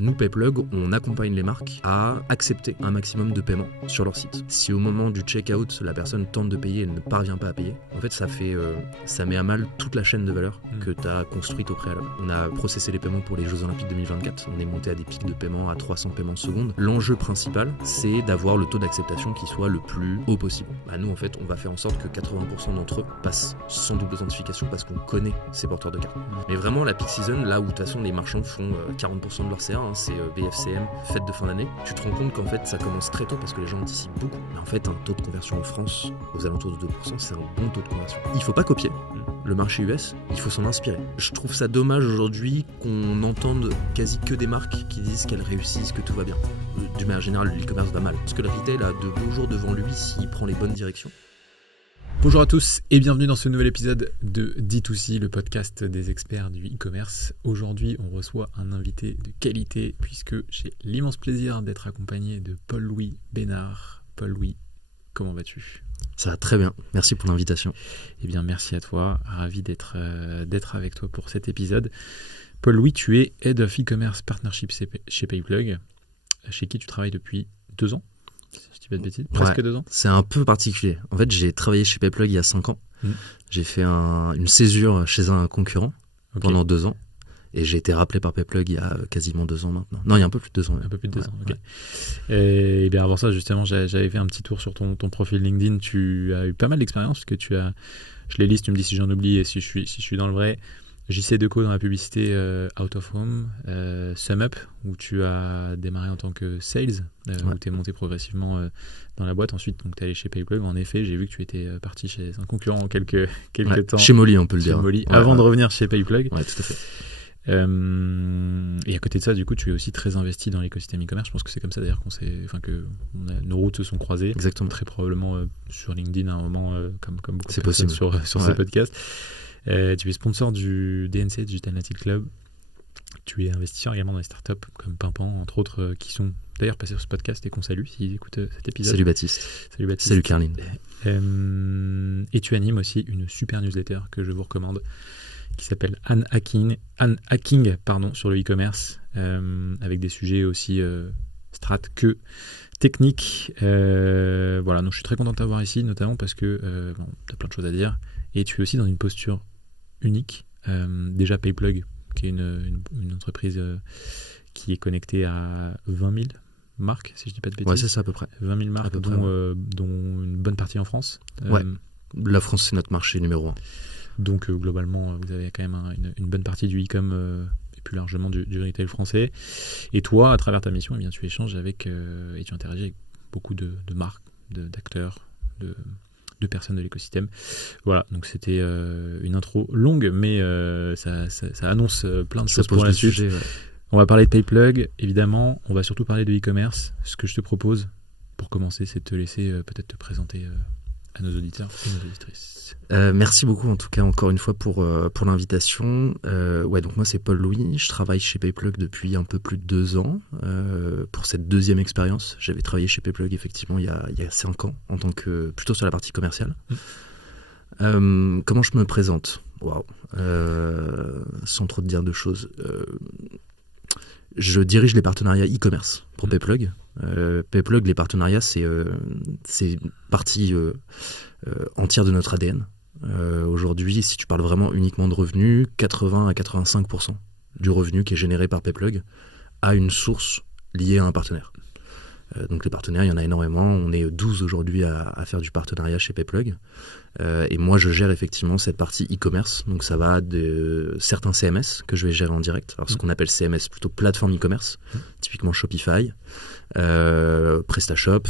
nous, PayPlug, on accompagne les marques à accepter un maximum de paiements sur leur site. Si au moment du checkout, la personne tente de payer et ne parvient pas à payer, en fait, ça met à mal toute la chaîne de valeur que tu as construite au préalable. On a processé les paiements pour les Jeux Olympiques 2024. On est monté à des pics de paiement à 300 paiements secondes. L'enjeu principal, c'est d'avoir le taux d'acceptation qui soit le plus haut possible. Nous, en fait, on va faire en sorte que 80% d'entre eux passent sans double authentification parce qu'on connaît ces porteurs de cartes. Mais vraiment, la peak season, là où de toute façon les marchands font 40% de leur CA, c'est BFCM, fête de fin d'année, tu te rends compte qu'en fait ça commence très tôt parce que les gens anticipent beaucoup. Mais en fait, un taux de conversion en France aux alentours de 2%, c'est un bon taux de conversion. Il faut pas copier le marché US, il faut s'en inspirer. Je trouve ça dommage aujourd'hui qu'on entende quasi que des marques qui disent qu'elles réussissent, que tout va bien. D'une manière générale, l'e-commerce va mal. Parce que le retail a de beaux jours devant lui s'il prend les bonnes directions. Bonjour à tous et bienvenue dans ce nouvel épisode de D2C, le podcast des experts du e-commerce. Aujourd'hui, on reçoit un invité de qualité puisque j'ai l'immense plaisir d'être accompagné de Paul-Louis Bénard. Paul-Louis, comment vas-tu ? Ça va très bien, merci pour l'invitation. Eh bien, merci à toi, ravi d'être avec toi pour cet épisode. Paul-Louis, tu es Head of E-Commerce Partnership chez PayPlug, chez qui tu travailles depuis 2 ans. Si je dis pas de bêtises, presque 2 ans. C'est un peu particulier. En fait, j'ai travaillé chez PayPlug il y a 5 ans. J'ai fait une césure chez un concurrent pendant 2 ans. Et j'ai été rappelé par PayPlug il y a quasiment 2 ans maintenant. Non, il y a un peu plus de 2 ans. Un peu plus de 2 ans, ok. Et bien avant ça, justement, j'avais fait un petit tour sur ton profil LinkedIn. Tu as eu pas mal d'expérience, parce que je les liste, tu me dis si j'en oublie et si je suis dans le vrai. JC Deco dans la publicité Out of Home, SumUp, où tu as démarré en tant que sales, où tu es monté progressivement dans la boîte. Ensuite, tu es allé chez PayPlug. En effet, j'ai vu que tu étais parti chez un concurrent quelques temps. Chez Molly, on peut le dire. Chez Molly, avant de revenir chez PayPlug. Ouais, tout à fait. Et à côté de ça, du coup, tu es aussi très investi dans l'écosystème e-commerce. Je pense que c'est comme ça d'ailleurs nos routes se sont croisées. Exactement. Très probablement sur LinkedIn à un moment, comme beaucoup c'est de personnes possible. sur ce podcast. Tu es sponsor du DNC, Digital Native Club. Tu es investisseur également dans les startups comme Pimpan, entre autres, qui sont d'ailleurs passés sur ce podcast et qu'on salue s'ils écoutent cet épisode. Salut Baptiste. Salut Caroline. Et tu animes aussi une super newsletter que je vous recommande, qui s'appelle Anne Hacking sur le e-commerce, avec des sujets aussi strat que techniques. Voilà, donc je suis très content de t'avoir ici, notamment parce que tu as plein de choses à dire. Et tu es aussi dans une posture unique. Déjà PayPlug, qui est une entreprise qui est connectée à 20 000 marques, si je ne dis pas de bêtises. Ouais, c'est ça à peu près. 20 000 marques, dont une bonne partie en France. La France, c'est notre marché numéro 1. Donc globalement, vous avez quand même une bonne partie du e-com et plus largement du retail français. Et toi, à travers ta mission, eh bien, tu échanges avec et tu interagis avec beaucoup de marques, d'acteurs, de personnes de l'écosystème. Voilà, donc c'était une intro longue, mais ça annonce plein de choses pour la suite. Sujet, ouais. On va parler de PayPlug, évidemment. On va surtout parler de e-commerce. Ce que je te propose, pour commencer, c'est de te laisser peut-être te présenter à nos auditeurs et nos auditrices. Merci beaucoup en tout cas encore une fois pour l'invitation. Donc moi c'est Paul-Louis, je travaille chez PayPlug depuis un peu plus de 2 ans pour cette 2e expérience. J'avais travaillé chez PayPlug effectivement il y a 5 ans en tant que plutôt sur la partie commerciale. Comment je me présente ? Sans trop te dire de choses. Je dirige les partenariats e-commerce pour PayPlug. PayPlug, les partenariats, c'est une partie entière de notre ADN. Aujourd'hui, si tu parles vraiment uniquement de revenus, 80 à 85% du revenu qui est généré par PayPlug a une source liée à un partenaire. Donc les partenaires, il y en a énormément. On est 12 aujourd'hui à faire du partenariat chez PayPlug. Et moi, je gère effectivement cette partie e-commerce. Donc ça va de certains CMS que je vais gérer en direct. Alors ce qu'on appelle CMS, plutôt plateforme e-commerce, typiquement Shopify, PrestaShop.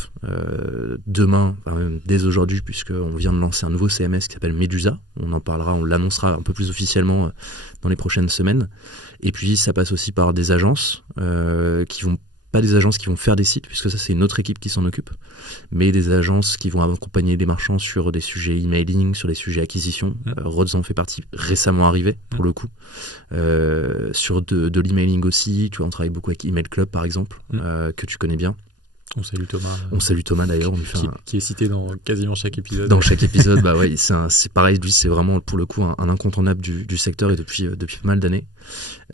Demain, même dès aujourd'hui, puisqu'on vient de lancer un nouveau CMS qui s'appelle Medusa. On en parlera, on l'annoncera un peu plus officiellement dans les prochaines semaines. Et puis ça passe aussi par des agences pas des agences qui vont faire des sites, puisque ça c'est une autre équipe qui s'en occupe, mais des agences qui vont accompagner les marchands sur des sujets emailing, sur des sujets acquisition. Rhodes en fait partie, récemment arrivé pour le coup. Sur de l'emailing aussi, tu vois, on travaille beaucoup avec Email Club par exemple, que tu connais bien. On salue Thomas. On salue Thomas d'ailleurs. Qui est cité dans quasiment chaque épisode. Dans chaque épisode, bah ouais, c'est pareil. Lui, c'est vraiment pour le coup un incontournable du secteur et depuis pas mal d'années.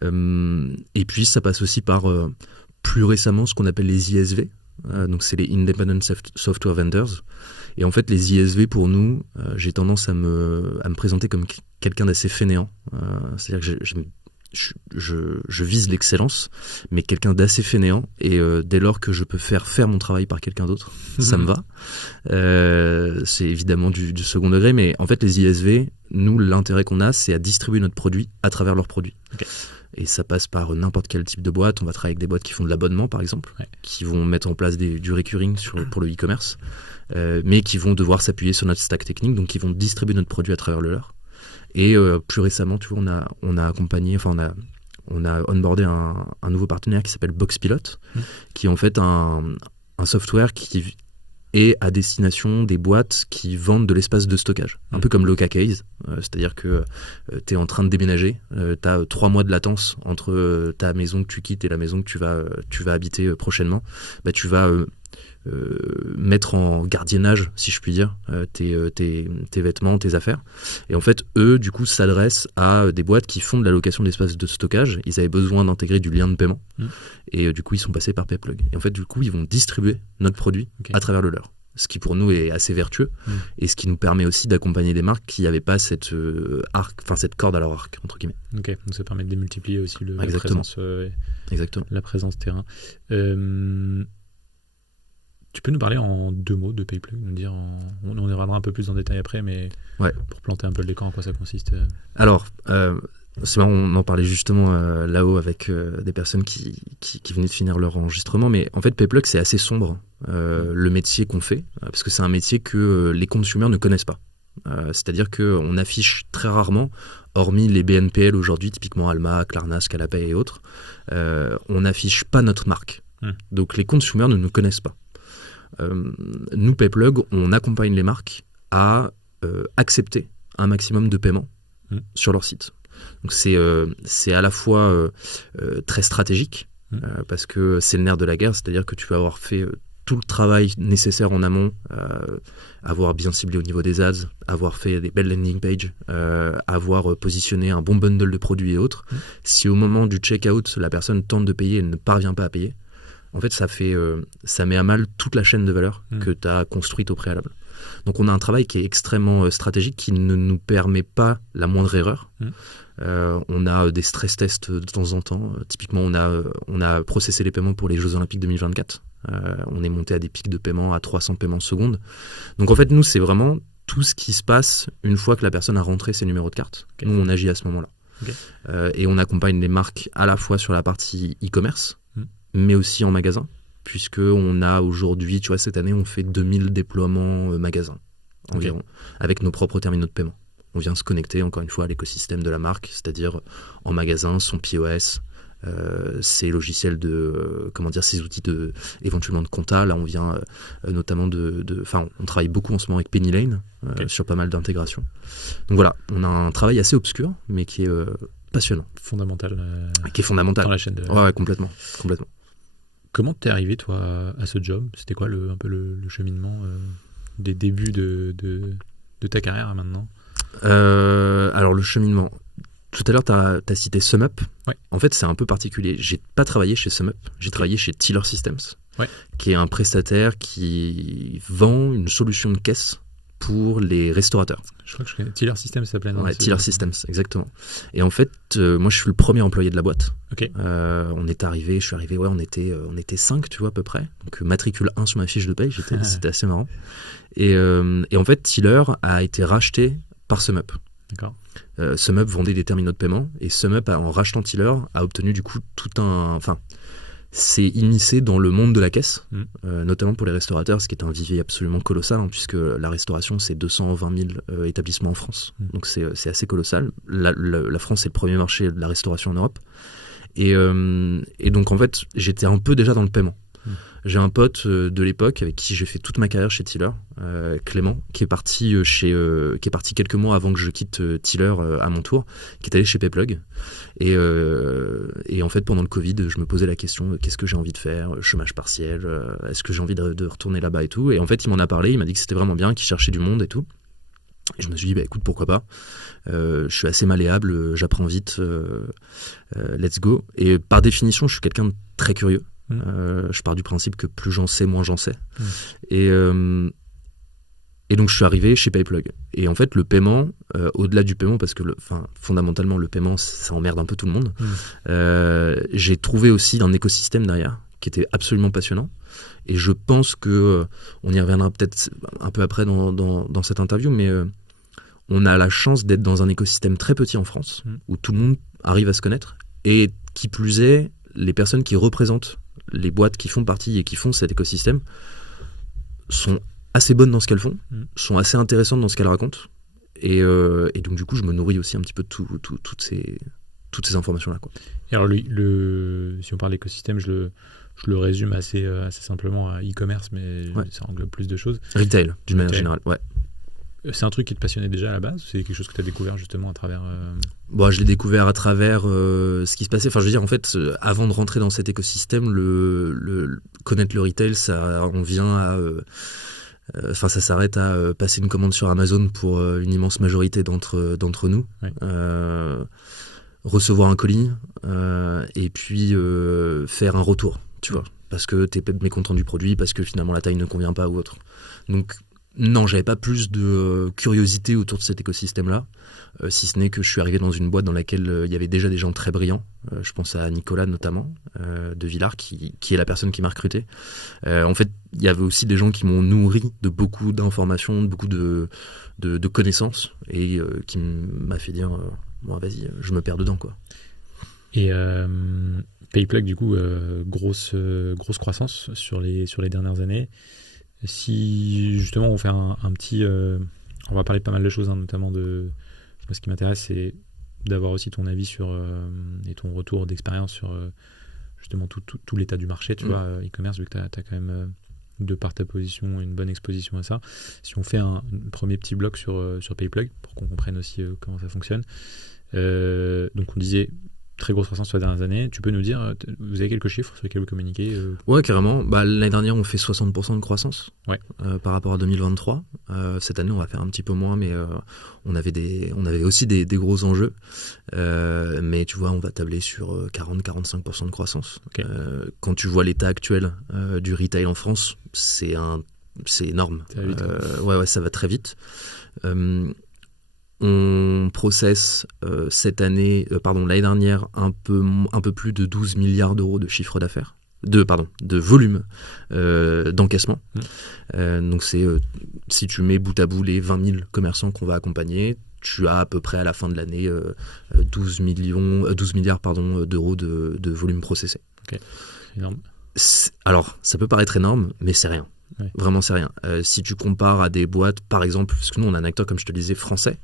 Et puis ça passe aussi par plus récemment ce qu'on appelle les ISV. Donc c'est les Independent Software Vendors. Et en fait, les ISV pour nous, j'ai tendance à me présenter comme quelqu'un d'assez fainéant. C'est-à-dire que je vise l'excellence, mais quelqu'un d'assez fainéant, et dès lors que je peux faire mon travail par quelqu'un d'autre, ça me va. C'est évidemment du second degré, mais en fait les ISV, nous, l'intérêt qu'on a, c'est à distribuer notre produit à travers leurs produits. Okay. Et ça passe par n'importe quel type de boîte. On va travailler avec des boîtes qui font de l'abonnement, par exemple, qui vont mettre en place du recurring pour le e-commerce, mais qui vont devoir s'appuyer sur notre stack technique, donc qui vont distribuer notre produit à travers le leur. Et plus récemment, tu vois, on a accompagné, enfin on a onboardé un nouveau partenaire qui s'appelle Boxpilot, qui est en fait un software qui est à destination des boîtes qui vendent de l'espace de stockage. Un peu comme Loca-Case, c'est-à-dire que tu es en train de déménager, tu as 3 mois de latence entre ta maison que tu quittes et la maison que tu vas habiter prochainement. Bah, tu vas mettre en gardiennage, si je puis dire, tes vêtements, tes affaires. Et en fait, eux, du coup, s'adressent à des boîtes qui font de la location d'espace de stockage. Ils avaient besoin d'intégrer du lien de paiement. Et du coup, ils sont passés par PayPlug. Et en fait, du coup, ils vont distribuer notre produit à travers le leur. Ce qui, pour nous, est assez vertueux. Et ce qui nous permet aussi d'accompagner des marques qui n'avaient pas cette corde à leur arc, entre guillemets. Ok, donc ça permet de démultiplier aussi la présence terrain. Tu peux nous parler en 2 mots de PayPlug, nous dire, on y reviendra un peu plus en détail après, mais pour planter un peu le décor, en quoi ça consiste. Alors, c'est marrant, on en parlait justement là-haut avec des personnes qui venaient de finir leur enregistrement, mais en fait PayPlug c'est assez sombre, le métier qu'on fait, parce que c'est un métier que les consommateurs ne connaissent pas. C'est-à-dire qu'on affiche très rarement, hormis les BNPL aujourd'hui, typiquement Alma, Klarna, Scalapay et autres, on n'affiche pas notre marque. Donc les consommateurs ne nous connaissent pas. Nous, PayPlug, on accompagne les marques à accepter un maximum de paiements sur leur site. Donc c'est à la fois très stratégique, parce que c'est le nerf de la guerre, c'est-à-dire que tu vas avoir fait tout le travail nécessaire en amont, avoir bien ciblé au niveau des ads, avoir fait des belles landing pages, avoir positionné un bon bundle de produits et autres. Si au moment du checkout, la personne tente de payer et ne parvient pas à payer, en fait, ça met à mal toute la chaîne de valeur que tu as construite au préalable. Donc, on a un travail qui est extrêmement stratégique, qui ne nous permet pas la moindre erreur. On a des stress tests de temps en temps. Typiquement, on a processé les paiements pour les Jeux Olympiques 2024. On est monté à des pics de paiement à 300 paiements secondes. Donc, en fait, nous, c'est vraiment tout ce qui se passe une fois que la personne a rentré ses numéros de carte. Nous, on agit à ce moment-là. Et on accompagne les marques à la fois sur la partie e-commerce, mais aussi en magasin, puisqu'on a aujourd'hui, tu vois, cette année, on fait 2000 déploiements magasins environ, avec nos propres terminaux de paiement. On vient se connecter, encore une fois, à l'écosystème de la marque, c'est-à-dire en magasin, son POS, ses logiciels ses outils éventuellement de compta. Là, on vient notamment on travaille beaucoup en ce moment avec Penny Lane, sur pas mal d'intégrations. Donc voilà, on a un travail assez obscur, mais qui est passionnant. Fondamental. Qui est fondamental. Dans la chaîne de... Ouais, complètement. Comment t'es arrivé, toi, à ce job ? C'était quoi un peu le cheminement des débuts de ta carrière à maintenant ? Alors, le cheminement... Tout à l'heure, tu as cité SumUp. En fait, c'est un peu particulier. J'ai pas travaillé chez SumUp. J'ai travaillé chez Tiller Systems, qui est un prestataire qui vend une solution de caisse pour les restaurateurs. Je crois que je connais. Tiller Systems, ça s'appelle. Tiller Systems, exactement. Et en fait, moi, je suis le premier employé de la boîte. Je suis arrivé, on était 5, tu vois, à peu près. Donc, matricule 1 sur ma fiche de paye, c'était assez marrant. Et en fait, Tiller a été racheté par SumUp. D'accord. SumUp vendait des terminaux de paiement, et SumUp, en rachetant Tiller, a obtenu du coup s'est immiscé dans le monde de la caisse, notamment pour les restaurateurs, ce qui est un vivier absolument colossal, puisque la restauration, c'est 220 000 établissements en France. Donc c'est assez colossal. La France, c'est le premier marché de la restauration en Europe. Et donc, en fait, j'étais un peu déjà dans le paiement. J'ai un pote de l'époque avec qui j'ai fait toute ma carrière chez Tiller, Clément, qui est parti quelques mois avant que je quitte Tiller à mon tour, qui est allé chez Payplug. Et en fait, pendant le Covid, je me posais la question, qu'est-ce que j'ai envie de faire, chômage partiel, est-ce que j'ai envie de retourner là-bas et tout. Et en fait, il m'en a parlé, il m'a dit que c'était vraiment bien, qu'il cherchait du monde et tout. Et je me suis dit, écoute, pourquoi pas. Je suis assez malléable, j'apprends vite, let's go. Et par définition, je suis quelqu'un de très curieux. Je pars du principe que plus j'en sais, moins j'en sais. Et donc, je suis arrivé chez Payplug. Et en fait, le paiement, au-delà du paiement, parce que fondamentalement, le paiement, ça emmerde un peu tout le monde, j'ai trouvé aussi un écosystème derrière qui était absolument passionnant. Et je pense que on y reviendra peut-être un peu après dans cette interview, mais on a la chance d'être dans un écosystème très petit en France, où tout le monde arrive à se connaître. Et qui plus est, les personnes qui représentent les boîtes qui font partie et qui font cet écosystème sont assez bonnes dans ce qu'elles font, sont assez intéressantes dans ce qu'elles racontent. Et donc, du coup, je me nourris aussi un petit peu de toutes ces informations-là, quoi. Et alors, si on parle d'écosystème, je le résume assez simplement à e-commerce, mais ça englobe plus de choses. Retail, d'une manière générale, ouais. C'est un truc qui te passionnait déjà à la base? C'est quelque chose que tu as découvert justement à travers... Bon, je l'ai découvert à travers ce qui se passait. Enfin, je veux dire, en fait, avant de rentrer dans cet écosystème, connaître le retail, on vient à... ça s'arrête à passer une commande sur Amazon pour une immense majorité d'entre nous. Oui. Recevoir un colis et puis faire un retour, tu vois, parce que t'es mécontent du produit, parce que finalement la taille ne convient pas ou autre. Donc non, j'avais pas plus de curiosité autour de cet écosystème-là, si ce n'est que je suis arrivé dans une boîte dans laquelle il y avait déjà des gens très brillants. Je pense à Nicolas notamment, de Villars, qui est la personne qui m'a recruté. En fait, il y avait aussi des gens qui m'ont nourri de beaucoup d'informations, de beaucoup de connaissances, et qui m'a fait dire... bon, vas-y, je me perds dedans, quoi. Et Payplug, du coup, grosse croissance sur les dernières années. Si justement on fait un petit... on va parler de pas mal de choses, hein, notamment de... Moi, ce qui m'intéresse, c'est d'avoir aussi ton avis sur et ton retour d'expérience sur justement tout l'état du marché, tu vois, e-commerce, vu que tu as quand même, de par ta position, une bonne exposition à ça. Si on fait un premier petit bloc sur Payplug, pour qu'on comprenne aussi comment ça fonctionne. Donc on disait très grosse croissance sur les dernières années. Tu peux nous dire, vous avez quelques chiffres sur lesquels vous communiquez Ouais, carrément. L'année dernière, on fait 60% de croissance par rapport à 2023. Cette année, on va faire un petit peu moins, mais on avait aussi des gros enjeux. Mais tu vois, on va tabler sur 40-45% de croissance. Okay. Quand tu vois l'état actuel du retail en France, c'est énorme. Ça va vite, ouais, ça va très vite. On processe l'année dernière un peu plus de 12 milliards d'euros de chiffre d'affaires, de volume d'encaissement. Donc c'est, si tu mets bout à bout les 20 000 commerçants qu'on va accompagner, tu as à peu près à la fin de l'année 12 milliards d'euros de volume processé. Okay. Énorme. Alors, ça peut paraître énorme, mais c'est rien. Ouais. Vraiment, c'est rien. Si tu compares à des boîtes, par exemple, parce que nous, on a un acteur, comme je te le disais, français.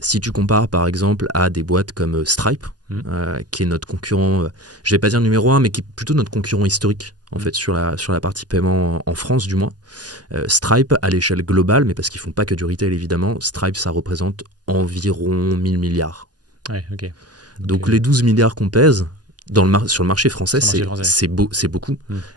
Si tu compares, par exemple, à des boîtes comme Stripe, qui est notre concurrent, je vais pas dire numéro 1, mais qui est plutôt notre concurrent historique, en fait, sur la partie paiement en France, du moins. Stripe, à l'échelle globale, mais parce qu'ils font pas que du retail, évidemment, Stripe, ça représente environ 1000 milliards. Ouais, ok. Donc, les 12 milliards qu'on pèse, sur le marché français, c'est beaucoup.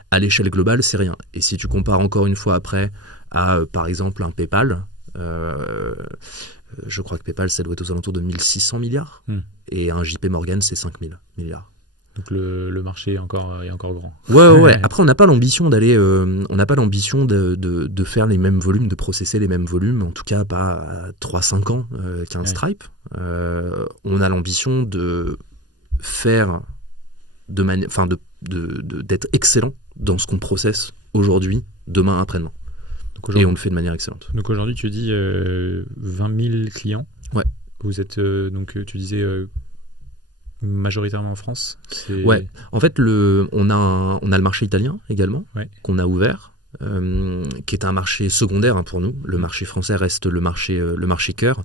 À l'échelle globale, c'est rien. Et si tu compares encore une fois après à, par exemple, un PayPal, je crois que PayPal, ça doit être aux alentours de 1600 milliards. Et un JP Morgan, c'est 5000 milliards. Donc le marché est encore grand. Ouais. Après, on n'a pas l'ambition d'aller, de faire les mêmes volumes, de processer les mêmes volumes, en tout cas pas à 3-5 ans qu'un Stripe. On a l'ambition de faire d'être excellent dans ce qu'on processe aujourd'hui, demain, après-demain. Et on le fait de manière excellente. Donc aujourd'hui, tu dis 20 000 clients. Ouais. Vous êtes, donc tu disais, majoritairement en France. Ouais. En fait, on a le marché italien également, qu'on a ouvert. qui est un marché secondaire pour nous. Le marché français reste le marché cœur.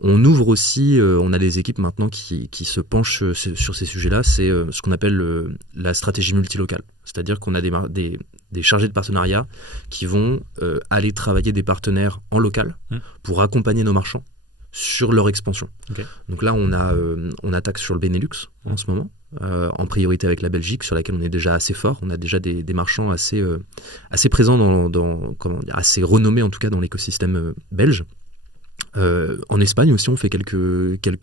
On ouvre aussi, on a des équipes maintenant qui se penchent sur ces sujets-là. C'est ce qu'on appelle la stratégie multilocale. C'est-à-dire qu'on a des chargés de partenariat qui vont aller travailler des partenaires en local pour accompagner nos marchands sur leur expansion. Okay. Donc là, on attaque sur le Benelux en ce moment, en priorité avec la Belgique, sur laquelle on est déjà assez fort. On a déjà des marchands assez présents, assez renommés en tout cas dans l'écosystème belge. En Espagne aussi, on fait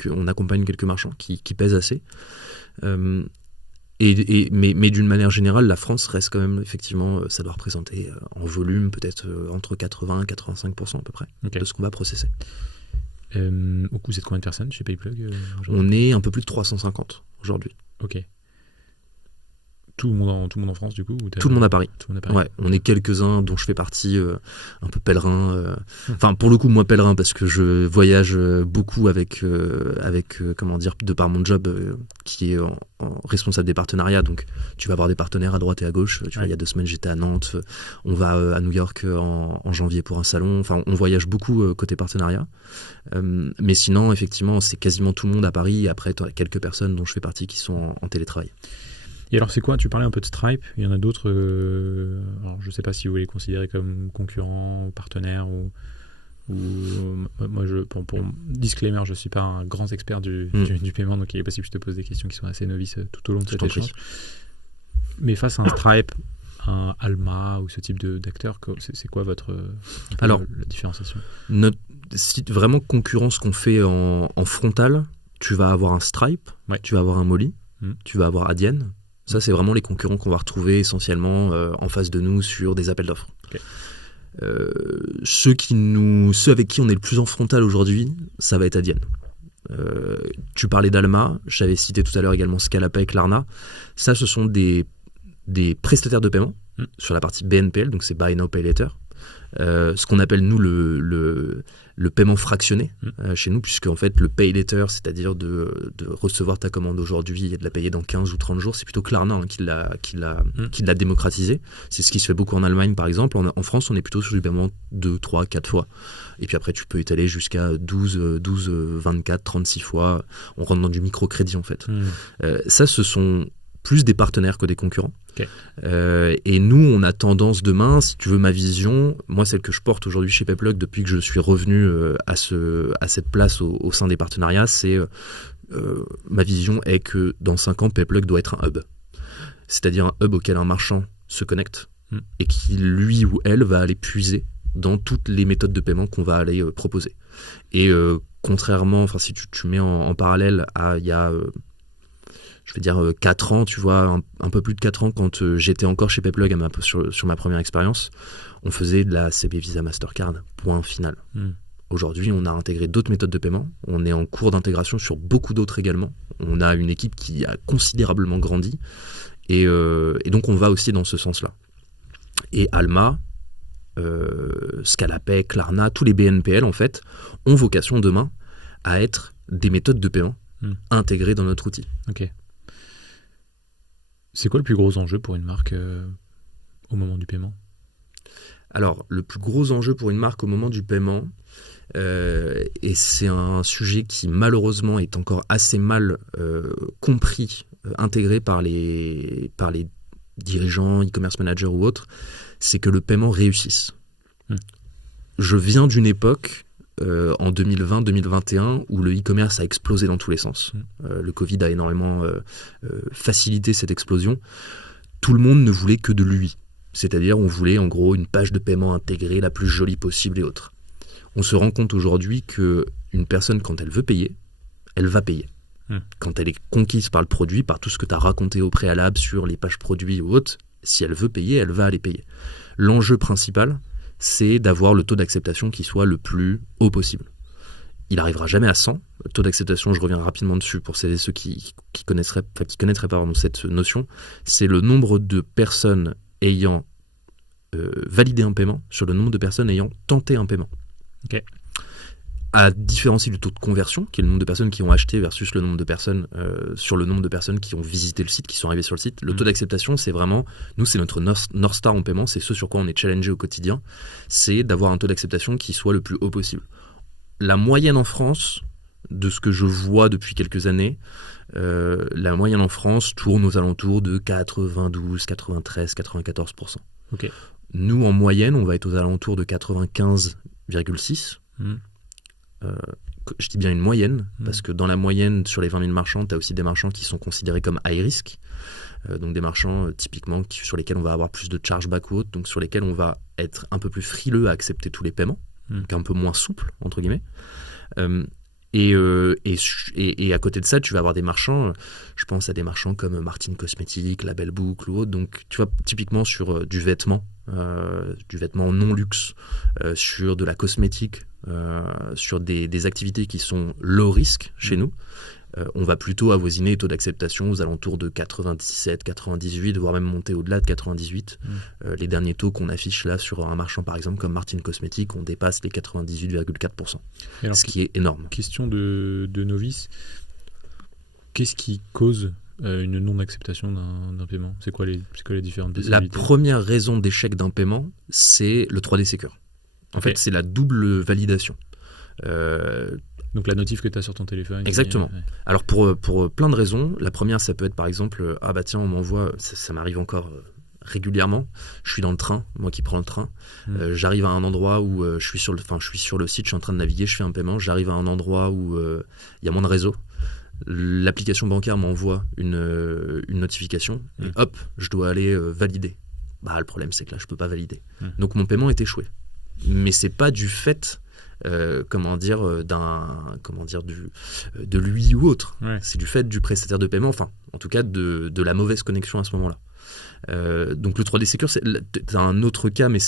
on accompagne quelques marchands qui pèsent assez. Mais d'une manière générale, la France reste quand même, effectivement, ça doit représenter en volume peut-être entre 80 et 85% à peu près de ce qu'on va processer. Vous êtes combien de personnes chez PayPlug On est un peu plus de 350 aujourd'hui. Ok. Tout le monde en France, du coup Tout le monde à Paris. Ouais, on est quelques-uns dont je fais partie, un peu pèlerin. Enfin, pour le coup, moi pèlerin, parce que je voyage beaucoup avec comment dire, de par mon job qui est en responsable des partenariats. Donc, tu vas avoir des partenaires à droite et à gauche. Tu vois, il y a 2 semaines, j'étais à Nantes. On va à New York en janvier pour un salon. Enfin, on voyage beaucoup côté partenariat. Mais sinon, effectivement, c'est quasiment tout le monde à Paris. Et après, tu as quelques personnes dont je fais partie qui sont en télétravail. Et alors, c'est quoi? Tu parlais un peu de Stripe. Il y en a d'autres. Alors, je ne sais pas si vous les considérez comme concurrents, partenaires ou moi, pour disclaimer, je ne suis pas un grand expert du paiement, donc il est possible que je te pose des questions qui sont assez novices tout au long de cet échange. Mais face à un Stripe, un Alma ou ce type d'acteur, c'est quoi la différenciation? Si vraiment concurrence qu'on fait en frontal, tu vas avoir un Stripe, tu vas avoir un Molly, tu vas avoir Adyen. Ça, c'est vraiment les concurrents qu'on va retrouver essentiellement en face de nous sur des appels d'offres. Okay. Ceux avec qui on est le plus en frontal aujourd'hui, ça va être Adyen. Tu parlais d'Alma, j'avais cité tout à l'heure également Scalapay et Klarna. Ça, ce sont des prestataires de paiement sur la partie BNPL, donc c'est Buy Now Pay Later. Ce qu'on appelle nous le paiement fractionné chez nous, puisque en fait le pay later, c'est-à-dire de recevoir ta commande aujourd'hui et de la payer dans 15 ou 30 jours, c'est plutôt Klarna qui l'a démocratisé. C'est ce qui se fait beaucoup en Allemagne par exemple. En France, on est plutôt sur du paiement 2, 3, 4 fois. Et puis après, tu peux étaler jusqu'à 12, 24, 36 fois. On rentre dans du microcrédit en fait. Ça, ce sont plus des partenaires que des concurrents. Okay. Et nous, on a tendance demain, si tu veux ma vision, moi celle que je porte aujourd'hui chez PayPlug depuis que je suis revenu à cette place au sein des partenariats, c'est ma vision est que dans 5 ans, PayPlug doit être un hub. C'est-à-dire un hub auquel un marchand se connecte et qui, lui ou elle, va aller puiser dans toutes les méthodes de paiement qu'on va aller proposer. Et contrairement, enfin si tu mets en parallèle à il y a... je vais dire 4 ans, tu vois, un peu plus de 4 ans, quand j'étais encore chez PayPlug sur ma première expérience, on faisait de la CB Visa Mastercard, point final. Aujourd'hui, on a intégré d'autres méthodes de paiement, on est en cours d'intégration sur beaucoup d'autres également. On a une équipe qui a considérablement grandi, et donc on va aussi dans ce sens-là. Et Alma, Scalapay, Klarna, tous les BNPL, en fait, ont vocation demain à être des méthodes de paiement intégrées dans notre outil. Ok. C'est quoi le plus gros enjeu pour une marque au moment du paiement? Alors, le plus gros enjeu pour une marque au moment du paiement, et c'est un sujet qui malheureusement est encore assez mal compris, intégré par les dirigeants, e-commerce managers ou autres, c'est que le paiement réussisse. Je viens d'une époque... en 2020-2021 où le e-commerce a explosé dans tous les sens. Le Covid a énormément facilité cette explosion. Tout le monde ne voulait que de l'UI. C'est-à-dire on voulait en gros une page de paiement intégrée la plus jolie possible et autres. On se rend compte aujourd'hui qu'une personne, quand elle veut payer, elle va payer. Quand elle est conquise par le produit, par tout ce que tu as raconté au préalable sur les pages produits ou autres, si elle veut payer, elle va aller payer. L'enjeu principal, c'est d'avoir le taux d'acceptation qui soit le plus haut possible. Il n'arrivera jamais à 100. Le taux d'acceptation, je reviens rapidement dessus pour ceux qui connaîtraient pas cette notion, c'est le nombre de personnes ayant validé un paiement sur le nombre de personnes ayant tenté un paiement. Okay. à différencier du taux de conversion, qui est le nombre de personnes qui ont acheté versus le nombre de personnes sur le nombre de personnes qui ont visité le site, qui sont arrivées sur le site. Le taux d'acceptation, c'est vraiment, nous, c'est notre North Star en paiement, c'est ce sur quoi on est challengé au quotidien, c'est d'avoir un taux d'acceptation qui soit le plus haut possible. La moyenne en France, de ce que je vois depuis quelques années, la moyenne en France tourne aux alentours de 92, 93, 94%. Okay. Nous, en moyenne, on va être aux alentours de 95,6%. Je dis bien une moyenne, parce que dans la moyenne, sur les 20 000 marchands, tu as aussi des marchands qui sont considérés comme high risk, donc des marchands typiquement sur lesquels on va avoir plus de chargeback ou autre, donc sur lesquels on va être un peu plus frileux à accepter tous les paiements, donc un peu moins souple, entre guillemets. Et à côté de ça, tu vas avoir des marchands, je pense à des marchands comme Martin Cosmétiques, Label Boucle ou autre, donc tu vois, typiquement sur du vêtement non luxe, sur de la cosmétique, sur des activités qui sont low risk chez nous, on va plutôt avoisiner les taux d'acceptation aux alentours de 97, 98, voire même monter au-delà de 98. Les derniers taux qu'on affiche là sur un marchand par exemple comme Martin Cosmétiques, on dépasse les 98,4%, alors, ce qui est énorme. Question de novice, qu'est-ce qui cause une non-acceptation d'un paiement ? C'est quoi les différentes possibilités ? La première raison d'échec d'un paiement, c'est le 3D Secure. En fait, c'est la double validation. Donc la notif que tu as sur ton téléphone. Exactement. Alors pour plein de raisons. La première, ça peut être par exemple, ah bah tiens, on m'envoie, ça m'arrive encore régulièrement, je suis dans le train, moi qui prends le train, j'arrive à un endroit où je suis sur le site, je suis en train de naviguer, je fais un paiement, j'arrive à un endroit où il y a moins de réseau. L'application bancaire m'envoie une notification et hop, je dois aller valider. Bah, le problème, c'est que là, je peux pas valider. Donc mon paiement est échoué. Mais c'est pas du fait de lui ou autre. C'est du fait du prestataire de paiement, enfin, en tout cas de la mauvaise connexion à ce moment-là. Donc le 3D Secure, c'est un autre cas, mais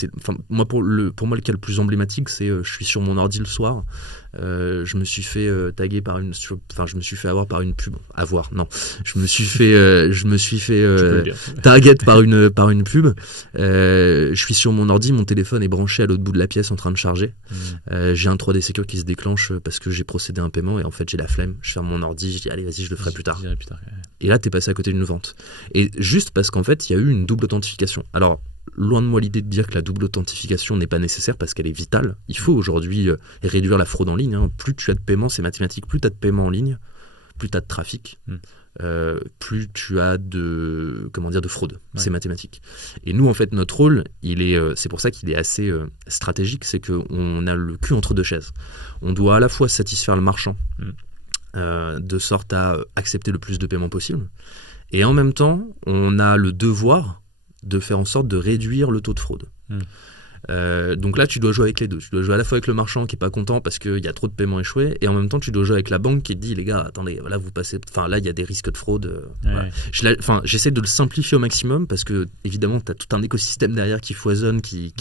moi pour moi le cas le plus emblématique, c'est je suis sur mon ordi le soir, je me suis fait taguer je me suis fait avoir par une pub. Je me suis fait target par une pub. Je suis sur mon ordi, mon téléphone est branché à l'autre bout de la pièce en train de charger. J'ai un 3D Secure qui se déclenche parce que j'ai procédé à un paiement et en fait j'ai la flemme. Je ferme mon ordi, je dis allez vas-y je le ferai plus tard. Et là t'es passé à côté d'une vente. Et juste parce qu'en fait il y a eu une double authentification. Alors loin de moi l'idée de dire que la double authentification n'est pas nécessaire parce qu'elle est vitale. Il faut aujourd'hui réduire la fraude en ligne. Plus tu as de paiements, c'est mathématique. Plus tu as de paiements en ligne, plus tu as de trafic, plus tu as de fraude. C'est mathématique. Et nous, en fait, notre rôle, c'est pour ça qu'il est assez stratégique, c'est qu'on a le cul entre deux chaises. On doit à la fois satisfaire le marchand de sorte à accepter le plus de paiements possible. Et en même temps, on a le devoir de faire en sorte de réduire le taux de fraude. Donc là, tu dois jouer avec les deux. Tu dois jouer à la fois avec le marchand qui est pas content parce qu'il y a trop de paiements échoués, et en même temps, tu dois jouer avec la banque qui te dit les gars, attendez, là vous passez, là il y a des risques de fraude. Voilà. J'essaie de le simplifier au maximum parce que évidemment, tu as tout un écosystème derrière qui foisonne, qui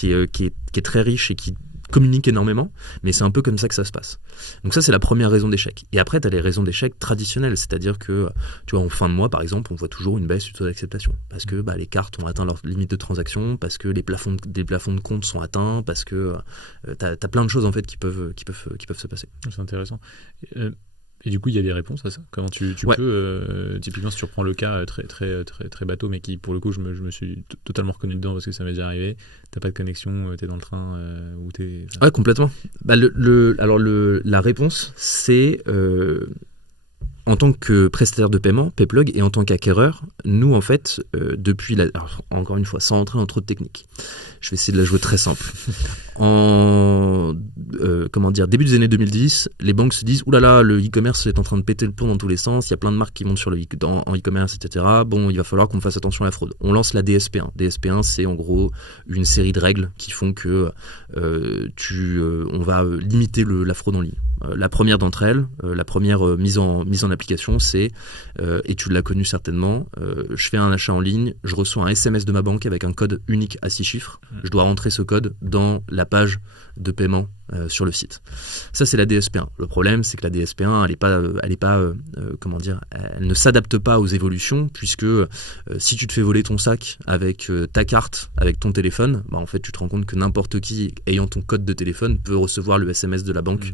est très riche et qui communique énormément, mais c'est un peu comme ça que ça se passe. Donc ça, c'est la première raison d'échec. Et après, tu as les raisons d'échec traditionnelles, c'est-à-dire que, tu vois, en fin de mois, par exemple, on voit toujours une baisse du taux d'acceptation, parce que les cartes ont atteint leur limite de transaction, parce que les plafonds de compte sont atteints, parce que tu as plein de choses, en fait, qui peuvent se passer. C'est intéressant. Et du coup, il y a des réponses à ça. Comment tu peux, typiquement, si tu reprends le cas très, très, très, très bateau, mais qui, pour le coup, je me suis totalement reconnu dedans parce que ça m'est déjà arrivé. T'as pas de connexion, t'es dans le train, ou t'es... Ouais, complètement. Alors, la réponse, c'est... en tant que prestataire de paiement, Payplug, et en tant qu'acquéreur, nous, en fait, alors, encore une fois, sans entrer dans trop de techniques, je vais essayer de la jouer très simple. Début des années 2010, les banques se disent « Oulala, le e-commerce est en train de péter le plomb dans tous les sens, il y a plein de marques qui montent en e-commerce, etc. Bon, il va falloir qu'on fasse attention à la fraude. » On lance la DSP1. DSP1, c'est en gros une série de règles qui font que on va limiter la fraude en ligne. La première d'entre elles, la première mise en application, c'est, et tu l'as connu certainement, je fais un achat en ligne, je reçois un SMS de ma banque avec un code unique à 6 chiffres. Je dois rentrer ce code dans la page de paiement sur le site. Ça, c'est la DSP1. Le problème, c'est que la DSP1, elle ne s'adapte pas aux évolutions, puisque si tu te fais voler ton sac avec ta carte, avec ton téléphone, en fait, tu te rends compte que n'importe qui ayant ton code de téléphone peut recevoir le SMS de la banque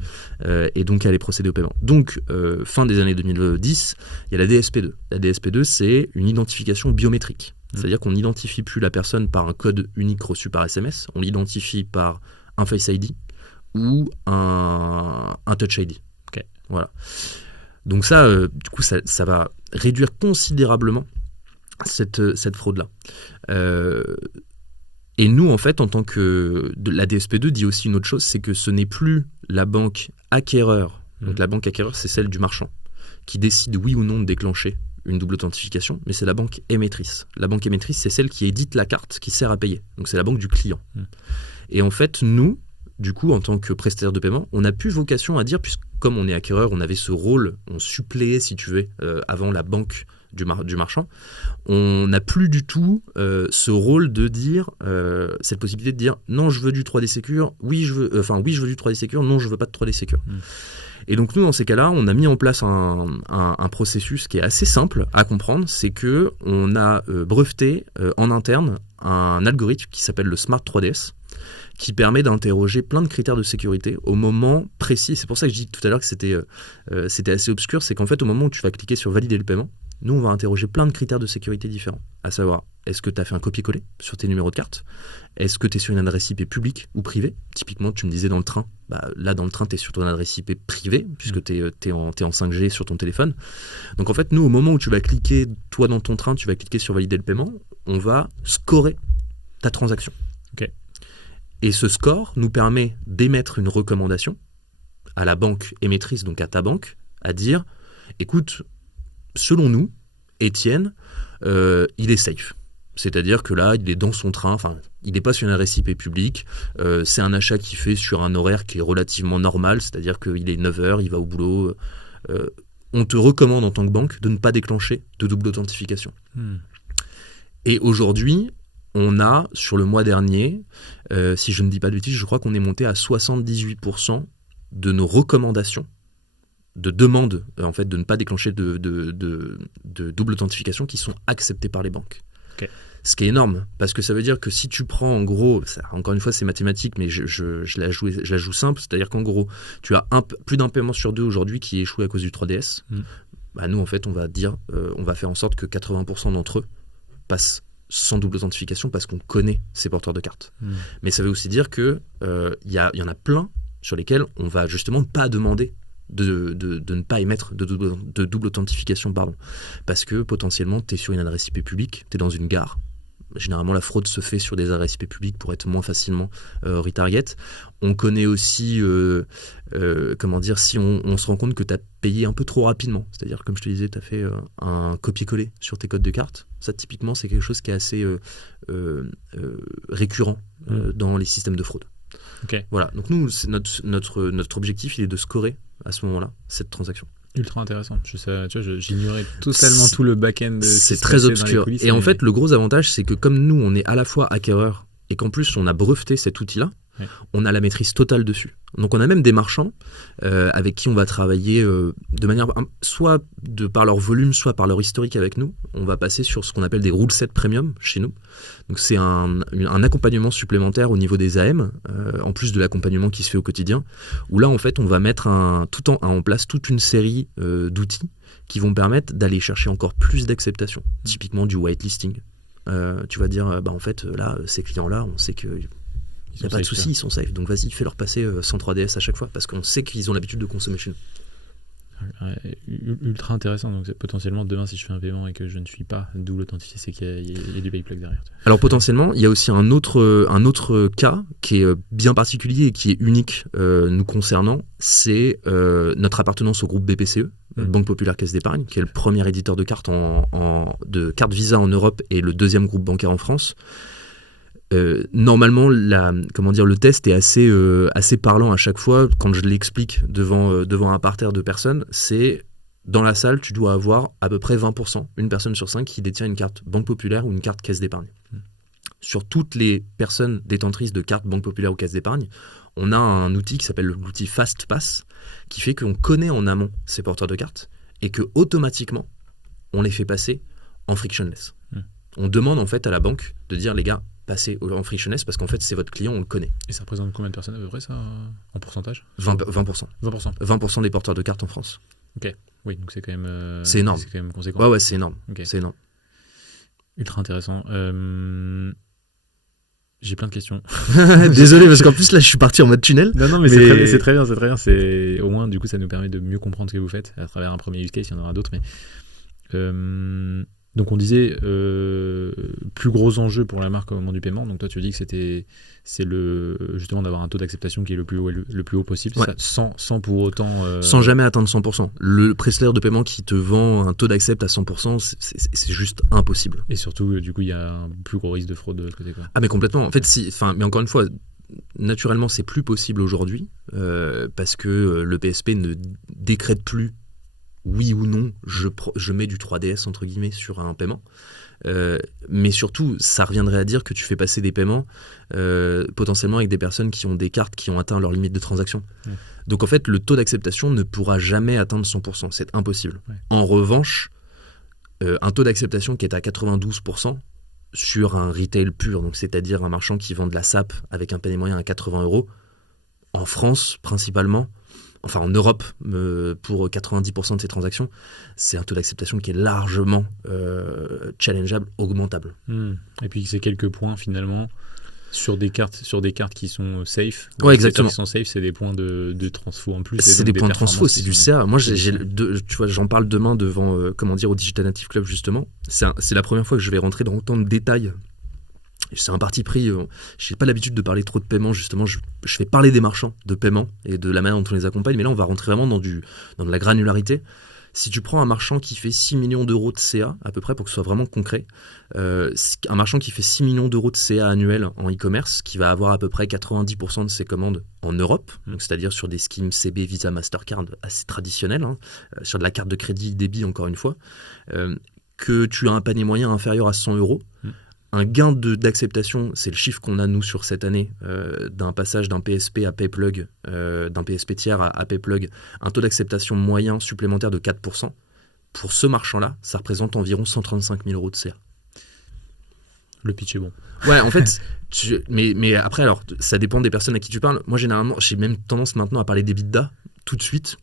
et donc aller procéder au paiement. Donc, fin des années 2010, il y a la DSP2. La DSP2, c'est une identification biométrique. C'est-à-dire qu'on n'identifie plus la personne par un code unique reçu par SMS, on l'identifie par un Face ID ou un Touch ID. Okay. Voilà. Donc ça, du coup, ça va réduire considérablement cette fraude-là. Et nous, en fait, en tant que... La DSP2 dit aussi une autre chose, c'est que ce n'est plus la banque acquéreur. Donc la banque acquéreur, c'est celle du marchand, qui décide oui ou non de déclencher une double authentification, mais c'est la banque émettrice. La banque émettrice, c'est celle qui édite la carte qui sert à payer. Donc c'est la banque du client. Et en fait, nous, du coup, en tant que prestataire de paiement, on n'a plus vocation à dire, puisque comme on est acquéreur, on avait ce rôle, on suppléait, si tu veux, avant la banque du marchand, on n'a plus du tout ce rôle de dire, cette possibilité de dire, non, je veux du 3D Secure, oui, je veux du 3D Secure, non, je veux pas de 3D Secure. Et donc nous, dans ces cas-là, on a mis en place un processus qui est assez simple à comprendre, c'est que on a breveté en interne un algorithme qui s'appelle le Smart 3DS, qui permet d'interroger plein de critères de sécurité au moment précis. C'est pour ça que je dis tout à l'heure que c'était assez obscur, c'est qu'en fait, au moment où tu vas cliquer sur valider le paiement, nous, on va interroger plein de critères de sécurité différents, à savoir, est-ce que tu as fait un copier-coller sur tes numéros de carte? Est-ce que tu es sur une adresse IP publique ou privée? Typiquement, tu me disais dans le train, là dans le train, tu es sur ton adresse IP privée, puisque tu es en 5G sur ton téléphone. Donc en fait, nous, au moment où tu vas cliquer, toi dans ton train, tu vas cliquer sur valider le paiement, on va scorer ta transaction. Okay. Et ce score nous permet d'émettre une recommandation à la banque émettrice, donc à ta banque, à dire, écoute, selon nous, Étienne, il est safe. C'est-à-dire que là, il est dans son train, il n'est pas sur une adresse IP publique, c'est un achat qu'il fait sur un horaire qui est relativement normal, c'est-à-dire qu'il est 9h, il va au boulot. On te recommande en tant que banque de ne pas déclencher de double authentification. Et aujourd'hui, on a, sur le mois dernier, si je ne dis pas de bêtises, je crois qu'on est monté à 78% de nos recommandations de demande en fait, de ne pas déclencher de double authentification qui sont acceptées par les banques. Okay. Ce qui est énorme, parce que ça veut dire que si tu prends en gros, encore une fois c'est mathématique, mais je la joue simple, c'est-à-dire qu'en gros, tu as plus d'un paiement sur deux aujourd'hui qui échoue à cause du 3DS. Nous en fait on va dire, on va faire en sorte que 80% d'entre eux passent sans double authentification parce qu'on connaît ces porteurs de cartes. Mais ça veut aussi dire que y en a plein sur lesquels on va justement pas demander de ne pas émettre de double authentification, parce que potentiellement tu es sur une adresse IP publique, tu es dans une gare. Généralement la fraude se fait sur des adresses IP publiques pour être moins facilement retarget. On connaît aussi si on se rend compte que tu as payé un peu trop rapidement, c'est-à-dire comme je te disais, tu as fait un copier-coller sur tes codes de carte. Ça typiquement c'est quelque chose qui est assez récurrent dans les systèmes de fraude. Okay. Voilà, donc nous notre objectif il est de scorer à ce moment-là cette transaction. Ultra intéressant. J'ignorais totalement tout le back-end. C'est très obscur. Et en fait, le gros avantage, c'est que comme nous, on est à la fois acquéreur et qu'en plus, on a breveté cet outil-là, on a la maîtrise totale dessus. Donc, on a même des marchands avec qui on va travailler de manière, soit par leur volume, soit par leur historique avec nous. On va passer sur ce qu'on appelle des rule set premium chez nous. Donc, c'est un accompagnement supplémentaire au niveau des AM, en plus de l'accompagnement qui se fait au quotidien, où là, en fait, on va mettre en place toute une série d'outils qui vont permettre d'aller chercher encore plus d'acceptation. Typiquement du whitelisting. Tu vas dire, en fait, là, ces clients-là, on sait que il n'y a pas de souci, ils sont safe. Donc vas-y, fais-leur passer sans 3DS à chaque fois, parce qu'on sait qu'ils ont l'habitude de consommer chez nous. Ultra intéressant. Donc potentiellement, demain, si je fais un paiement et que je ne suis pas double authentifié, c'est qu'il y a du payplug derrière. Alors potentiellement, il y a aussi un autre cas qui est bien particulier et qui est unique nous concernant, c'est notre appartenance au groupe BPCE, Banque Populaire Caisse d'Épargne, qui est le premier éditeur de cartes de cartes Visa en Europe et le deuxième groupe bancaire en France. Normalement, le test est assez parlant à chaque fois. Quand je l'explique devant un parterre de personnes, c'est dans la salle, tu dois avoir à peu près 20%, une personne sur 5 qui détient une carte Banque Populaire ou une carte Caisse d'Épargne. Sur toutes les personnes détentrices de cartes Banque Populaire ou Caisse d'Épargne, on a un outil qui s'appelle l'outil FastPass, qui fait qu'on connaît en amont ces porteurs de cartes et que automatiquement, on les fait passer en frictionless. On demande en fait à la banque de dire les gars, passez en frictionless parce qu'en fait c'est votre client, on le connaît. Et ça représente combien de personnes à peu près ça, en pourcentage? 20%. 20% des porteurs de cartes en France. Ok, oui, donc c'est quand même... c'est énorme. C'est quand même conséquent. Ouais, c'est énorme. Okay. C'est énorme. Ultra intéressant. J'ai plein de questions. Désolé, parce qu'en plus là je suis parti en mode tunnel. Non, mais c'est très bien. Au moins, du coup, ça nous permet de mieux comprendre ce que vous faites à travers un premier use case, il y en aura d'autres, mais... Donc on disait plus gros enjeu pour la marque au moment du paiement. Donc toi tu dis que c'est justement d'avoir un taux d'acceptation qui est le plus haut possible, ouais. Ça, sans pour autant sans jamais atteindre 100%. Le prestataire de paiement qui te vend un taux d'accept à 100%, c'est juste impossible. Et surtout du coup il y a un plus gros risque de fraude de l'autre côté, quoi. Ah mais complètement. En fait mais encore une fois, naturellement c'est plus possible aujourd'hui parce que le PSP ne décrète plus oui ou non, je mets du 3DS entre guillemets sur un paiement. Mais surtout, ça reviendrait à dire que tu fais passer des paiements potentiellement avec des personnes qui ont des cartes qui ont atteint leur limite de transaction. Donc en fait, le taux d'acceptation ne pourra jamais atteindre 100%. C'est impossible. En revanche, un taux d'acceptation qui est à 92% sur un retail pur, donc c'est-à-dire un marchand qui vend de la SAP avec un panier moyen à 80 €, en France principalement, enfin en Europe, pour 90% de ces transactions, c'est un taux d'acceptation qui est largement challengeable, augmentable. Et puis c'est quelques points finalement sur des cartes qui sont safe. Ouais, exactement. Qui sont safe, c'est des points de transfo en plus. C'est des points de transfo, c'est du CA. Moi, tu vois, j'en parle demain devant, au Digital Native Club justement. C'est la première fois que je vais rentrer dans autant de détails. C'est un parti pris, je n'ai pas l'habitude de parler trop de paiement, justement, je fais parler des marchands de paiement et de la manière dont on les accompagne, mais là on va rentrer vraiment dans de la granularité. Si tu prends un marchand qui fait 6 millions d'euros de CA, à peu près pour que ce soit vraiment concret, un marchand qui fait 6 millions d'euros de CA annuel en e-commerce, qui va avoir à peu près 90% de ses commandes en Europe, donc c'est-à-dire sur des schemes CB, Visa, Mastercard assez traditionnels, sur de la carte de crédit débit encore une fois, que tu as un panier moyen inférieur à 100 €, un gain d'acceptation, c'est le chiffre qu'on a nous sur cette année, d'un passage d'un PSP à PayPlug, d'un PSP tiers à PayPlug, un taux d'acceptation moyen supplémentaire de 4%. Pour ce marchand-là, ça représente environ 135 000 € de CA. Le pitch est bon. Ouais, en fait, mais après, alors, ça dépend des personnes à qui tu parles. Moi, généralement, j'ai même tendance maintenant à parler d'EBITDA tout de suite.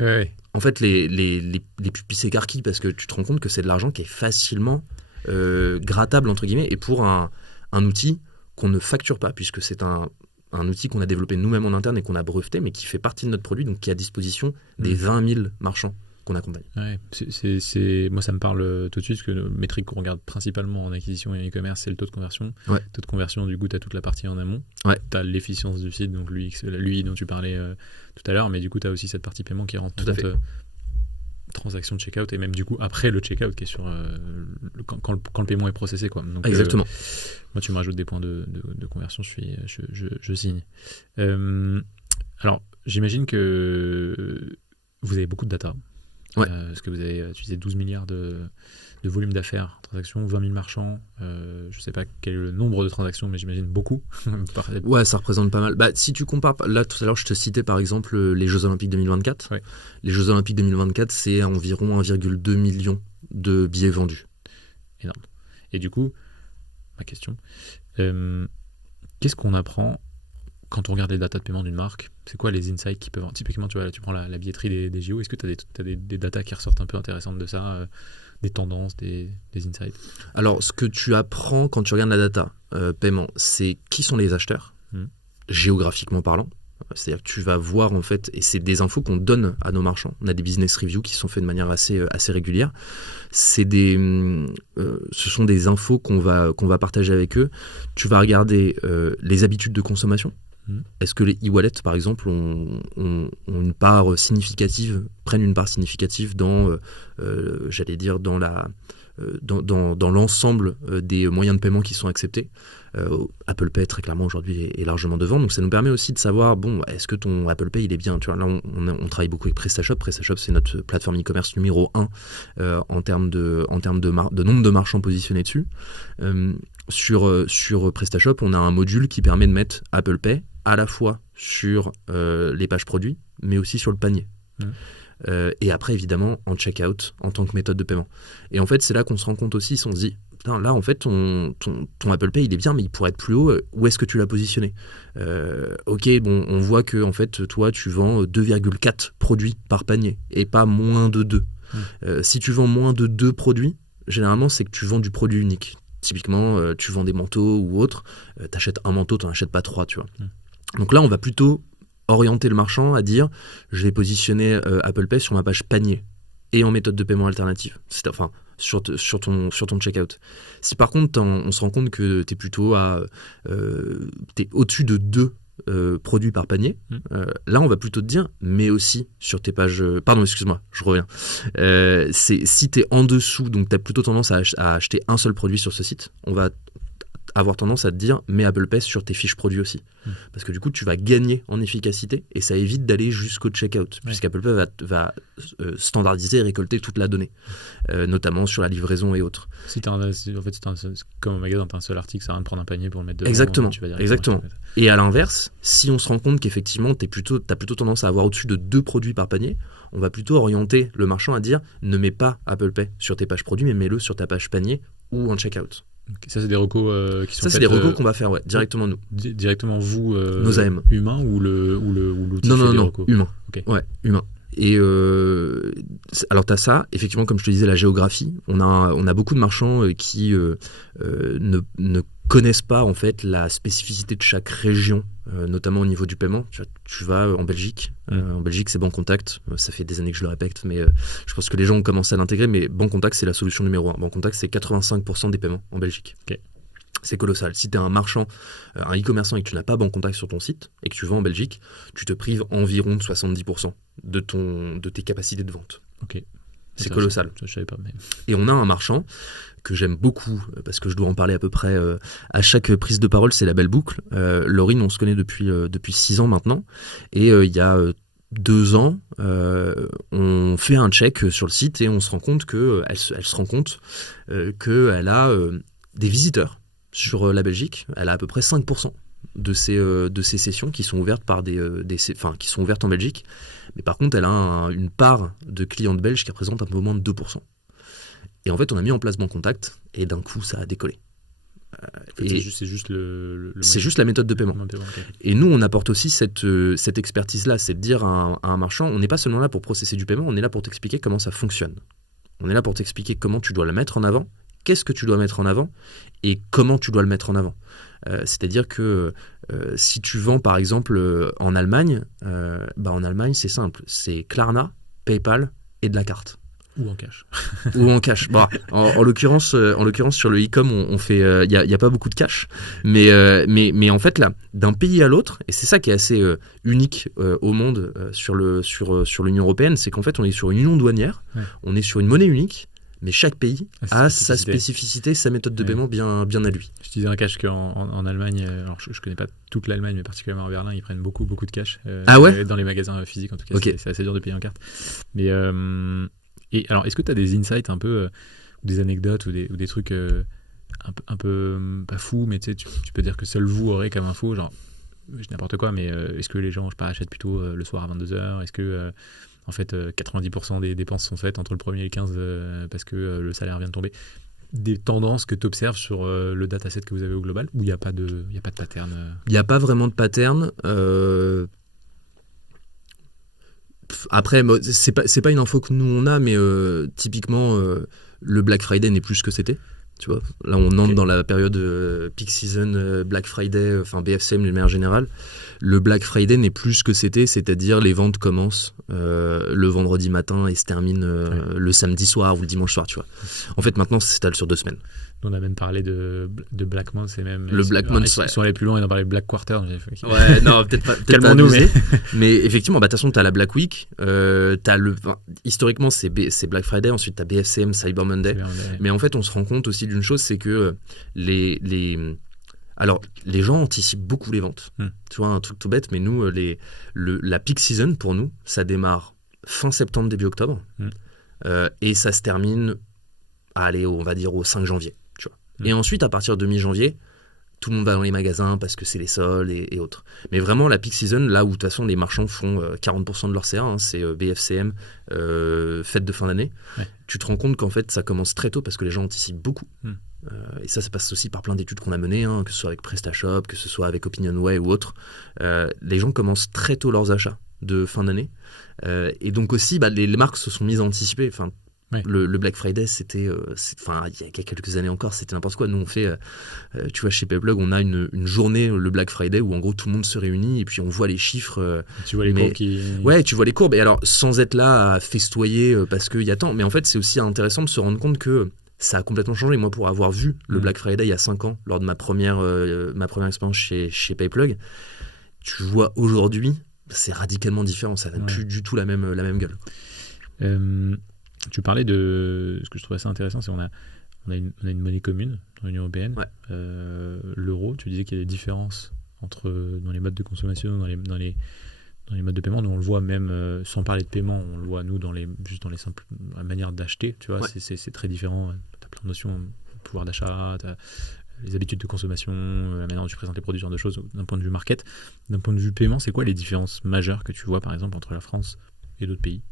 Ouais. En fait, les pupilles s'écarquillent parce que tu te rends compte que c'est de l'argent qui est facilement grattable entre guillemets, et pour un outil qu'on ne facture pas, puisque c'est un outil qu'on a développé nous-mêmes en interne et qu'on a breveté, mais qui fait partie de notre produit, donc qui est à disposition des 20 000 marchands qu'on accompagne. Ouais, moi ça me parle tout de suite, parce que le métrique qu'on regarde principalement en acquisition et en e-commerce, c'est le taux de conversion. Ouais. Taux de conversion, du coup tu as toute la partie en amont, tu as l'efficience du site, donc lui dont tu parlais tout à l'heure, mais du coup tu as aussi cette partie paiement qui rentre tout à fait. Transaction de checkout, et même du coup après le checkout qui est sur quand le paiement est processé, quoi. Donc, exactement. Moi tu me rajoutes des points de conversion, je signe. Alors j'imagine que vous avez beaucoup de data, parce que vous avez utilisé 12 milliards de volume d'affaires, transactions, 20 000 marchands, je sais pas quel est le nombre de transactions, mais j'imagine beaucoup. Ouais, ça représente pas mal. Si tu compares, là tout à l'heure je te citais par exemple les Jeux Olympiques 2024. Ouais. Les Jeux Olympiques 2024, c'est environ 1,2 million de billets vendus. Énorme. Et du coup, ma question, qu'est-ce qu'on apprend quand on regarde les datas de paiement d'une marque? C'est quoi les insights qui peuvent... Typiquement, tu vois, là, tu prends la billetterie des JO, est-ce que tu as des datas qui ressortent un peu intéressantes de ça, des tendances, des insights? Alors, ce que tu apprends quand tu regardes la data paiement, c'est qui sont les acheteurs, géographiquement parlant. C'est-à-dire que tu vas voir, en fait, et c'est des infos qu'on donne à nos marchands. On a des business reviews qui sont faits de manière assez régulière. Ce sont des infos qu'on va partager avec eux. Tu vas regarder les habitudes de consommation. Est-ce que les e-wallets, par exemple, prennent une part significative dans, j'allais dire, dans dans l'ensemble des moyens de paiement qui sont acceptés. Apple Pay très clairement aujourd'hui est largement devant, donc ça nous permet aussi de savoir est-ce que ton Apple Pay il est bien, tu vois. Là on travaille beaucoup avec PrestaShop. PrestaShop c'est notre plateforme e-commerce numéro 1 en termes de nombre de marchands positionnés dessus. Sur PrestaShop on a un module qui permet de mettre Apple Pay à la fois sur les pages produits mais aussi sur le panier. Et après évidemment en checkout en tant que méthode de paiement. Et en fait c'est là qu'on se rend compte aussi, on se dit là en fait ton Apple Pay il est bien mais il pourrait être plus haut, où est-ce que tu l'as positionné? Ok, bon, on voit que en fait toi tu vends 2,4 produits par panier et pas moins de 2. Si tu vends moins de 2 produits, généralement c'est que tu vends du produit unique. Typiquement tu vends des manteaux ou autre, t'achètes un manteau, t'en achètes pas 3, tu vois. Donc là on va plutôt orienter le marchand à dire je vais positionner Apple Pay sur ma page panier et en méthode de paiement alternative, enfin sur ton checkout. Si par contre on se rend compte que t'es plutôt t'es au-dessus de 2 produits par panier, là on va plutôt te dire mais aussi sur tes pages pardon excuse-moi je reviens, si t'es en dessous, donc t'as plutôt tendance à acheter un seul produit sur ce site, on va avoir tendance à te dire mets Apple Pay sur tes fiches produits aussi, parce que du coup tu vas gagner en efficacité et ça évite d'aller jusqu'au checkout, puisqu'Apple Pay va standardiser et récolter toute la donnée, notamment sur la livraison et autres. Si comme un magasin, t'as un seul article, ça sert à rien de prendre un panier pour le mettre dedans. Exactement. Et à l'inverse, si on se rend compte qu'effectivement t'as plutôt tendance à avoir au-dessus de 2 produits par panier, on va plutôt orienter le marchand à dire ne mets pas Apple Pay sur tes pages produits mais mets-le sur ta page panier ou en checkout. Ça c'est des recos qui sont c'est des recos qu'on va faire directement nous. Directement vous nos AM humains ou l'outil non humain. Okay. Ouais, humain. Et alors t'as ça, effectivement comme je te disais la géographie, on a beaucoup de marchands qui ne connaissent pas en fait la spécificité de chaque région, notamment au niveau du paiement. Tu vas en Belgique, en Belgique c'est Bancontact, ça fait des années que je le répète, mais je pense que les gens ont commencé à l'intégrer, mais Bancontact c'est la solution numéro 1. Bancontact c'est 85% des paiements en Belgique. Okay. C'est colossal. Si tu es un marchand, un e-commerçant et que tu n'as pas Bancontact sur ton site et que tu vends en Belgique, tu te prives environ de 70% de tes capacités de vente. Okay. C'est colossal. Je savais pas, mais... Et on a un marchand que j'aime beaucoup, parce que je dois en parler à peu près à chaque prise de parole, c'est la Belle Boucle. Laurine, on se connaît depuis 6 ans maintenant. Et il y a 2 ans, on fait un check sur le site et on se rend compte qu'elle se rend compte qu'elle a des visiteurs sur la Belgique. Elle a à peu près 5% de ces sessions qui sont ouvertes qui sont ouvertes en Belgique. Mais par contre, elle a une part de clientes belges qui représente un peu moins de 2%. Et en fait, on a mis en place Bancontact et d'un coup, ça a décollé. C'est juste c'est juste la méthode de paiement. Et nous, on apporte aussi cette expertise-là, c'est de dire à un marchand, on n'est pas seulement là pour processer du paiement, on est là pour t'expliquer comment ça fonctionne. On est là pour t'expliquer comment tu dois le mettre en avant, qu'est-ce que tu dois mettre en avant et comment tu dois le mettre en avant. C'est-à-dire que si tu vends par exemple en Allemagne, en Allemagne c'est simple, c'est Klarna, PayPal et de la carte. Ou en cash. Ou en cash. Bon, en l'occurrence sur le e-com on fait, y a pas beaucoup de cash, mais en fait là, d'un pays à l'autre, et c'est ça qui est assez unique au monde sur l'Union européenne, c'est qu'en fait on est sur une union douanière, on est sur une monnaie unique. Mais chaque pays a sa spécificité, sa méthode de paiement bien à lui. Je disais un cash qu'en Allemagne, alors je connais pas toute l'Allemagne, mais particulièrement à Berlin, ils prennent beaucoup de cash. Dans les magasins physiques, en tout cas, c'est assez dur de payer en carte. Mais et alors, est-ce que tu as des insights un peu, ou des anecdotes, ou des trucs un peu pas fous, mais tu peux dire que seul vous aurez comme info, genre, je n'importe quoi, mais est-ce que les gens, achètent plutôt le soir à 22h? Est-ce que en fait, 90% des dépenses sont faites entre le 1er et le 15 parce que le salaire vient de tomber. Des tendances que tu observes sur le dataset que vous avez au global, ou il n'y a pas de pattern Il n'y a pas vraiment de pattern. Après, c'est pas une info que nous on a, mais typiquement, le Black Friday n'est plus ce que c'était. Tu vois, là on entre dans la période peak season, Black Friday, enfin BFCM de manière générale. Le Black Friday n'est plus ce que c'était, c'est-à-dire les ventes commencent le vendredi matin et se terminent le samedi soir ou le dimanche soir, tu vois. En fait, maintenant, ça s'étale sur 2 semaines. On a même parlé de Black Month, c'est même... Le Black Month, ils sont allés plus loin, ils ont parlé de Black Quarter. Ouais, non, peut-être pas Calmons-nous, abuser. Mais effectivement, de toute façon, t'as la Black Week, historiquement, c'est Black Friday, ensuite t'as BFCM, Cyber Monday. Mais en fait, on se rend compte aussi d'une chose, c'est que alors, les gens anticipent beaucoup les ventes. Tu vois, un truc tout bête, mais nous, la peak season, pour nous, ça démarre fin septembre, début octobre, et ça se termine, on va dire au 5 janvier. Tu vois. Et ensuite, à partir de mi-janvier, tout le monde va dans les magasins parce que c'est les soldes et autres. Mais vraiment, la peak season, là où de toute façon les marchands font 40% de leur CA, c'est BFCM, fête de fin d'année, tu te rends compte qu'en fait, ça commence très tôt parce que les gens anticipent beaucoup. Et ça passe aussi par plein d'études qu'on a menées, que ce soit avec PrestaShop, que ce soit avec OpinionWay ou autre. Les gens commencent très tôt leurs achats de fin d'année. Et donc aussi, les marques se sont mises à anticiper. Enfin, le Black Friday, c'était, il y a quelques années encore, c'était n'importe quoi. Nous, on fait, tu vois, chez Payplug, on a une journée, le Black Friday, où en gros tout le monde se réunit et puis on voit les chiffres. Tu vois les courbes qui... Ouais, tu vois les courbes. Et alors, sans être là à festoyer parce qu'il y a tant. Mais en fait, c'est aussi intéressant de se rendre compte que ça a complètement changé. Moi, pour avoir vu le Black Friday il y a 5 ans, lors de ma première expérience chez Payplug, tu vois aujourd'hui, c'est radicalement différent. Ça n'a plus du tout la même gueule. Tu parlais de ce que je trouve assez intéressant, c'est qu'on a une monnaie commune dans l'Union européenne. L'euro, tu disais qu'il y a des différences dans les modes de consommation, dans les modes de paiement. Nous, on le voit même sans parler de paiement, on le voit nous juste dans les simples manières d'acheter. Tu vois, c'est très différent. Tu as plein de notions, pouvoir d'achat, tu as les habitudes de consommation, la manière dont tu présentes les produits, ce genre de choses d'un point de vue market. D'un point de vue paiement, c'est quoi les différences majeures que tu vois par exemple entre la France et d'autres pays?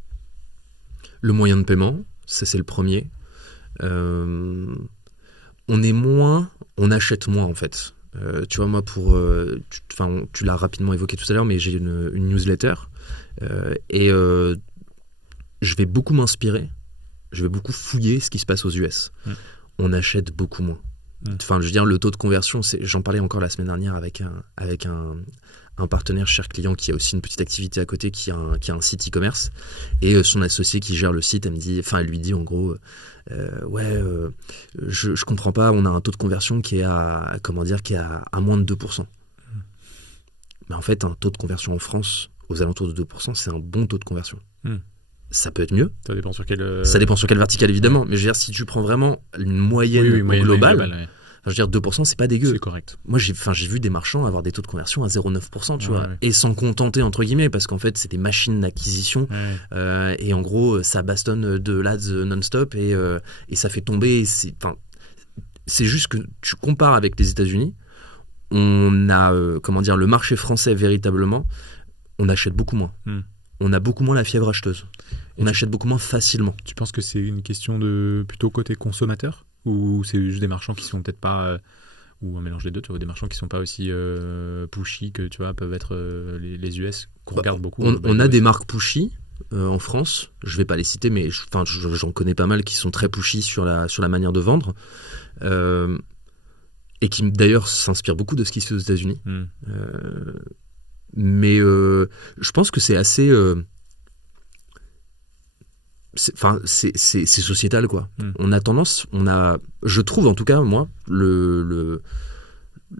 Le moyen de paiement, c'est le premier. On achète moins en fait. Tu vois, moi, tu l'as rapidement évoqué tout à l'heure, mais j'ai une newsletter et je vais beaucoup m'inspirer, je vais beaucoup fouiller ce qui se passe aux US. On achète beaucoup moins. Enfin, je veux dire, le taux de conversion, j'en parlais encore la semaine dernière avec un partenaire cher client qui a aussi une petite activité à côté, qui a un site e-commerce, et son associé qui gère le site, elle lui dit en gros, je comprends pas, on a un taux de conversion qui est à moins de 2%. Mais en fait, un taux de conversion en France, aux alentours de 2%, c'est un bon taux de conversion. Ça peut être mieux. Ça dépend sur quelle... Ça dépend sur quelle verticale, évidemment. Mais je veux dire, si tu prends vraiment une moyenne globale, je veux dire, 2%, c'est pas dégueu. C'est correct. Moi, j'ai vu des marchands avoir des taux de conversion à 0,9%, tu vois, et s'en contenter, entre guillemets, parce qu'en fait, c'est des machines d'acquisition, et en gros, ça bastonne de l'ads non-stop, et ça fait tomber. C'est juste que tu compares avec les États-Unis, on a, le marché français, véritablement, on achète beaucoup moins. On a beaucoup moins la fièvre acheteuse. On achète beaucoup moins facilement. Tu penses que c'est une question de plutôt côté consommateur, ou c'est juste des marchands qui sont peut-être pas, ou un mélange des deux, tu vois, des marchands qui sont pas aussi pushy que tu vois peuvent être les US qu'on regarde beaucoup. On a des marques pushy en France. Je vais pas les citer, mais j'en connais pas mal qui sont très pushy sur la manière de vendre, et qui d'ailleurs s'inspirent beaucoup de ce qui se fait aux États-Unis. Mais je pense que c'est assez c'est sociétal, quoi. On a tendance, je trouve en tout cas, moi,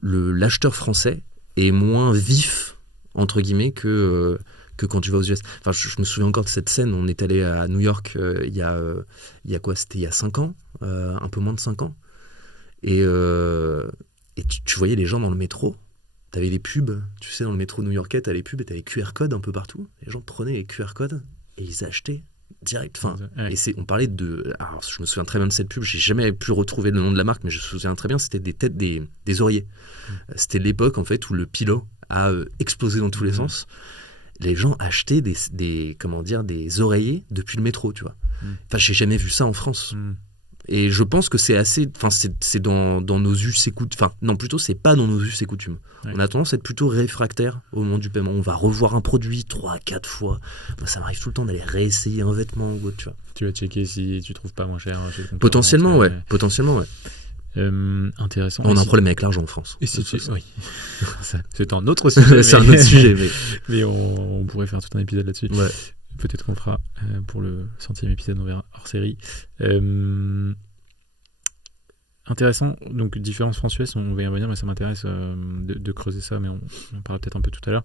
l'acheteur français est moins vif, entre guillemets, que quand tu vas aux US. Enfin, je me souviens encore de cette scène. On est allé à New York il y a quoi, c'était il y a 5 ans, un peu moins de 5 ans, et tu voyais les gens dans le métro. T'avais les pubs, tu sais, dans le métro new-yorkais, t'as les pubs et t'as les QR codes un peu partout. Les gens prenaient les QR codes et ils achetaient direct. Enfin, et on parlait de... Alors, je me souviens très bien de cette pub, j'ai jamais pu retrouver le nom de la marque, mais je me souviens très bien, c'était des têtes des oreillers. C'était l'époque, en fait, où le pilot a explosé dans tous les sens. Les gens achetaient des oreillers depuis le métro, tu vois. Enfin, j'ai jamais vu ça en France. Et je pense que c'est assez... Enfin, c'est dans nos us et coutumes... Enfin, non, plutôt, c'est pas dans nos us et coutumes. On a tendance à être plutôt réfractaire au moment du paiement. On va revoir un produit 3-4 fois. Moi, ça m'arrive tout le temps d'aller réessayer un vêtement ou autre, tu vois. Tu vas checker si tu trouves pas moins cher. Potentiellement, ouais. Intéressant. On a un problème avec l'argent en France. Et oui. C'est un autre sujet. C'est un autre sujet, mais on pourrait faire tout un épisode là-dessus. Ouais. Peut-être qu'on le fera pour le 100e épisode, on verra hors série. Intéressant, donc différence France-US, on va y revenir, mais ça m'intéresse de creuser ça, mais on parlera peut-être un peu tout à l'heure.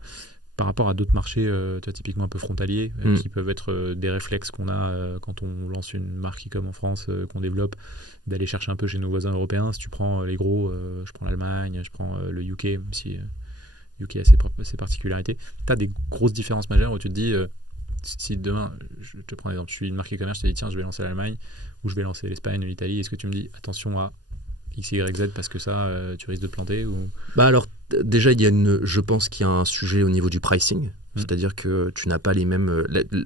Par rapport à d'autres marchés, tu vois, typiquement un peu frontaliers, qui peuvent être des réflexes qu'on a quand on lance une marque e-com en France, qu'on développe, d'aller chercher un peu chez nos voisins européens. Si tu prends les gros, je prends l'Allemagne, je prends le UK, même si UK a ses particularités, tu as des grosses différences majeures où tu te dis, si demain, je te prends l'exemple, je suis une marque e-commerce, je te dis tiens, je vais lancer l'Allemagne, ou je vais lancer l'Espagne ou l'Italie, est-ce que tu me dis attention à X, Y, Z parce que ça, tu risques de te planter ou... Alors, déjà, je pense qu'il y a un sujet au niveau du pricing. C'est-à-dire que tu n'as pas les mêmes...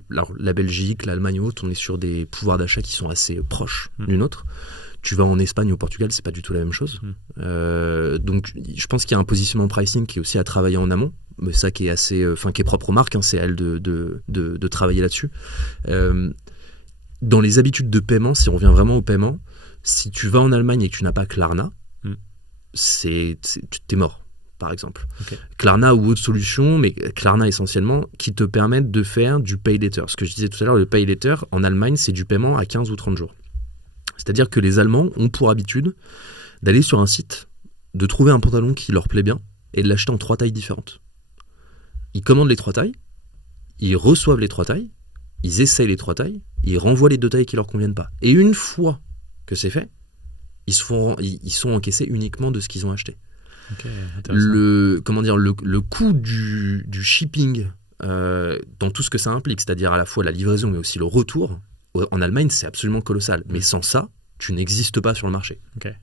La Belgique, l'Allemagne ou autre, on est sur des pouvoirs d'achat qui sont assez proches d'une autre. Tu vas en Espagne ou au Portugal, c'est pas du tout la même chose. Donc, je pense qu'il y a un positionnement pricing qui est aussi à travailler en amont. Mais ça qui est assez... qui est propre aux marques, c'est à elles de travailler là-dessus. Dans les habitudes de paiement, si on revient vraiment au paiement, si tu vas en Allemagne et que tu n'as pas Klarna, t'es mort, par exemple. Okay. Klarna ou autre solution, mais Klarna essentiellement, qui te permettent de faire du pay later. Ce que je disais tout à l'heure, le pay later, en Allemagne, c'est du paiement à 15 ou 30 jours. C'est-à-dire que les Allemands ont pour habitude d'aller sur un site, de trouver un pantalon qui leur plaît bien et de l'acheter en 3 tailles différentes. Ils commandent les 3 tailles, ils reçoivent les 3 tailles, ils essayent les 3 tailles, ils renvoient les 2 tailles qui leur conviennent pas. Et une fois que c'est fait, ils sont encaissés uniquement de ce qu'ils ont acheté. Okay, le coût du shipping dans tout ce que ça implique, c'est-à-dire à la fois la livraison mais aussi le retour, en Allemagne c'est absolument colossal. Mais sans ça, tu n'existes pas sur le marché. Okay.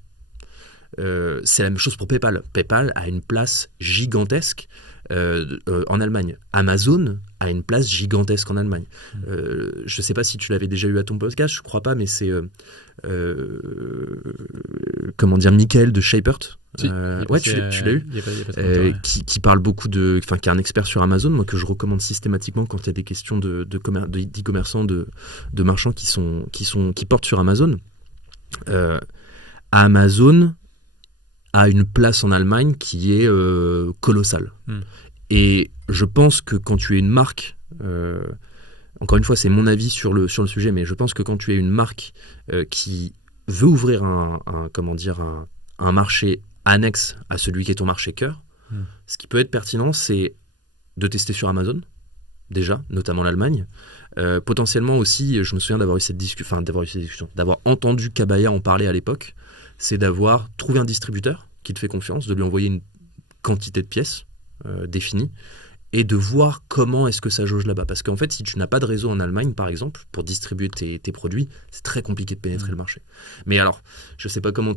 C'est la même chose pour PayPal. PayPal a une place gigantesque en Allemagne. Amazon a une place gigantesque en Allemagne. Je ne sais pas si tu l'avais déjà eu à ton podcast, je ne crois pas, mais c'est Michael de Shapert. Si, tu l'as eu. Qui parle beaucoup qui est un expert sur Amazon, moi que je recommande systématiquement quand il y a des questions d'e-commerçants, de marchands qui portent sur Amazon. Amazon a une place en Allemagne qui est colossale. Et je pense que quand tu es une marque, encore une fois c'est mon avis sur le sujet, mais je pense que quand tu es une marque qui veut ouvrir un marché annexe à celui qui est ton marché cœur, ce qui peut être pertinent, c'est de tester sur Amazon, déjà, notamment l'Allemagne. Potentiellement aussi, je me souviens d'avoir eu cette discussion, d'avoir entendu Kabaya en parler à l'époque, c'est d'avoir trouvé un distributeur qui te fait confiance, de lui envoyer une quantité de pièces définie et de voir comment est-ce que ça jauge là-bas. Parce qu'en fait, si tu n'as pas de réseau en Allemagne, par exemple, pour distribuer tes produits, c'est très compliqué de pénétrer le marché. Mais alors, je sais pas comment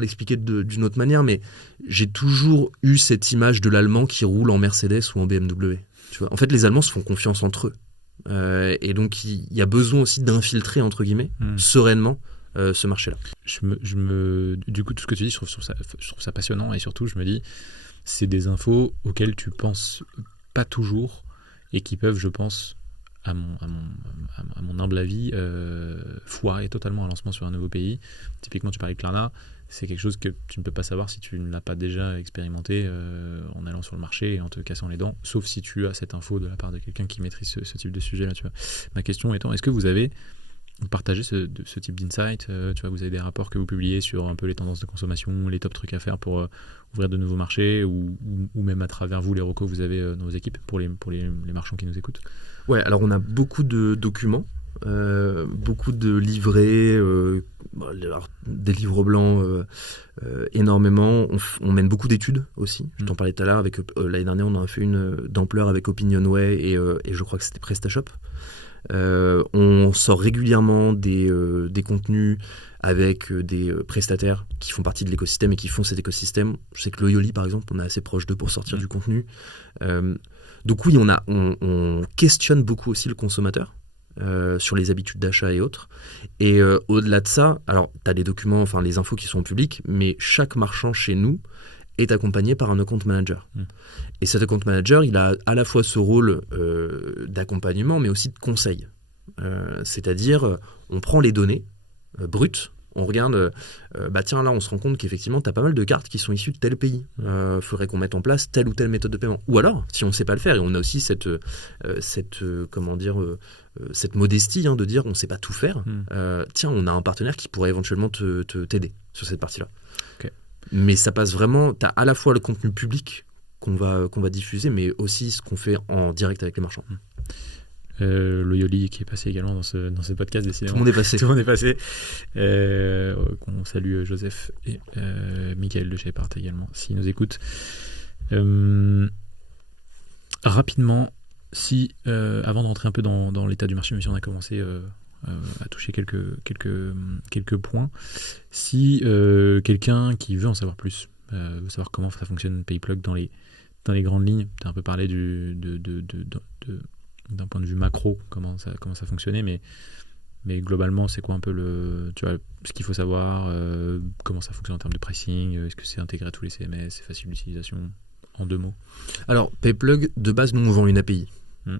l'expliquer d'une autre manière, mais j'ai toujours eu cette image de l'Allemand qui roule en Mercedes ou en BMW. Tu vois, en fait, les Allemands se font confiance entre eux. Et donc, il y a besoin aussi d'infiltrer, entre guillemets, sereinement, ce marché-là. Du coup, tout ce que tu dis, je trouve ça passionnant, et surtout, je me dis, c'est des infos auxquelles tu penses pas toujours et qui peuvent, je pense, à mon humble avis, foirer totalement un lancement sur un nouveau pays. Typiquement, tu parlais de Klarna, c'est quelque chose que tu ne peux pas savoir si tu ne l'as pas déjà expérimenté en allant sur le marché et en te cassant les dents, sauf si tu as cette info de la part de quelqu'un qui maîtrise ce type de sujet-là. Tu vois. Ma question étant, est-ce que vous avez partagé ce type d'insight, tu vois, vous avez des rapports que vous publiez sur un peu les tendances de consommation, les top trucs à faire pour ouvrir de nouveaux marchés ou même à travers vous les recos que vous avez dans vos équipes pour les marchands qui nous écoutent? Ouais, alors on a beaucoup de documents, beaucoup de livrets, des livres blancs énormément. On mène beaucoup d'études aussi. Je t'en parlais tout à l'heure. L'année dernière, on en a fait une d'ampleur avec Opinionway et je crois que c'était PrestaShop. On sort régulièrement des contenus avec des prestataires qui font partie de l'écosystème et qui font cet écosystème. Je sais que Loyoli, par exemple, on est assez proche d'eux pour sortir du contenu. Donc oui, on questionne beaucoup aussi le consommateur sur les habitudes d'achat et autres. Et au-delà de ça, alors tu as les documents, enfin les infos qui sont publiques, mais chaque marchand chez nous est accompagné par un account manager. Et cet account manager, il a à la fois ce rôle d'accompagnement, mais aussi de conseil. C'est-à-dire, on prend les données brutes, On regarde, tiens, là, on se rend compte qu'effectivement, tu as pas mal de cartes qui sont issues de tel pays. Faudrait qu'on mette en place telle ou telle méthode de paiement. Ou alors, si on ne sait pas le faire, et on a aussi cette modestie de dire on ne sait pas tout faire, tiens, on a un partenaire qui pourrait éventuellement t'aider sur cette partie-là. Okay. Mais ça passe vraiment, tu as à la fois le contenu public qu'on va diffuser, mais aussi ce qu'on fait en direct avec les marchands. Le Yoli qui est passé également dans ce podcast, décidément. Tout le monde est passé. On salue Joseph et Michael de chez Part également, s'ils nous écoutent. Rapidement, avant de rentrer un peu dans l'état du marché, même si on a commencé à toucher quelques points, si quelqu'un qui veut en savoir plus, veut savoir comment ça fonctionne PayPlug dans les grandes lignes, tu as un peu parlé d'un point de vue macro, comment ça fonctionnait, mais globalement, c'est quoi un peu ce qu'il faut savoir, comment ça fonctionne en termes de pricing, est-ce que c'est intégré à tous les CMS, c'est facile d'utilisation, en 2 mots? Alors, PayPlug, de base, nous, on vend une API.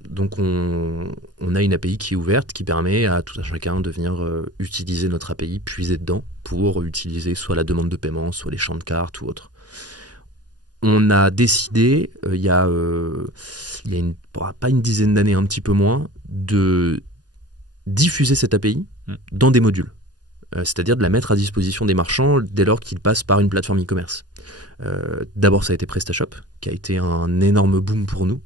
Donc, on a une API qui est ouverte, qui permet à tout un chacun de venir utiliser notre API, puiser dedans, pour utiliser soit la demande de paiement, soit les champs de cartes ou autre. On a décidé, il y a pas une dizaine d'années, un petit peu moins, de diffuser cette API dans des modules. C'est-à-dire de la mettre à disposition des marchands dès lors qu'ils passent par une plateforme e-commerce. D'abord, ça a été PrestaShop, qui a été un énorme boom pour nous,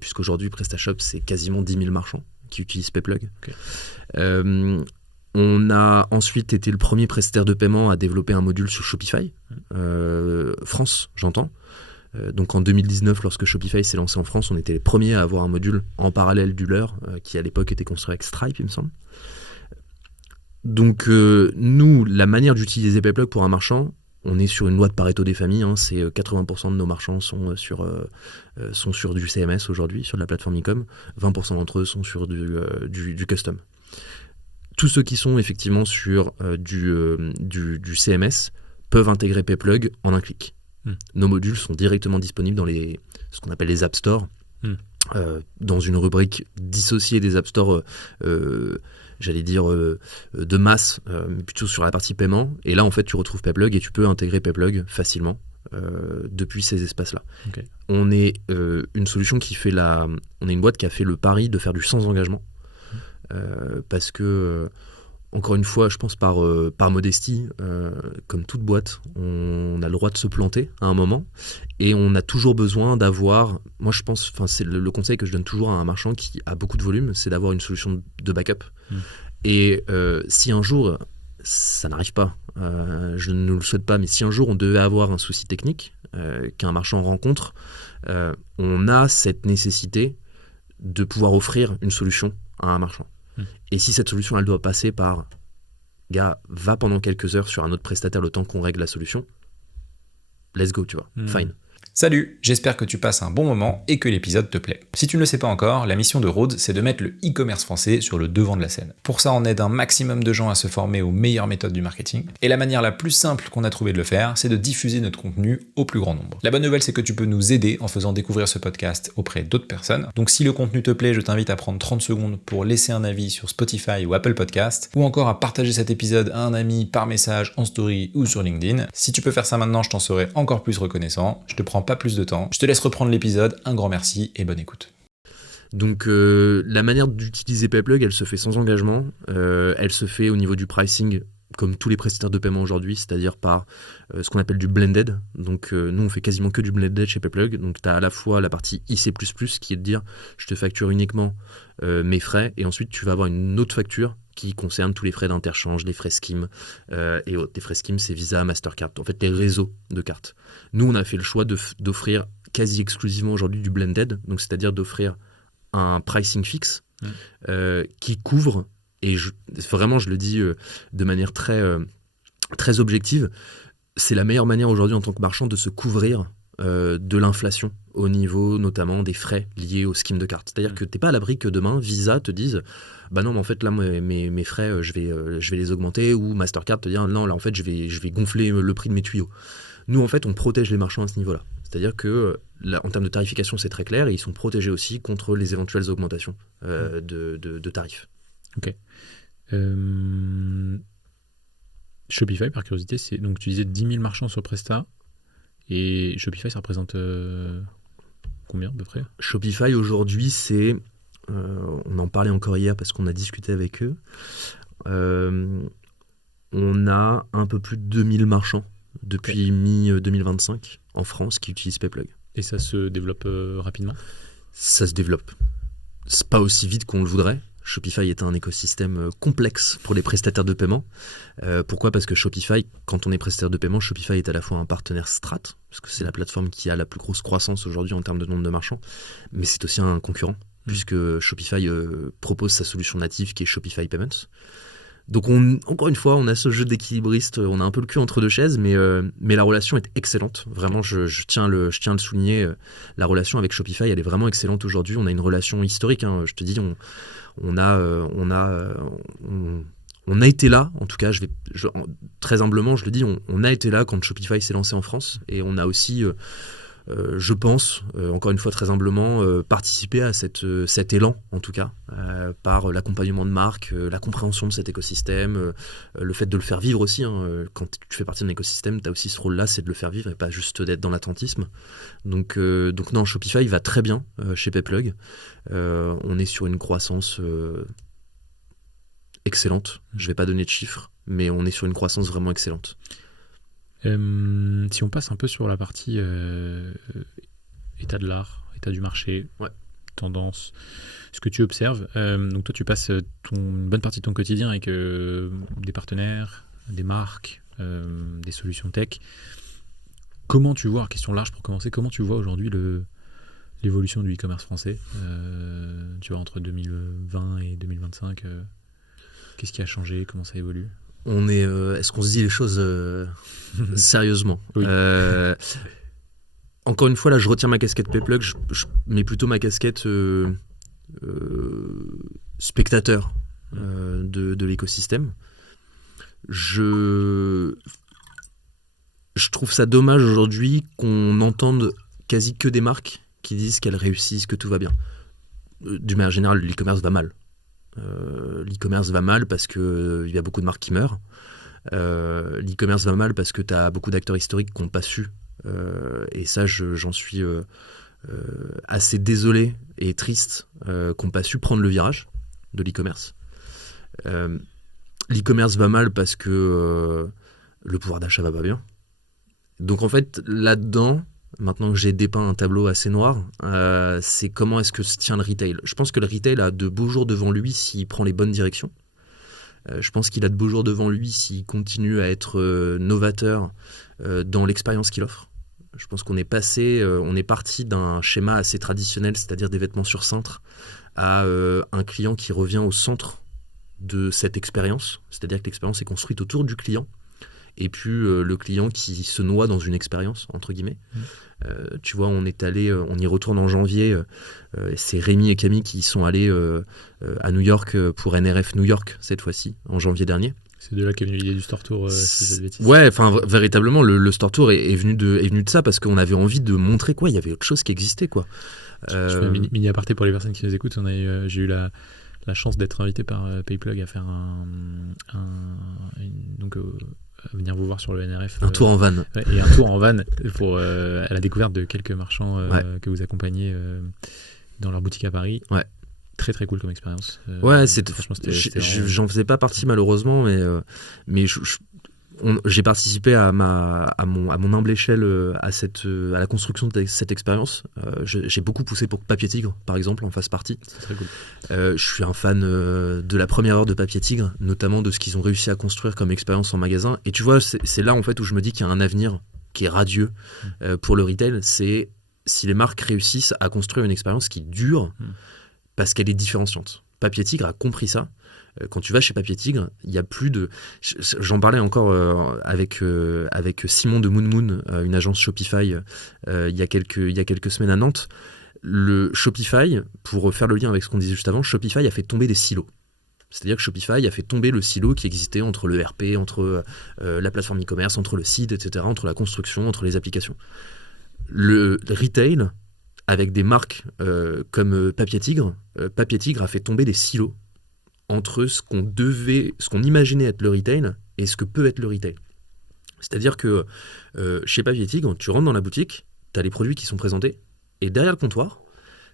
puisqu'aujourd'hui, PrestaShop, c'est quasiment 10 000 marchands qui utilisent PayPlug. Okay. On a ensuite été le premier prestataire de paiement à développer un module sur Shopify, France, j'entends. Donc en 2019, lorsque Shopify s'est lancé en France, on était les premiers à avoir un module en parallèle du leur, qui à l'époque était construit avec Stripe, il me semble. Donc nous, la manière d'utiliser PayPlug pour un marchand, on est sur une loi de Pareto des familles, c'est 80% de nos marchands sont sur du CMS aujourd'hui, sur de la plateforme e-com, 20% d'entre eux sont sur du custom. Tous ceux qui sont effectivement sur du CMS peuvent intégrer PayPlug en un clic. Nos modules sont directement disponibles dans ce qu'on appelle les App Store, dans une rubrique dissociée des App Store, j'allais dire de masse, mais plutôt sur la partie paiement. Et là, en fait, tu retrouves PayPlug et tu peux intégrer PayPlug facilement depuis ces espaces-là. Okay. On est une solution on est une boîte qui a fait le pari de faire du sans engagement. Parce que, encore une fois, je pense par modestie, comme toute boîte, on a le droit de se planter à un moment et on a toujours besoin d'avoir, moi je pense, c'est le conseil que je donne toujours à un marchand qui a beaucoup de volume, c'est d'avoir une solution de backup. Et si un jour, ça n'arrive pas, je ne le souhaite pas, mais si un jour on devait avoir un souci technique qu'un marchand rencontre, on a cette nécessité de pouvoir offrir une solution à un marchand. Et si cette solution, elle doit passer par gars, va pendant quelques heures sur un autre prestataire le temps qu'on règle la solution, let's go, tu vois, fine. Salut, j'espère que tu passes un bon moment et que l'épisode te plaît. Si tu ne le sais pas encore, la mission de Rhodes, c'est de mettre le e-commerce français sur le devant de la scène. Pour ça, on aide un maximum de gens à se former aux meilleures méthodes du marketing. Et la manière la plus simple qu'on a trouvé de le faire, c'est de diffuser notre contenu au plus grand nombre. La bonne nouvelle, c'est que tu peux nous aider en faisant découvrir ce podcast auprès d'autres personnes. Donc si le contenu te plaît, je t'invite à prendre 30 secondes pour laisser un avis sur Spotify ou Apple Podcast, ou encore à partager cet épisode à un ami par message, en story ou sur LinkedIn. Si tu peux faire ça maintenant, je t'en serai encore plus reconnaissant. Je te prends pas plus de temps. Je te laisse reprendre l'épisode. Un grand merci et bonne écoute. Donc la manière d'utiliser PayPlug, elle se fait sans engagement. Elle se fait au niveau du pricing comme tous les prestataires de paiement aujourd'hui, c'est-à-dire par ce qu'on appelle du blended. Donc nous, on fait quasiment que du blended chez PayPlug. Donc tu as à la fois la partie IC++, qui est de dire je te facture uniquement mes frais, et ensuite tu vas avoir une autre facture qui concerne tous les frais d'interchange, les frais Scheme et autres. Les frais Scheme, c'est Visa, Mastercard, en fait les réseaux de cartes. Nous, on a fait le choix d'offrir quasi exclusivement aujourd'hui du blended, donc c'est-à-dire d'offrir un pricing fixe qui couvre, et vraiment je le dis de manière très objective, c'est la meilleure manière aujourd'hui en tant que marchand de se couvrir de l'inflation au niveau notamment des frais liés au scheme de carte. C'est-à-dire que tu n'es pas à l'abri que demain Visa te dise bah non mais en fait là mes frais je vais les augmenter, ou Mastercard te dire non là en fait je vais gonfler le prix de mes tuyaux. Nous en fait on protège les marchands à ce niveau-là. C'est-à-dire que là, en termes de tarification c'est très clair, et ils sont protégés aussi contre les éventuelles augmentations de tarifs. Ok. Shopify, par curiosité, c'est donc tu disais 10 000 marchands sur Presta, et Shopify, ça représente combien à peu près? Shopify aujourd'hui, c'est, on en parlait encore hier parce qu'on a discuté avec eux, on a un peu plus de 2000 marchands depuis mi-2025 en France qui utilisent PayPlug. Et ça se développe rapidement? Ça se développe. C'est pas aussi vite qu'on le voudrait. Shopify est un écosystème complexe pour les prestataires de paiement. Pourquoi ? Parce que Shopify, quand on est prestataire de paiement, Shopify est à la fois un partenaire strat, parce que c'est la plateforme qui a la plus grosse croissance aujourd'hui en termes de nombre de marchands, mais c'est aussi un concurrent, puisque Shopify propose sa solution native qui est Shopify Payments. Donc encore une fois, on a ce jeu d'équilibriste, on a un peu le cul entre deux chaises, mais la relation est excellente. Vraiment, je tiens à le souligner, la relation avec Shopify, elle est vraiment excellente aujourd'hui. On a une relation historique, hein. Je te dis, on a été là, en tout cas, très humblement, je le dis, on a été là quand Shopify s'est lancé en France, et on a aussi, je pense, encore une fois très humblement, participé à cet élan, en tout cas, par l'accompagnement de marque, la compréhension de cet écosystème, le fait de le faire vivre aussi, hein. Quand tu fais partie d'un écosystème, tu as aussi ce rôle-là, c'est de le faire vivre et pas juste d'être dans l'attentisme. Donc non, Shopify va très bien chez PayPlug. On est sur une croissance excellente. Je ne vais pas donner de chiffres, mais on est sur une croissance vraiment excellente. Si on passe un peu sur la partie état de l'art, état du marché, tendance, ce que tu observes, donc toi tu passes une bonne partie de ton quotidien avec des partenaires, des marques, des solutions tech. Comment tu vois, question large pour commencer, comment tu vois aujourd'hui l'évolution du e-commerce français, tu vois, entre 2020 et 2025, qu'est-ce qui a changé, comment ça évolue? Est-ce qu'on se dit les choses sérieusement? Oui. Encore une fois, là, je retire ma casquette PayPlug, je mets plutôt ma casquette spectateur de l'écosystème. Je trouve ça dommage aujourd'hui qu'on entende quasi que des marques qui disent qu'elles réussissent, que tout va bien. D'une manière générale, l'e-commerce va mal. L'e-commerce va mal parce qu'il y a beaucoup de marques qui meurent. L'e-commerce va mal parce que tu as beaucoup d'acteurs historiques qui n'ont pas su. Et ça, j'en suis assez désolé et triste qui n'ont pas su prendre le virage de l'e-commerce. L'e-commerce va mal parce que le pouvoir d'achat va pas bien. Donc en fait, là-dedans, maintenant que j'ai dépeint un tableau assez noir, c'est comment est-ce que se tient le retail. Je pense que le retail a de beaux jours devant lui s'il prend les bonnes directions. Je pense qu'il a de beaux jours devant lui s'il continue à être novateur dans l'expérience qu'il offre. Je pense qu'on est parti d'un schéma assez traditionnel, c'est-à-dire des vêtements sur cintre, à un client qui revient au centre de cette expérience. C'est-à-dire que l'expérience est construite autour du client. Et puis le client qui se noie dans une expérience, entre guillemets. Tu vois, on y retourne en janvier, c'est Rémi et Camille qui sont allés à New York pour NRF New York, cette fois-ci, en janvier dernier. C'est de là qu'est venue l'idée du Store Tour, si je dis pas de bêtises. Ouais, enfin véritablement, le Store Tour est venu de ça, parce qu'on avait envie de montrer il y avait autre chose qui existait, quoi. Je fais un mini aparté pour les personnes qui nous écoutent. J'ai eu la chance d'être invité par PayPlug à faire à venir vous voir sur le NRF. Un tour en van. Et un tour en van à la découverte de quelques marchands que vous accompagnez dans leur boutique à Paris. Ouais. Très très cool comme expérience. Franchement, j'en faisais pas partie malheureusement, mais j'ai participé à mon humble échelle à la construction de cette expérience. J'ai beaucoup poussé pour que Papier Tigre, par exemple, en fasse partie. C'est très cool. Je suis un fan de la première heure de Papier Tigre, notamment de ce qu'ils ont réussi à construire comme expérience en magasin. Et tu vois, c'est là en fait où je me dis qu'il y a un avenir qui est radieux pour le retail. C'est si les marques réussissent à construire une expérience qui dure parce qu'elle est différenciante. Papier Tigre a compris ça. Quand tu vas chez Papier Tigre, il y a plus de... J'en parlais encore avec Simon de Moon Moon, une agence Shopify, il y a quelques semaines à Nantes. Le Shopify, pour faire le lien avec ce qu'on disait juste avant, Shopify a fait tomber des silos. C'est-à-dire que Shopify a fait tomber le silo qui existait entre le RP, entre la plateforme e-commerce, entre le site, etc., entre la construction, entre les applications. Le retail, avec des marques comme Papier Tigre a fait tomber des silos entre ce qu'on imaginait être le retail et ce que peut être le retail. C'est-à-dire que chez Papier Tigre, tu rentres dans la boutique, tu as les produits qui sont présentés, et derrière le comptoir,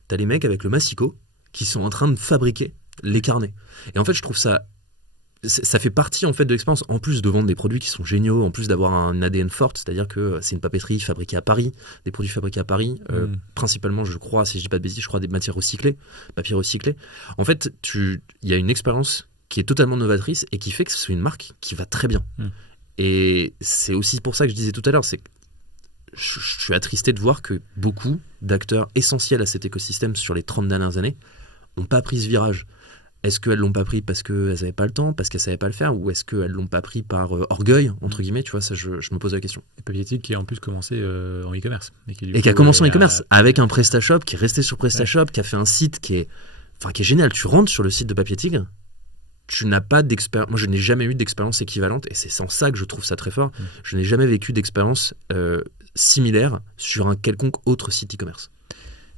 tu as les mecs avec le massicot qui sont en train de fabriquer les carnets. Et en fait, je trouve ça fait partie en fait de l'expérience, en plus de vendre des produits qui sont géniaux, en plus d'avoir un ADN fort, c'est-à-dire que c'est une papeterie fabriquée à Paris, des produits fabriqués à Paris, principalement, je crois, si je dis pas de bêtises, je crois des matières recyclées, papier recyclé. En fait, il y a une expérience qui est totalement novatrice et qui fait que c'est une marque qui va très bien. Et c'est aussi pour ça que je disais tout à l'heure, c'est que je suis attristé de voir que beaucoup d'acteurs essentiels à cet écosystème sur les 30 dernières années n'ont pas pris ce virage. Est-ce qu'elles l'ont pas pris parce qu'elles n'avaient pas le temps, parce qu'elles ne savaient pas le faire, ou est-ce qu'elles l'ont pas pris par orgueil, entre guillemets, tu vois, ça je me pose la question. Et Papier Tigre qui a en plus commencé en e-commerce. Et qui a commencé en e-commerce, avec un PrestaShop, qui est resté sur PrestaShop, qui a fait un site qui est génial. Tu rentres sur le site de Papier Tigre, tu n'as pas d'expérience. Moi, je n'ai jamais eu d'expérience équivalente, et c'est en ça que je trouve ça très fort. Je n'ai jamais vécu d'expérience similaire sur un quelconque autre site e-commerce.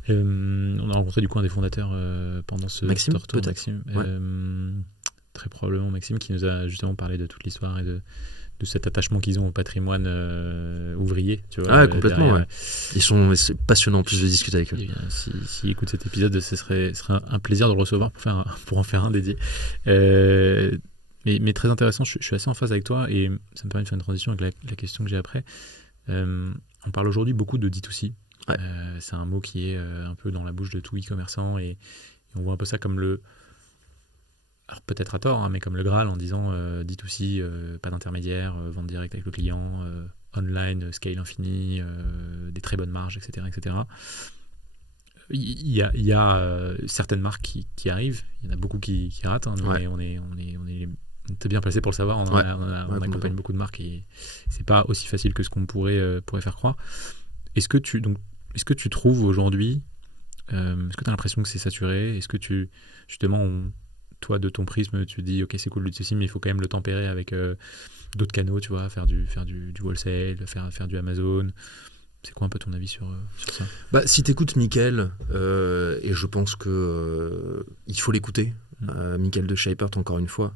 On a rencontré du coup un des fondateurs pendant ce Maxime, tour, peut-être. Maxime, Ouais. Très probablement Maxime, qui nous a justement parlé de toute l'histoire et de cet attachement qu'ils ont au patrimoine ouvrier, tu vois. Ah, complètement, derrière. ouais. C'est passionnant en plus de discuter avec eux. Et, s'il écoute cet épisode, ce serait un plaisir de le recevoir pour en faire un dédié. Mais très intéressant, je suis assez en phase avec toi et ça me permet de faire une transition avec la question que j'ai après. On parle aujourd'hui beaucoup de D2C. Ouais. C'est un mot qui est un peu dans la bouche de tout e-commerçant et on voit un peu ça comme alors peut-être à tort, hein, mais comme le Graal en disant D2C, pas d'intermédiaire, vente directe avec le client, online, scale infini, des très bonnes marges, etc. etc. Il y a certaines marques qui arrivent, il y en a beaucoup qui ratent, hein, Ouais. mais on était bien placé pour le savoir, on accompagne beaucoup de marques et c'est pas aussi facile que ce qu'on pourrait faire croire. Est-ce que tu trouves aujourd'hui, est-ce que tu as l'impression que c'est saturé? Est-ce que justement, toi, de ton prisme, tu te dis, ok, c'est cool le D2C, mais il faut quand même le tempérer avec d'autres canaux, tu vois, faire du wholesale, faire du Amazon. C'est quoi un peu ton avis sur ça? Bah, si t'écoutes Mickaël, et je pense que il faut l'écouter, Mickaël de Shapert, encore une fois.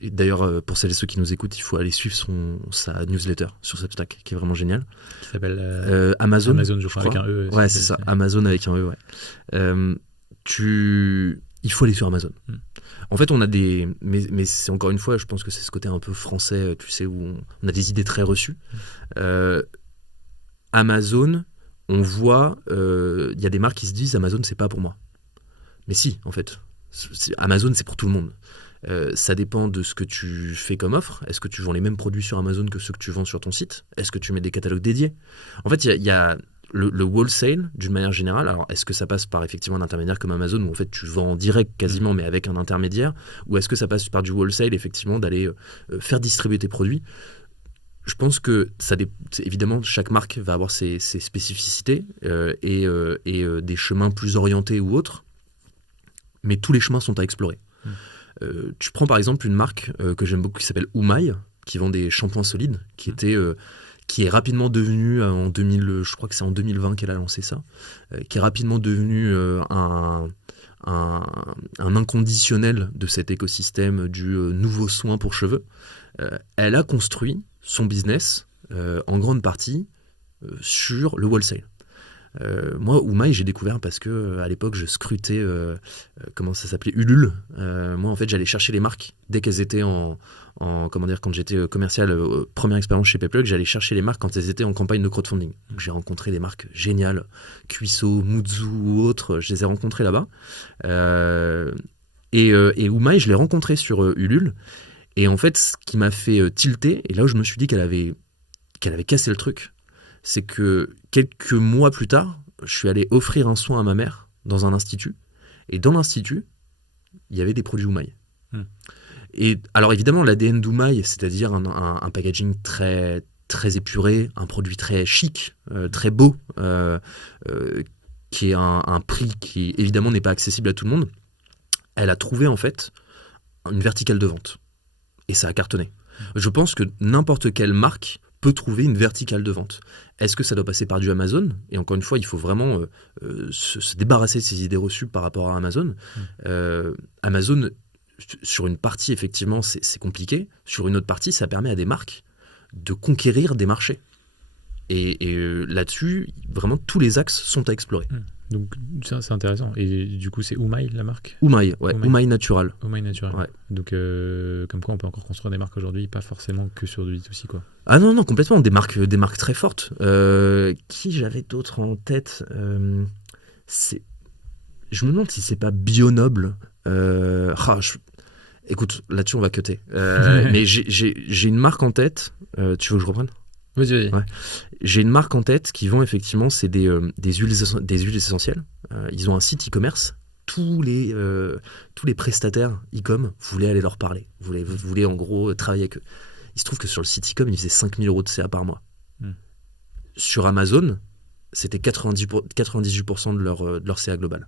Et d'ailleurs, pour celles et ceux qui nous écoutent, il faut aller suivre sa newsletter sur Substack, qui est vraiment géniale. Qui s'appelle Amazon, je crois, avec un E. Ouais, c'est ça, Amazon avec un E, ouais. Il faut aller sur Amazon. En fait, on a mais c'est encore une fois, je pense que c'est ce côté un peu français, tu sais, où on a des idées très reçues. Amazon, on voit, il y a des marques qui se disent Amazon, c'est pas pour moi. Mais si, en fait. Amazon, c'est pour tout le monde. Ça dépend de ce que tu fais comme offre. Est-ce que tu vends les mêmes produits sur Amazon que ceux que tu vends sur ton site? Est-ce que tu mets des catalogues dédiés? En fait, il y a le wholesale, d'une manière générale. Alors, est-ce que ça passe par effectivement un intermédiaire comme Amazon, où en fait tu vends en direct quasiment, mais avec un intermédiaire? Ou est-ce que ça passe par du wholesale, effectivement, d'aller faire distribuer tes produits? Je pense que évidemment, chaque marque va avoir ses spécificités et des chemins plus orientés ou autres, mais tous les chemins sont à explorer. Tu prends par exemple une marque que j'aime beaucoup qui s'appelle Umai, qui vend des shampoings solides, qui est rapidement devenue en 2000, je crois que c'est en 2020 qu'elle a lancé ça, qui est rapidement devenue un inconditionnel de cet écosystème du nouveau soin pour cheveux. Elle a construit son business en grande partie sur le wholesale. Moi, Umai, j'ai découvert parce que à l'époque, je scrutais comment ça s'appelait, Ulule. Moi, en fait, j'allais chercher les marques dès qu'elles étaient quand j'étais commercial, première expérience chez Payplug, j'allais chercher les marques quand elles étaient en campagne de crowdfunding. Donc, j'ai rencontré des marques géniales, Cuiso, Muzu ou autres. Je les ai rencontrées là-bas. Et Umai, je l'ai rencontré sur Ulule. Et en fait, ce qui m'a fait tilter, et là où je me suis dit qu'elle avait cassé le truc, c'est que quelques mois plus tard, je suis allé offrir un soin à ma mère dans un institut. Et dans l'institut, il y avait des produits Umai. Et alors évidemment, l'ADN d'Umai, c'est-à-dire un packaging très, très épuré, un produit très chic, très beau, qui est un prix qui évidemment n'est pas accessible à tout le monde. Elle a trouvé en fait une verticale de vente. Et ça a cartonné. Je pense que n'importe quelle marque peut trouver une verticale de vente. Est-ce que ça doit passer par du Amazon? Et encore une fois, il faut vraiment se débarrasser de ces idées reçues par rapport à Amazon. Amazon, sur une partie, effectivement, c'est compliqué. Sur une autre partie, ça permet à des marques de conquérir des marchés. Et là-dessus, vraiment, tous les axes sont à explorer. Donc, ça, c'est intéressant. Et du coup, c'est Umai, la marque ? Umai, ouais. Umai Natural. Umai Natural. Ouais. Donc, comme quoi, on peut encore construire des marques aujourd'hui, pas forcément que sur du B2C, quoi. Ah non, complètement. Des marques très fortes. Qui j'avais d'autres en tête Je me demande si c'est pas Bionoble. Écoute, là-dessus, on va cutter. Mais j'ai une marque en tête. Tu veux que je reprenne ? Vas-y. Ouais. J'ai une marque en tête qui vend effectivement, c'est des huiles essentielles. Ils ont un site e-commerce. Tous les prestataires e-com voulaient aller leur parler. Voulaient en gros travailler avec eux. Il se trouve que sur le site e-com, ils faisaient 5 000 € de CA par mois. Sur Amazon, c'était 98% de leur CA global.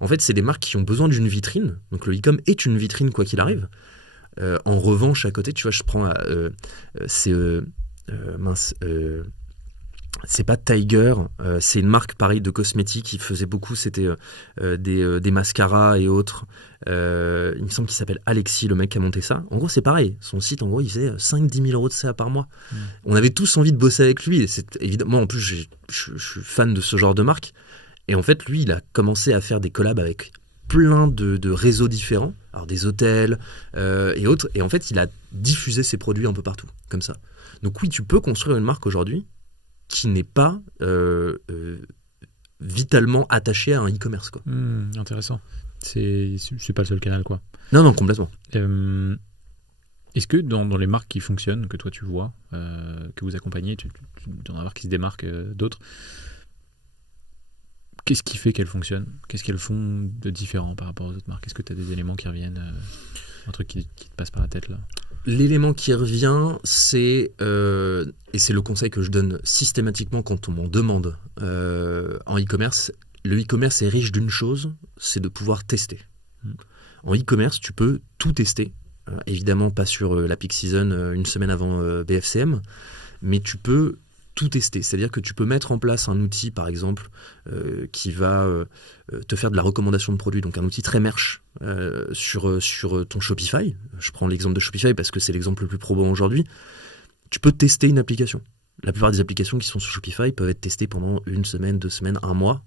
En fait, c'est des marques qui ont besoin d'une vitrine. Donc le e-com est une vitrine quoi qu'il arrive. En revanche, à côté, tu vois, je prends... c'est pas Tiger, c'est une marque pareil de cosmétiques qui faisait beaucoup, c'était des mascaras et autres. Il me semble qu'il s'appelle Alexis, le mec qui a monté ça. En gros, c'est pareil, son site, en gros, il faisait 5-10 000 € de CA par mois. On avait tous envie de bosser avec lui. Et c'est évidemment, en plus, je suis fan de ce genre de marque. Et en fait, lui, il a commencé à faire des collabs avec plein de réseaux différents, alors des hôtels et autres. Et en fait, il a diffusé ses produits un peu partout, comme ça. Donc oui, tu peux construire une marque aujourd'hui qui n'est pas vitalement attachée à un e-commerce, quoi. Intéressant. C'est pas le seul canal, quoi. Non, complètement. Est-ce que dans les marques qui fonctionnent, que toi tu vois, que vous accompagnez, tu dois en avoir qui se démarquent d'autres, qu'est-ce qui fait qu'elles fonctionnent ? Qu'est-ce qu'elles font de différent par rapport aux autres marques ? Est-ce que tu as des éléments qui reviennent, un truc qui te passe par la tête là ? L'élément qui revient, c'est, et c'est le conseil que je donne systématiquement quand on m'en demande en e-commerce, le e-commerce est riche d'une chose, c'est de pouvoir tester. En e-commerce, tu peux tout tester. Évidemment, pas sur la peak season une semaine avant BFCM, mais tu peux tout tester. C'est-à-dire que tu peux mettre en place un outil, par exemple, qui va te faire de la recommandation de produits, donc un outil très merch sur ton Shopify. Je prends l'exemple de Shopify parce que c'est l'exemple le plus probant aujourd'hui. Tu peux tester une application. La plupart des applications qui sont sur Shopify peuvent être testées pendant 1 semaine, 2 semaines, 1 mois.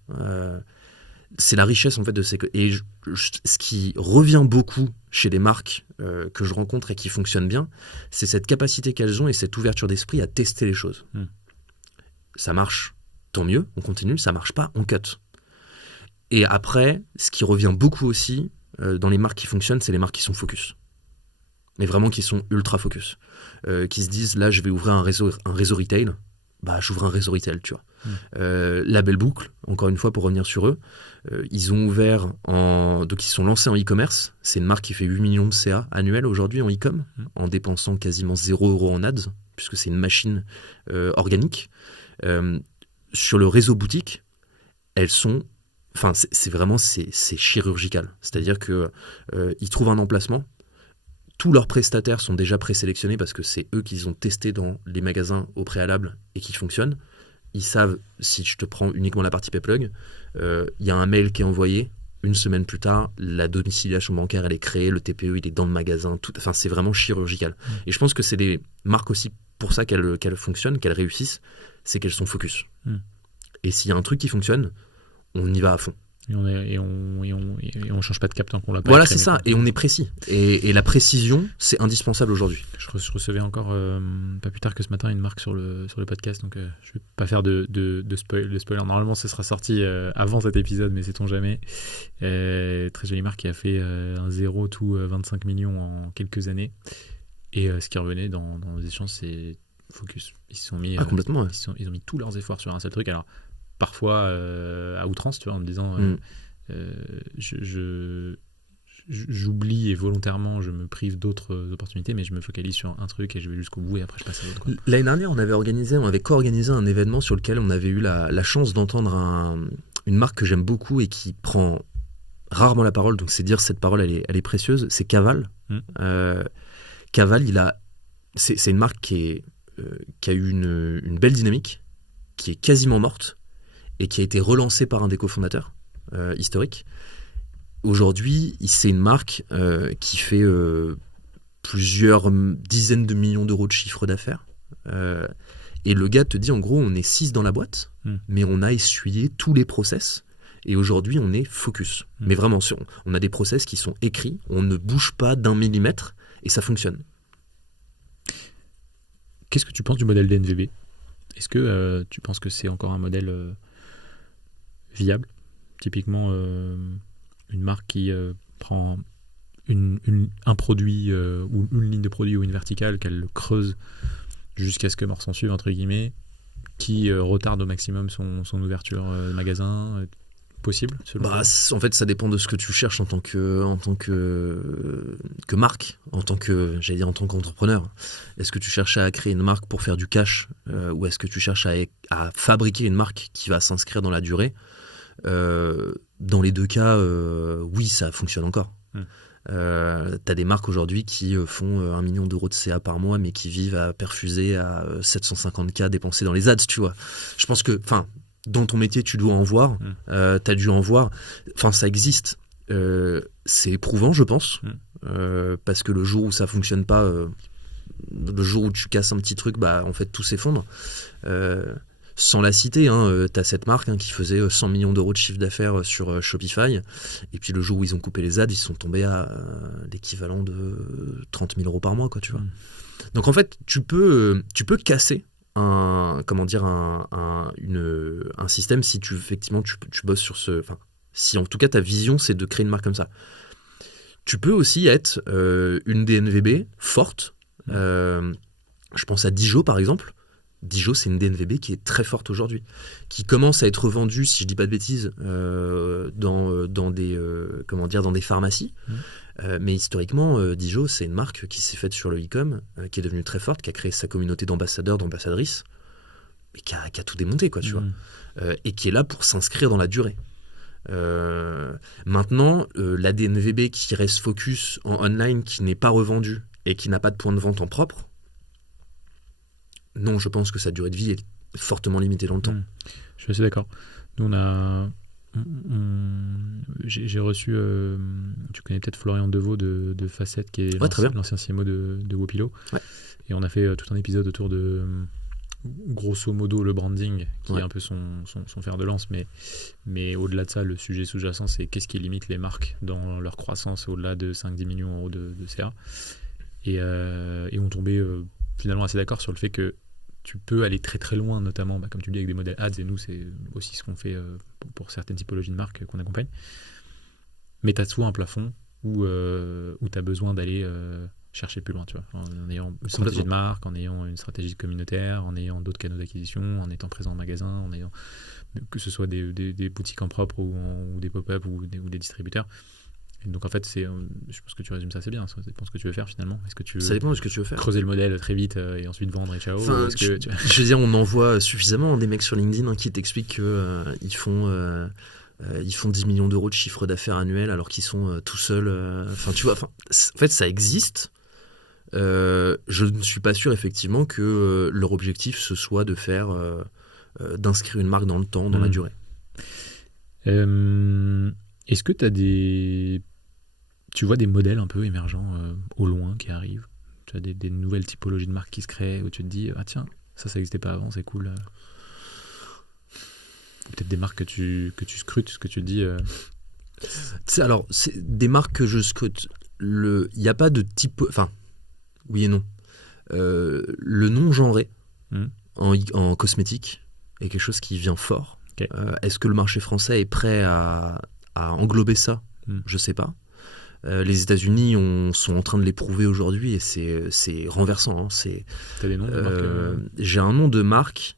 C'est la richesse en fait de ces... Et ce qui revient beaucoup chez des marques que je rencontre et qui fonctionnent bien, c'est cette capacité qu'elles ont et cette ouverture d'esprit à tester les choses. Ça marche, tant mieux, on continue. Ça marche pas, on cut. Et après, ce qui revient beaucoup aussi dans les marques qui fonctionnent, c'est les marques qui sont focus. Mais vraiment qui sont ultra focus. Qui se disent, là, je vais ouvrir un réseau retail. Bah, j'ouvre un réseau retail, tu vois. La Belle Boucle, encore une fois, pour revenir sur eux, ils ont ouvert donc ils se sont lancés en e-commerce. C'est une marque qui fait 8 millions de CA annuels aujourd'hui en e-com, en dépensant quasiment 0 € en ads, puisque c'est une machine organique. Sur le réseau boutique, elles sont... Enfin, c'est chirurgical. C'est-à-dire qu'ils trouvent un emplacement. Tous leurs prestataires sont déjà présélectionnés parce que c'est eux qu'ils ont testé dans les magasins au préalable et qui fonctionnent. Ils savent, si je te prends uniquement la partie Payplug, il y a un mail qui est envoyé. 1 semaine plus tard, la domiciliation bancaire, elle est créée, le TPE, il est dans le magasin. Enfin, c'est vraiment chirurgical. Et je pense que c'est des marques aussi pour ça qu'elles fonctionnent, qu'elles réussissent, c'est qu'elles sont focus. Et s'il y a un truc qui fonctionne, on y va à fond. Et on change pas de cap tant qu'on l'a pas. Voilà, c'est ça. Et on est précis. Et la précision, c'est indispensable aujourd'hui. Je recevais encore, pas plus tard que ce matin, une marque sur le podcast. Donc, je vais pas faire de spoiler. Normalement, ce sera sorti avant cet épisode, mais sait-on jamais. Très jolie marque qui a fait un 0 tout 25 millions en quelques années. Et ce qui revenait dans les échanges, c'est focus. Ils se sont mis, complètement, ouais. ils ont mis tous leurs efforts sur un seul truc. Alors, parfois à outrance, tu vois, en me disant j'oublie et volontairement je me prive d'autres opportunités, mais je me focalise sur un truc et je vais jusqu'au bout et après je passe à l'autre, quoi. L'année dernière, on avait co-organisé un événement sur lequel on avait eu la chance d'entendre une marque que j'aime beaucoup et qui prend rarement la parole, donc c'est dire cette parole elle est précieuse, c'est Caval. Caval, c'est une marque qui a eu une belle dynamique, qui est quasiment morte et qui a été relancée par un des cofondateurs historiques. aujourd'hui, c'est une marque qui fait plusieurs dizaines de millions d'euros de chiffre d'affaires. Et le gars te dit, en gros, on est 6 dans la boîte, mais on a essuyé tous les process. Et aujourd'hui, on est focus. Mais vraiment, on a des process qui sont écrits, on ne bouge pas d'un millimètre, et ça fonctionne. Qu'est-ce que tu penses du modèle DNVB ? Est-ce que tu penses que c'est encore un modèle viable ? Typiquement, une marque qui prend un produit ou une ligne de produit ou une verticale, qu'elle le creuse jusqu'à ce que mort s'en suive, entre guillemets, qui retarde au maximum son ouverture de magasin possible en fait, ça dépend de ce que tu cherches en tant que marque, en tant qu'entrepreneur. Est-ce que tu cherches à créer une marque pour faire du cash ou est-ce que tu cherches à fabriquer une marque qui va s'inscrire dans la durée ? Dans les deux cas, oui, ça fonctionne encore. T'as des marques aujourd'hui qui font 1 million d'euros de CA par mois, mais qui vivent à perfuser à 750K dépensés dans les ads, tu vois. Je pense que, dans ton métier, tu dois en voir. T'as dû en voir. Ça existe. C'est éprouvant, je pense, parce que le jour où ça fonctionne pas, le jour où tu casses un petit truc, en fait, tout s'effondre. Sans la citer, t'as cette marque qui faisait 100 millions d'euros de chiffre d'affaires sur Shopify, et puis le jour où ils ont coupé les ads, ils sont tombés à l'équivalent de 30 000 euros par mois, quoi, tu vois. Donc en fait, tu peux casser un système si effectivement tu bosses sur si en tout cas ta vision c'est de créer une marque comme ça. Tu peux aussi être une DNVB forte. Je pense à Dijo par exemple. Dijo, c'est une DNVB qui est très forte aujourd'hui, qui commence à être vendue, si je dis pas de bêtises, dans des pharmacies. Mais historiquement, Dijo, c'est une marque qui s'est faite sur le e-com, qui est devenue très forte, qui a créé sa communauté d'ambassadeurs, d'ambassadrices, et qui a tout démonté, quoi, tu vois. Et qui est là pour s'inscrire dans la durée. Maintenant, la DNVB qui reste focus en online, qui n'est pas revendue et qui n'a pas de point de vente en propre, non, je pense que sa durée de vie est fortement limitée dans le temps. Je suis assez d'accord. Nous, j'ai reçu, tu connais peut-être Florian Deveau de Facette, qui est l'ancien CMO de Wopilo. Ouais. Et on a fait tout un épisode autour de, grosso modo, le branding, qui est un peu son fer de lance. Mais au-delà de ça, le sujet sous-jacent, c'est qu'est-ce qui limite les marques dans leur croissance au-delà de 5-10 millions d'euros de CA. Et on tombait finalement assez d'accord sur le fait que tu peux aller très très loin, notamment, comme tu le dis, avec des modèles ads, et nous, c'est aussi ce qu'on fait pour certaines typologies de marques qu'on accompagne. Mais tu as souvent un plafond où tu as besoin d'aller chercher plus loin, tu vois, en ayant une stratégie de marque, en ayant une stratégie communautaire, en ayant d'autres canaux d'acquisition, en étant présent en magasin, en ayant, que ce soit des boutiques en propre ou des pop-up ou des distributeurs. Et donc en fait, je pense que tu résumes ça assez bien. Ça dépend de ce que tu veux faire finalement. Est-ce que tu veux ça dépend de ce que tu veux faire. Creuser le modèle très vite et ensuite vendre et ciao. Je veux dire, on en voit suffisamment des mecs sur LinkedIn qui t'expliquent qu'ils font 10 millions d'euros de chiffre d'affaires annuel alors qu'ils sont tout seuls. Tu vois, en fait, ça existe. Je ne suis pas sûr effectivement que leur objectif ce soit de faire d'inscrire une marque dans le temps, dans la durée. Est-ce que tu vois des modèles un peu émergents au loin qui arrivent? Tu as des nouvelles typologies de marques qui se créent où tu te dis ah tiens, ça n'existait pas avant, c'est cool. Peut-être des marques que tu scrutes, ce que tu te dis. Alors, c'est des marques que je scrute. Il n'y a pas de type. Enfin, oui et non. Le non-genré en cosmétique est quelque chose qui vient fort. Okay. Est-ce que le marché français est prêt à englober ça? Je sais pas. Les États-Unis sont en train de l'éprouver aujourd'hui et c'est renversant. T'as des noms de marques J'ai un nom de marque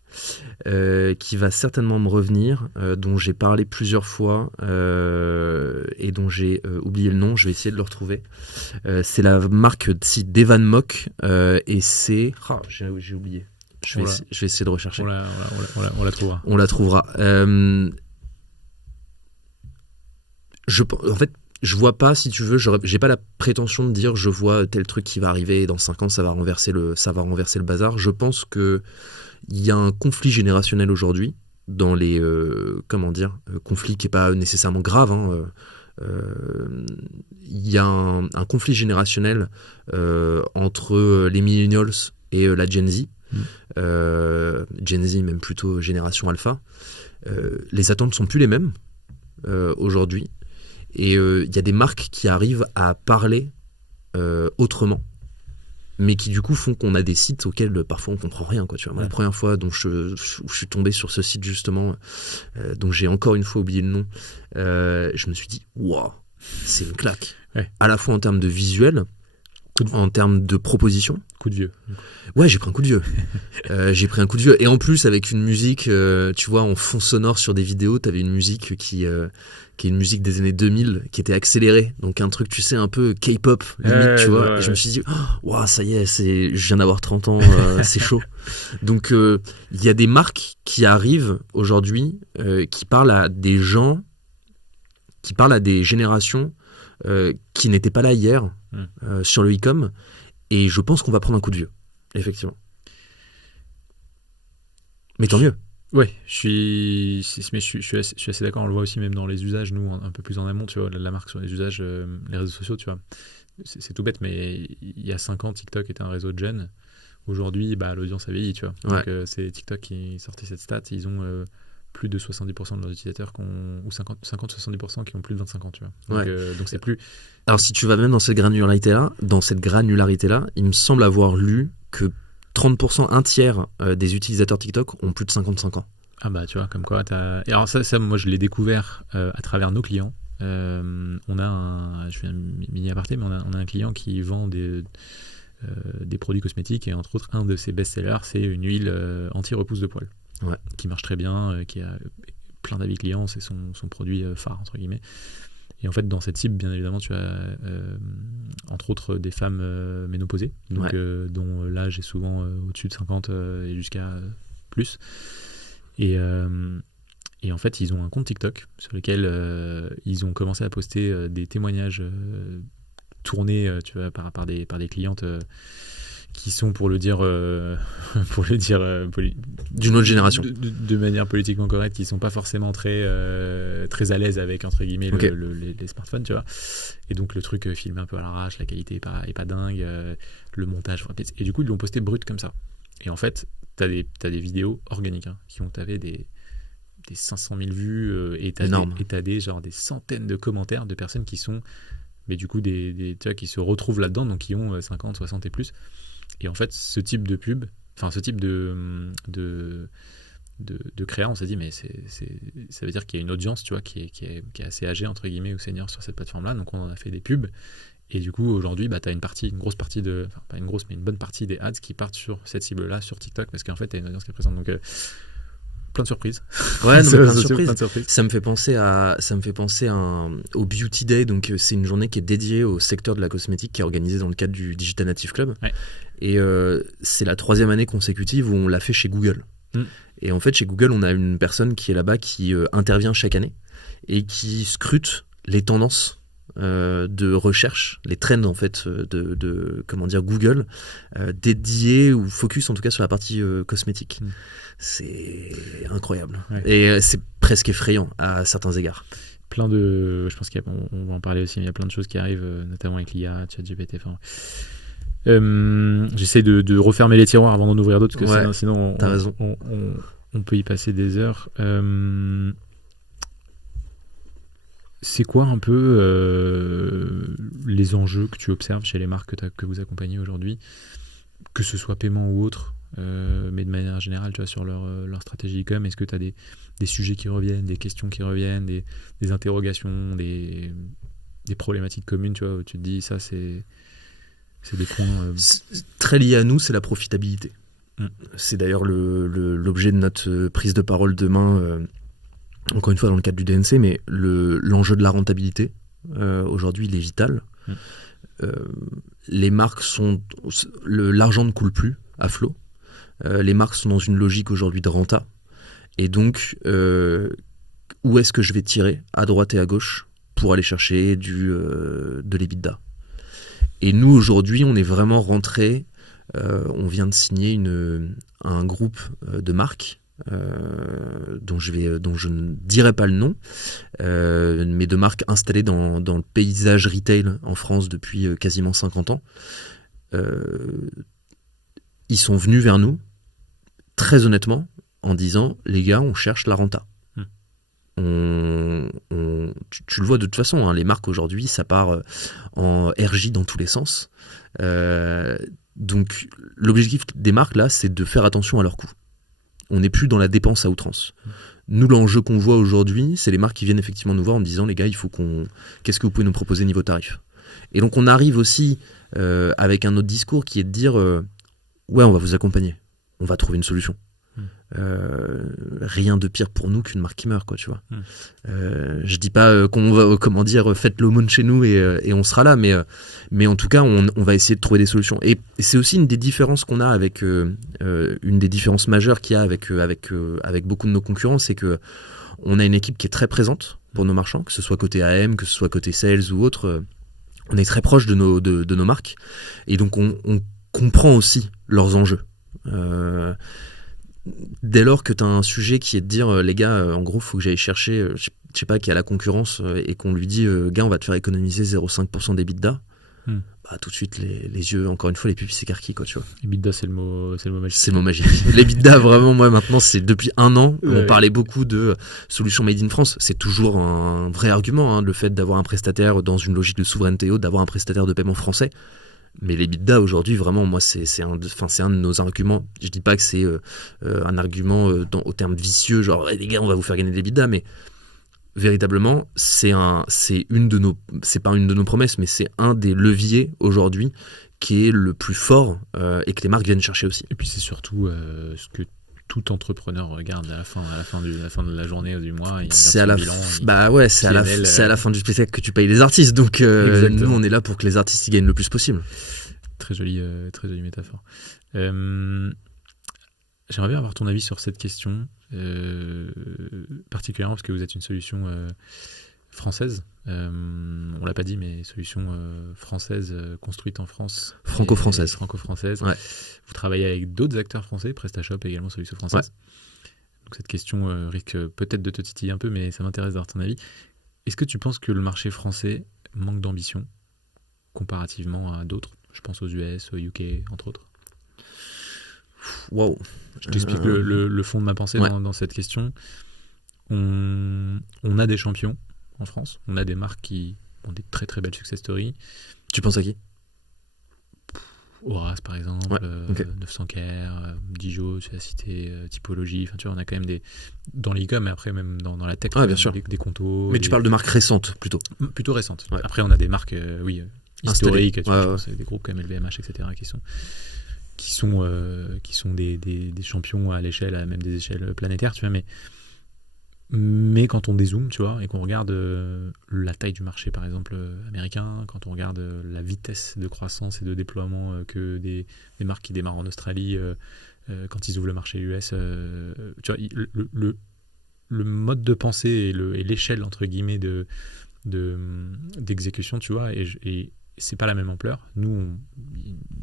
qui va certainement me revenir, dont j'ai parlé plusieurs fois et dont j'ai oublié le nom. Je vais essayer de le retrouver. C'est la marque d'Evan Mock et c'est... j'ai oublié. Je vais essayer de rechercher. On la trouvera. On la trouvera. En fait, je vois pas, si tu veux, j'ai pas la prétention de dire je vois tel truc qui va arriver et dans 5 ans ça va renverser le bazar. Je pense que il y a un conflit générationnel aujourd'hui dans les conflits qui est pas nécessairement grave. il y a un conflit générationnel entre les millennials et la Gen Z. Gen Z, même plutôt génération alpha. Les attentes ne sont plus les mêmes aujourd'hui. Et il y a des marques qui arrivent à parler autrement, mais qui du coup font qu'on a des sites auxquels parfois on comprend rien, quoi, tu vois. Moi, la première fois où je suis tombé sur ce site justement, dont j'ai encore une fois oublié le nom, je me suis dit waouh, c'est une claque, à la fois en termes de visuel, en termes de proposition. Coup de vieux. Ouais, j'ai pris un coup de vieux. J'ai pris un coup de vieux. Et en plus, avec une musique, tu vois, en fond sonore sur des vidéos, t'avais une musique qui est une musique des années 2000, qui était accélérée. Donc un truc, tu sais, un peu K-pop, limite, tu vois. Et je me suis dit, waouh, ça y est, je viens d'avoir 30 ans, c'est chaud. Donc, il y a des marques qui arrivent aujourd'hui, qui parlent à des gens, qui parlent à des générations qui n'étaient pas là hier, sur le e-com. Et je pense qu'on va prendre un coup de vieux, effectivement. Mais tant mieux. Ouais, je suis assez d'accord. On le voit aussi même dans les usages, nous, un peu plus en amont, tu vois, la marque sur les usages, les réseaux sociaux, tu vois. C'est tout bête, mais il y a 5 ans, TikTok était un réseau de jeunes. Aujourd'hui, l'audience a vieilli, tu vois. Ouais. Donc, c'est TikTok qui sortait cette stat. Ils ont plus de 70% de leurs utilisateurs ou 50-70% qui ont plus de 25 ans, tu vois. Donc c'est plus... Alors si tu vas même dans cette granularité-là, il me semble avoir lu que 30%, un tiers des utilisateurs TikTok ont plus de 55 ans. Ah bah tu vois, comme quoi Et alors ça moi je l'ai découvert à travers nos clients. On a je fais un mini aparté, mais on a un client qui vend des produits cosmétiques, et entre autres un de ses best-sellers, c'est une huile anti-repousse de poils. Ouais. Qui marche très bien, qui a plein d'avis clients, c'est son produit phare, entre guillemets. Et en fait, dans cette cible, bien évidemment, tu as entre autres des femmes ménopausées, donc, dont l'âge est souvent au-dessus de 50 et jusqu'à plus. Et en fait, ils ont un compte TikTok sur lequel ils ont commencé à poster des témoignages tournés, tu vois, par des clientes qui sont, pour le dire d'une autre génération, de manière politiquement correcte, qui sont pas forcément très à l'aise avec, entre guillemets, les smartphones, tu vois. Et donc le truc filmé un peu à l'arrache, la qualité est pas dingue, le montage, et du coup ils l'ont posté brut comme ça. Et en fait t'as des vidéos organiques, hein, qui ont des 500 000 vues, et t'as des centaines de commentaires de personnes qui sont, mais du coup tu vois, qui se retrouvent là-dedans, donc qui ont 50, 60 et plus. Et en fait, ce type de pub, enfin ce type de créa, on s'est dit, mais ça veut dire qu'il y a une audience, tu vois, qui est assez âgée, entre guillemets, ou senior sur cette plateforme-là. Donc on en a fait des pubs. Et du coup, aujourd'hui, tu as une grosse partie enfin pas une grosse, mais une bonne partie des ads qui partent sur cette cible-là, sur TikTok, parce qu'en fait, tu as une audience qui est présente. Donc plein de surprises. Ouais, non, plein de surprises. Ça me fait penser au Beauty Day. Donc c'est une journée qui est dédiée au secteur de la cosmétique, qui est organisée dans le cadre du Digital Native Club. Ouais. Et c'est la 3e année consécutive où on l'a fait chez Google. Et en fait, chez Google, on a une personne qui est là-bas, qui intervient chaque année et qui scrute les tendances de recherche, les trends en fait de Google, dédiés ou focus en tout cas sur la partie cosmétique. C'est incroyable. Ouais. Et c'est presque effrayant à certains égards. Je pense qu'on va en parler aussi, mais il y a plein de choses qui arrivent, notamment avec l'IA, ChatGPT. J'essaie de refermer les tiroirs avant d'en ouvrir d'autres, parce que sinon t'as raison. On peut y passer des heures. C'est quoi un peu les enjeux que tu observes chez les marques que vous accompagnez aujourd'hui, que ce soit paiement ou autre, mais de manière générale, tu vois, sur leur stratégie e-com? Est-ce que tu as des sujets qui reviennent, des questions qui reviennent, des interrogations, des problématiques communes, tu vois, où tu te dis, ça c'est des points... Très lié à nous, c'est la profitabilité. C'est d'ailleurs l'objet de notre prise de parole demain, encore une fois dans le cadre du DNC, mais l'enjeu de la rentabilité, aujourd'hui, il est vital. Les marques l'argent ne coule plus à flot. Les marques sont dans une logique aujourd'hui de renta. Et donc, où est-ce que je vais tirer à droite et à gauche pour aller chercher de l'EBITDA? Et nous, aujourd'hui, on est vraiment rentré, on vient de signer un groupe de marques dont je ne dirai pas le nom, mais de marques installées dans le paysage retail en France depuis quasiment 50 ans. Ils sont venus vers nous, très honnêtement, en disant « Les gars, on cherche la renta ». Tu le vois de toute façon, hein, les marques aujourd'hui, ça part en RJ dans tous les sens. Donc l'objectif des marques là, c'est de faire attention à leurs coûts. On n'est plus dans la dépense à outrance. Nous, l'enjeu qu'on voit aujourd'hui, c'est les marques qui viennent effectivement nous voir en disant les gars, qu'est-ce que vous pouvez nous proposer niveau tarif? Et donc on arrive aussi avec un autre discours qui est de dire ouais, on va vous accompagner, on va trouver une solution. Rien de pire pour nous qu'une marque qui meurt, quoi, tu vois. Je dis pas qu'on va, faites l'aumône chez nous et on sera là, mais en tout cas on va essayer de trouver des solutions. Et c'est aussi une des différences qu'on a avec une des différences majeures qu'il y a avec beaucoup de nos concurrents, c'est que on a une équipe qui est très présente pour nos marchands, que ce soit côté AM, que ce soit côté sales ou autre. On est très proche de nos marques et donc on comprend aussi leurs enjeux. Dès lors que tu as un sujet qui est de dire les gars, en gros, faut que j'aille chercher, je sais pas, qui a la concurrence et qu'on lui dit gars, on va te faire économiser 0,5% d'EBITDA, bah, tout de suite les yeux, encore une fois, les pupilles s'écarquillent, quoi, tu vois. EBITDA, c'est le mot magique. C'est le mot magique. L'EBITDA, vraiment, moi, maintenant, c'est depuis un an, on parlait beaucoup de solutions made in France. C'est toujours un vrai argument, hein, le fait d'avoir un prestataire dans une logique de souveraineté haute, d'avoir un prestataire de paiement français. Mais l'EBITDA aujourd'hui, vraiment, moi, c'est un de nos arguments. Je dis pas que c'est un argument au terme vicieux, genre les gars, on va vous faire gagner de l'EBITDA, mais véritablement, c'est pas une de nos promesses, mais c'est un des leviers aujourd'hui qui est le plus fort et que les marques viennent chercher aussi. Et puis c'est surtout ce que tout entrepreneur regarde à la fin de la journée ou du mois. C'est à la fin du spectacle que tu payes les artistes. Donc nous, on est là pour que les artistes y gagnent le plus possible. Très jolie métaphore. J'aimerais bien avoir ton avis sur cette question, particulièrement parce que vous êtes une solution française. On l'a pas dit, mais solution française construite en France. Franco-française. Ouais. Vous travaillez avec d'autres acteurs français, PrestaShop également solution française. Ouais. Donc cette question risque peut-être de te titiller un peu, mais ça m'intéresse d'avoir ton avis. Est-ce que tu penses que le marché français manque d'ambition comparativement à d'autres? Je pense aux US, aux UK, entre autres. Wow. Je t'explique le fond de ma pensée dans cette question. On a des champions en France. On a des marques qui ont des très très belles success stories. Tu penses à qui? Horace par exemple, 900 Care, Dijon, tu as cité Typologie. Enfin, tu vois, on a quand même des dans l'e-com, mais après même dans la tech, bien sûr. Des contos. Mais tu parles de marques récentes plutôt. Plutôt récentes. Ouais. Après, on a des marques, historiques. C'est des groupes comme LVMH, etc. qui sont des champions à l'échelle, à même des échelles planétaires, tu vois, mais quand on dézoome, tu vois, et qu'on regarde la taille du marché, par exemple, américain, quand on regarde la vitesse de croissance et de déploiement que des marques qui démarrent en Australie, quand ils ouvrent le marché US, tu vois, le mode de pensée et l'échelle, entre guillemets, d'exécution, tu vois, et c'est pas la même ampleur. Nous,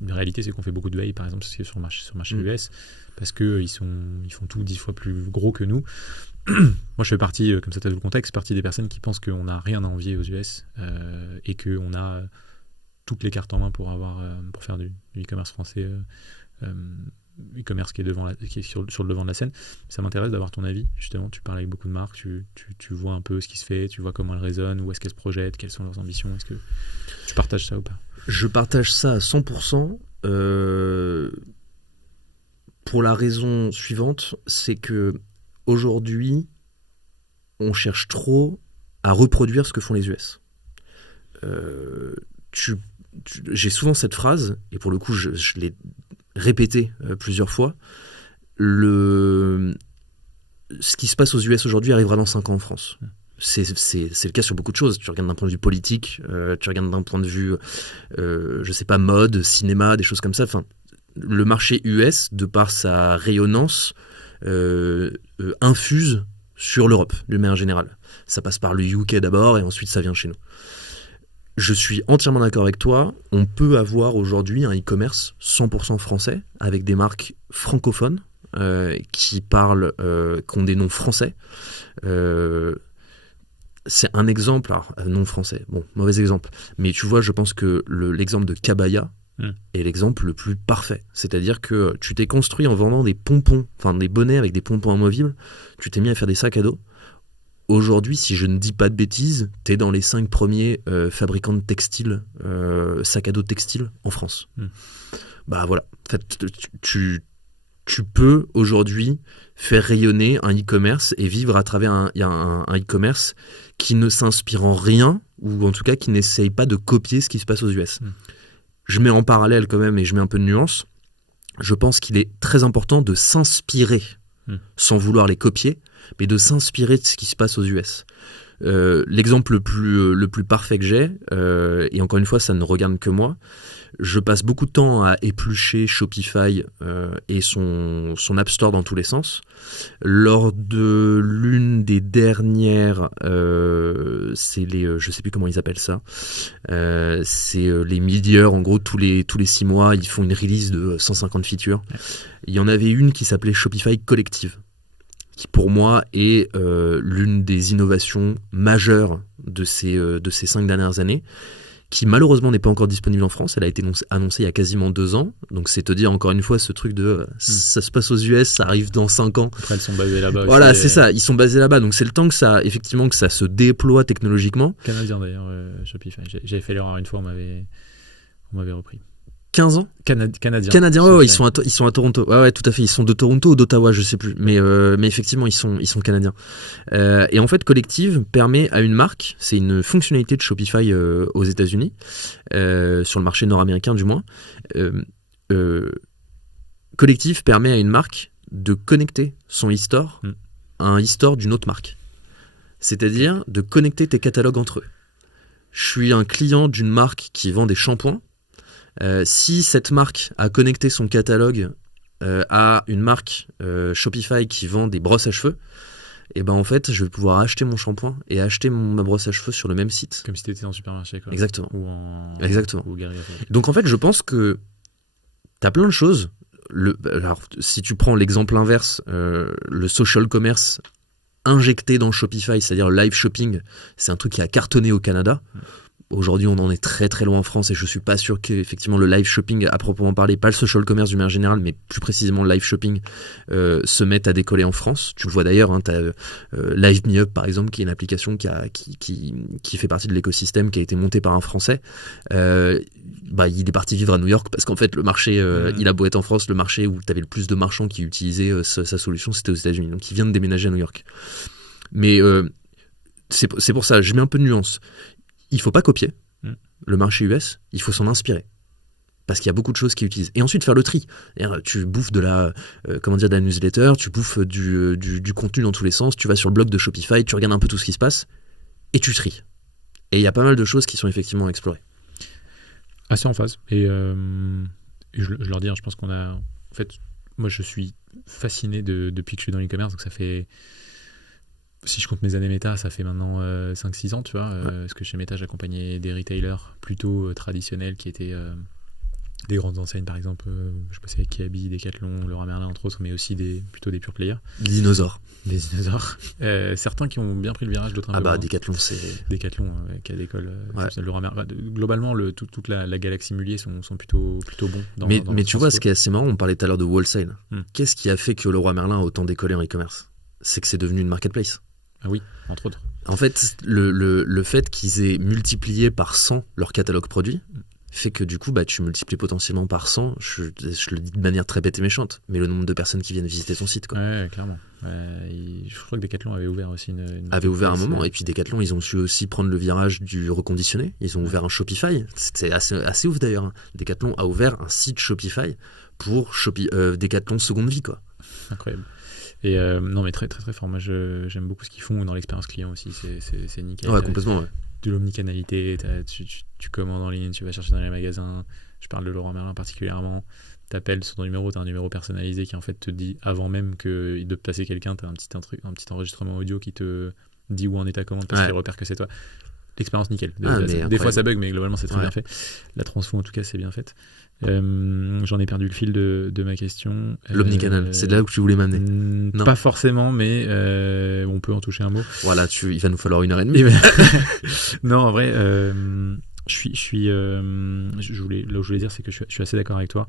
une réalité, c'est qu'on fait beaucoup de veille, par exemple, sur le marché US, parce qu'ils font tout 10 fois plus gros que nous. Moi, je fais partie, comme ça tu as tout le contexte, partie des personnes qui pensent qu'on n'a rien à envier aux US et qu'on a toutes les cartes en main pour faire du e-commerce français, e-commerce qui est sur le devant de la scène. Ça m'intéresse d'avoir ton avis, justement. Tu parles avec beaucoup de marques, tu vois un peu ce qui se fait, tu vois comment elles résonnent, où est-ce qu'elles se projettent, quelles sont leurs ambitions. Est-ce que tu partages ça ou pas? Je partage ça à 100%. Pour la raison suivante, c'est que aujourd'hui, on cherche trop à reproduire ce que font les US. J'ai souvent cette phrase, et pour le coup, je l'ai répété plusieurs fois. Ce qui se passe aux US aujourd'hui arrivera dans 5 ans en France. C'est le cas sur beaucoup de choses. Tu regardes d'un point de vue politique, tu regardes d'un point de vue, je sais pas, mode, cinéma, des choses comme ça. Enfin, le marché US, de par sa rayonnance, infuse sur l'Europe, d'une manière générale. Ça passe par le UK d'abord et ensuite ça vient chez nous. Je suis entièrement d'accord avec toi. On peut avoir aujourd'hui un e-commerce 100% français avec des marques francophones qui parlent, qui ont des noms français. C'est un exemple, alors, non français, bon, mauvais exemple, mais tu vois, je pense que l'exemple de Kabaya est l'exemple le plus parfait. C'est-à-dire que tu t'es construit en vendant des pompons, enfin des bonnets avec des pompons amovibles, tu t'es mis à faire des sacs à dos. Aujourd'hui, si je ne dis pas de bêtises, t'es dans les 5 premiers fabricants de textiles, sacs à dos textiles en France. Bah voilà, en fait, tu peux aujourd'hui faire rayonner un e-commerce et vivre à travers un e-commerce qui ne s'inspire en rien, ou en tout cas qui n'essaye pas de copier ce qui se passe aux US. Je mets en parallèle quand même, et je mets un peu de nuance, je pense qu'il est très important de s'inspirer, sans vouloir les copier, mais de s'inspirer de ce qui se passe aux US. L'exemple le plus parfait que j'ai, et encore une fois ça ne regarde que moi, je passe beaucoup de temps à éplucher Shopify et son App Store dans tous les sens. Lors de l'une des dernières, c'est les, je sais plus comment ils appellent ça, c'est les mid-year, en gros tous les 6 mois ils font une release de 150 features. Il y en avait une qui s'appelait Shopify Collective, qui pour moi est l'une des innovations majeures de ces 5 dernières années, qui malheureusement n'est pas encore disponible en France. Elle a été annoncée il y a quasiment 2 ans, donc c'est te dire encore une fois ce truc de ça se passe aux US, ça arrive dans 5 ans. Après elles sont basées là-bas. Voilà, c'est ça, ils sont basés là-bas, donc c'est le temps que ça se déploie technologiquement. Canadien d'ailleurs, Shopify. J'avais fait l'erreur une fois, on m'avait repris. 15 ans Canadiens, ouais, ils sont à Toronto. Ouais, tout à fait. Ils sont de Toronto ou d'Ottawa, je sais plus. Mais effectivement, ils sont canadiens. Et en fait, Collective permet à une marque, c'est une fonctionnalité de Shopify aux États-Unis, sur le marché nord-américain du moins. Collective permet à une marque de connecter son e-store à un e-store d'une autre marque. C'est-à-dire de connecter tes catalogues entre eux. Je suis un client d'une marque qui vend des shampoings. Si cette marque a connecté son catalogue à une marque Shopify qui vend des brosses à cheveux, et ben en fait je vais pouvoir acheter mon shampoing et acheter ma brosse à cheveux sur le même site. Comme si tu étais en supermarché, quoi. Exactement. Exactement. Donc en fait je pense que t'as plein de choses. Alors si tu prends l'exemple inverse, le social commerce injecté dans Shopify, c'est-à-dire le live shopping, c'est un truc qui a cartonné au Canada. Aujourd'hui, on en est très très loin en France et je suis pas sûr qu'effectivement le live shopping à proprement parler, pas le social commerce d'une manière générale, mais plus précisément le live shopping se mette à décoller en France. Tu le vois d'ailleurs, hein, tu as Live Me Up par exemple, qui est une application qui fait partie de l'écosystème, qui a été montée par un Français. Il est parti vivre à New York parce qu'en fait le marché, il a beau être en France, le marché où tu avais le plus de marchands qui utilisaient sa solution, c'était aux États-Unis. Donc il vient de déménager à New York. Mais c'est pour ça, je mets un peu de nuance. Il faut pas copier le marché US, il faut s'en inspirer. Parce qu'il y a beaucoup de choses qu'ils utilisent. Et ensuite faire le tri. Tu bouffes de la newsletter, tu bouffes du contenu dans tous les sens, tu vas sur le blog de Shopify, tu regardes un peu tout ce qui se passe, et tu tries. Et il y a pas mal de choses qui sont effectivement explorées. Assez en phase. Et je leur dis, je pense qu'on a... En fait, moi je suis fasciné depuis que je suis dans l'e-commerce, donc ça fait... Si je compte mes années Meta, ça fait maintenant 5-6 ans, tu vois. Parce que chez Meta, j'accompagnais des retailers plutôt traditionnels qui étaient des grandes enseignes, par exemple. Je bossais avec Kiabi, Decathlon, Leroy Merlin, entre autres, mais aussi plutôt des pure players. Des dinosaures. Certains qui ont bien pris le virage, d'autres un peu moins. Decathlon, c'est... Decathlon, qui a d'école. Leroy Merlin. Globalement, toute la galaxie Mullier sont plutôt bons. Mais tu vois, ce qui est assez marrant, on parlait tout à l'heure de wholesale. Qu'est-ce qui a fait que Leroy Merlin a autant décollé en e-commerce ? C'est que c'est devenu une marketplace. Ah oui, entre autres. En fait, le fait qu'ils aient multiplié par 100 leur catalogue produit fait que du coup, tu multiplies potentiellement par 100, je le dis de manière très bête et méchante, mais le nombre de personnes qui viennent visiter ton site. Quoi. Ouais, clairement. Je crois que Decathlon avait ouvert aussi avait ouvert un moment, et puis Decathlon, ils ont su aussi prendre le virage du reconditionné. Ils ont ouvert un Shopify. C'était assez ouf d'ailleurs. Decathlon a ouvert un site Shopify pour Decathlon seconde vie, quoi. Incroyable. Et non, mais très très très fort. Moi j'aime beaucoup ce qu'ils font dans l'expérience client aussi, c'est nickel. Ouais, complètement, ouais. De l'omnicanalité, tu commandes en ligne, tu vas chercher dans les magasins. Je parle de Leroy Merlin particulièrement. T'appelles sur ton numéro, t'as un numéro personnalisé qui en fait te dit, avant même de placer quelqu'un, t'as un petit enregistrement audio qui te dit où en est ta commande parce qu'il repère que c'est toi. l'expérience nickel. Des fois ça bug, mais globalement c'est très Ouais. bien fait. La transfo en tout cas c'est bien faite. J'en ai perdu le fil de ma question. L'omnicanal, c'est de là où tu voulais m'amener. Non. Pas forcément, mais on peut en toucher un mot. Voilà, il va nous falloir 1h30. Non, en vrai, je voulais dire, c'est que je suis assez d'accord avec toi.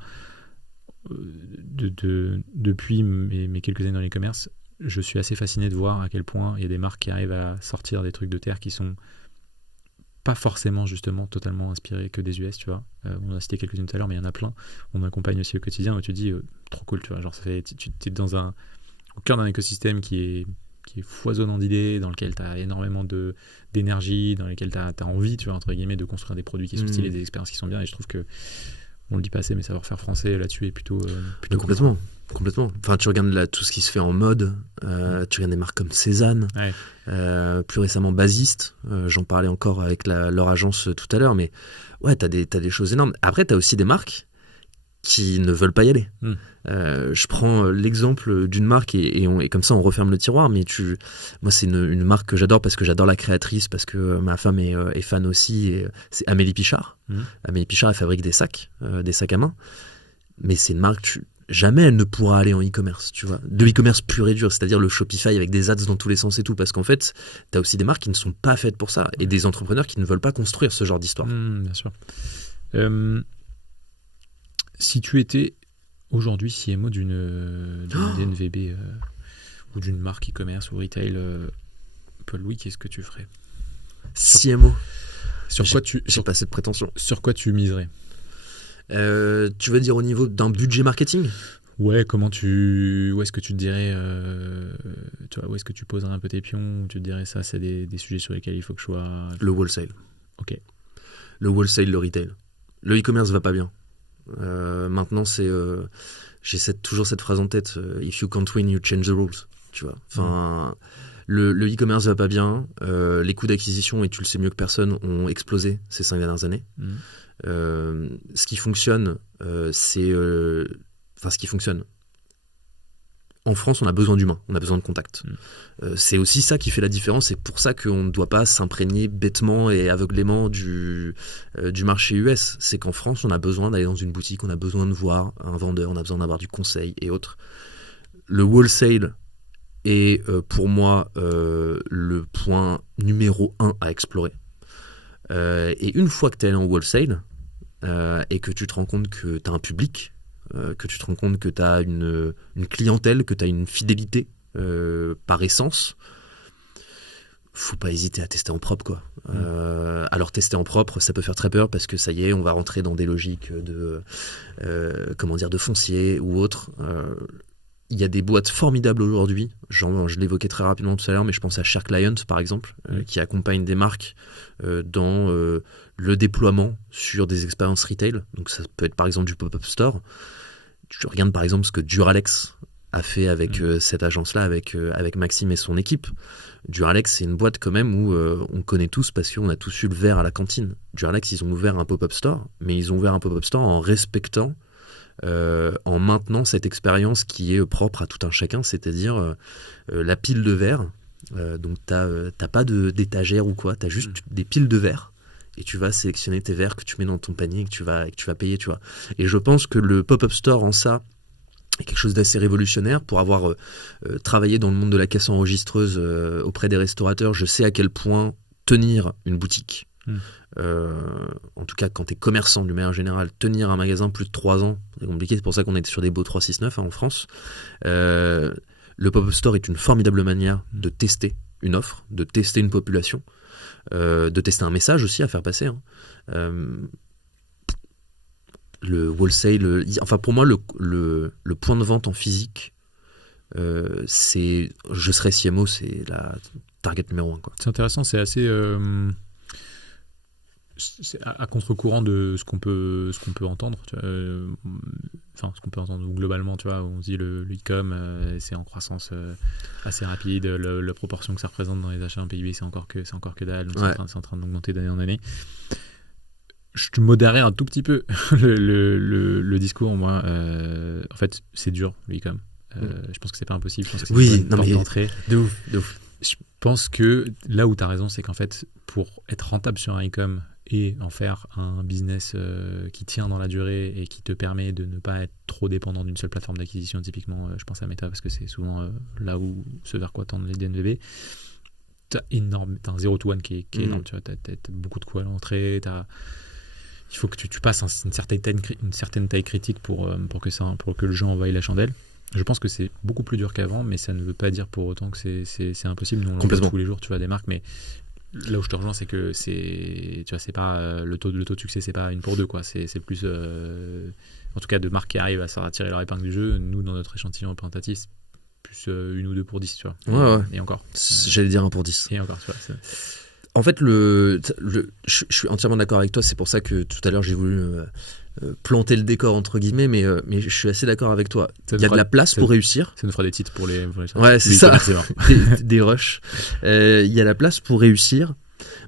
Depuis mes quelques années dans l'e-commerce, je suis assez fasciné de voir à quel point il y a des marques qui arrivent à sortir des trucs de terre qui sont pas forcément justement totalement inspirés que des US, tu vois. On a cité quelques-unes tout à l'heure, mais il y en a plein. On accompagne aussi au quotidien où tu te dis trop cool, tu vois. Genre, tu es au cœur d'un écosystème qui est foisonnant d'idées, dans lequel tu as énormément d'énergie, dans lequel tu as envie, tu vois, entre guillemets, de construire des produits qui sont stylés, des expériences qui sont bien. Et je trouve que, on le dit pas assez, mais savoir-faire français là-dessus est plutôt complètement. Complètement. Enfin, tu regardes tout ce qui se fait en mode, tu regardes des marques comme Cézanne, plus récemment Basiste, j'en parlais encore avec leur agence tout à l'heure, mais ouais, t'as des choses énormes. Après, t'as aussi des marques qui ne veulent pas y aller. Je prends l'exemple d'une marque et comme ça on referme le tiroir, mais moi c'est une marque que j'adore parce que j'adore la créatrice, parce que ma femme est fan aussi, et c'est Amélie Pichard. Amélie Pichard, elle fabrique des sacs à main, mais c'est une marque, jamais elle ne pourra aller en e-commerce, tu vois, de e-commerce pur et dur, c'est-à-dire le Shopify avec des ads dans tous les sens et tout, parce qu'en fait t'as aussi des marques qui ne sont pas faites pour ça, et des entrepreneurs qui ne veulent pas construire ce genre d'histoire. Bien sûr. Si tu étais aujourd'hui CMO d'une DNVB ou d'une marque e-commerce ou retail, Paul-Louis, qu'est-ce que tu ferais? CMO. J'ai pas cette prétention. Sur quoi tu miserais? Tu veux dire au niveau d'un budget marketing? Ouais, où est-ce que tu te dirais, tu vois, où est-ce que tu poserais un peu tes pions, où tu te dirais ça, c'est des sujets sur lesquels il faut que je sois... Le wholesale. Ok. Le wholesale, le retail. Le e-commerce va pas bien. Maintenant, j'ai toujours cette phrase en tête, if you can't win, you change the rules. Tu vois. Enfin, le e-commerce va pas bien. Les coûts d'acquisition, et tu le sais mieux que personne, ont explosé ces 5 dernières années. Ce qui fonctionne, ce qui fonctionne. En France, on a besoin d'humains, on a besoin de contact. C'est aussi ça qui fait la différence. C'est pour ça qu'on ne doit pas s'imprégner bêtement et aveuglément du marché US. C'est qu'en France, on a besoin d'aller dans une boutique, on a besoin de voir un vendeur, on a besoin d'avoir du conseil et autres. Le wholesale est pour moi le point numéro 1 à explorer. Et une fois que tu es allé en wholesale et que tu te rends compte que tu as un public, que tu te rends compte que tu as une clientèle, que tu as une fidélité par essence, faut pas hésiter à tester en propre, quoi. Alors tester en propre, ça peut faire très peur parce que ça y est, on va rentrer dans des logiques de foncier ou autre. Il y a des boîtes formidables aujourd'hui, je l'évoquais très rapidement tout à l'heure, mais je pense à Share Client par exemple, qui accompagne des marques dans le déploiement sur des expériences retail. Donc ça peut être par exemple du pop-up store. Tu regardes par exemple ce que Duralex a fait avec cette agence-là, avec Maxime et son équipe. Duralex, c'est une boîte quand même où on connaît tous parce qu'on a tous eu le verre à la cantine. Duralex, ils ont ouvert un pop-up store, mais ils ont ouvert un pop-up store en respectant, en maintenant cette expérience qui est propre à tout un chacun, c'est-à-dire la pile de verre. Donc t'as pas d'étagère ou quoi, t'as juste des piles de verre. Et tu vas sélectionner tes verres que tu mets dans ton panier et que tu vas payer, tu vois. Et je pense que le pop-up store en ça est quelque chose d'assez révolutionnaire. Pour avoir travaillé dans le monde de la caisse enregistreuse auprès des restaurateurs, je sais à quel point tenir une boutique, en tout cas quand tu es commerçant d'une manière générale, tenir un magasin plus de 3 ans, c'est compliqué, c'est pour ça qu'on est sur des beaux 369 en France. Le pop-up store est une formidable manière de tester une offre, de tester une population, de tester un message aussi à faire passer. Le wholesale, enfin pour moi le point de vente en physique, je serais CMO, c'est la target numéro 1, quoi. C'est intéressant, c'est assez c'est à contre-courant de ce qu'on peut entendre, tu vois, enfin ce qu'on peut entendre globalement, tu vois, on se dit le e-com c'est en croissance assez rapide, la proportion que ça représente dans les achats en PIB c'est encore que dalle, donc c'est en train d'augmenter d'année en année. Je te modérerai un tout petit peu le discours, moi. En fait, c'est dur, le e-com. Je pense que c'est pas impossible. Je pense que c'est une porte d'entrée. De ouf. Je pense que là où tu as raison, c'est qu'en fait, pour être rentable sur un e-com et en faire un business qui tient dans la durée et qui te permet de ne pas être trop dépendant d'une seule plateforme d'acquisition, typiquement, je pense à Meta parce que c'est souvent là où ce vers quoi tendent les DNVB. T'as un 0 to 1 qui est énorme, tu vois, t'as beaucoup de coups à l'entrée, il faut que tu passes une certaine taille critique pour que le jeu envahisse la chandelle. Je pense que c'est beaucoup plus dur qu'avant, mais ça ne veut pas dire pour autant que c'est impossible. Nous, on le voit tous les jours, tu vois, des marques, mais là où je te rejoins, c'est que c'est pas le taux de succès, c'est pas 1 pour 2, quoi. C'est plus, en tout cas, de marques qui arrivent à tirer leur épingle du jeu. Nous, dans notre échantillon représentatif, c'est plus 1 ou 2 pour 10, tu vois. Ouais. Et encore. J'allais dire 1 pour 10. Et encore, tu vois. En fait, je suis entièrement d'accord avec toi. C'est pour ça que tout à l'heure, j'ai voulu planter le décor, entre guillemets, mais je suis assez d'accord avec toi. Il y a de la place pour réussir. Ça nous fera des titres pour les ouais, c'est ça. des rushs. Il y a la place pour réussir.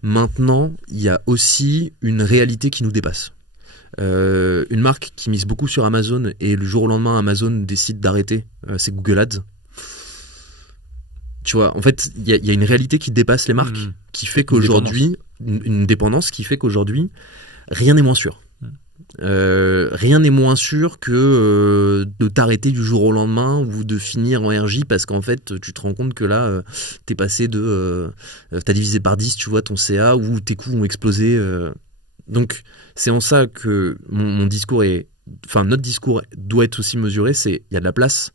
Maintenant, il y a aussi une réalité qui nous dépasse. Une marque qui mise beaucoup sur Amazon et le jour au lendemain, Amazon décide d'arrêter, c'est Google Ads. Tu vois, en fait, il y a une réalité qui dépasse les marques, qui fait qu'aujourd'hui, une dépendance qui fait qu'aujourd'hui, rien n'est moins sûr. Rien n'est moins sûr que de t'arrêter du jour au lendemain ou de finir en RJ parce qu'en fait, tu te rends compte que là, t'es passé t'as divisé par 10, tu vois, ton CA, ou tes coûts ont explosé. Donc, c'est en ça que mon discours notre discours doit être aussi mesuré, il y a de la place,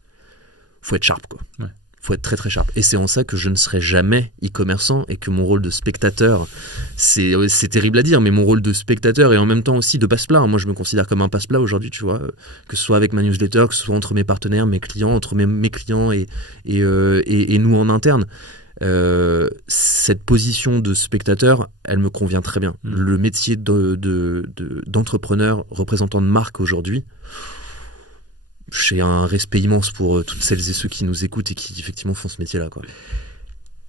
faut être sharp, quoi. Ouais. Faut être très très sharp. Et c'est en ça que je ne serai jamais e-commerçant et que mon rôle de spectateur, c'est terrible à dire, mais mon rôle de spectateur et en même temps aussi de passe-plat. Moi, je me considère comme un passe-plat aujourd'hui, tu vois, que ce soit avec ma newsletter, que ce soit entre mes partenaires, mes clients, entre mes clients et nous en interne. Cette position de spectateur, elle me convient très bien. Le métier d'entrepreneur, représentant de marque aujourd'hui, j'ai un respect immense pour toutes celles et ceux qui nous écoutent et qui effectivement font ce métier-là, quoi.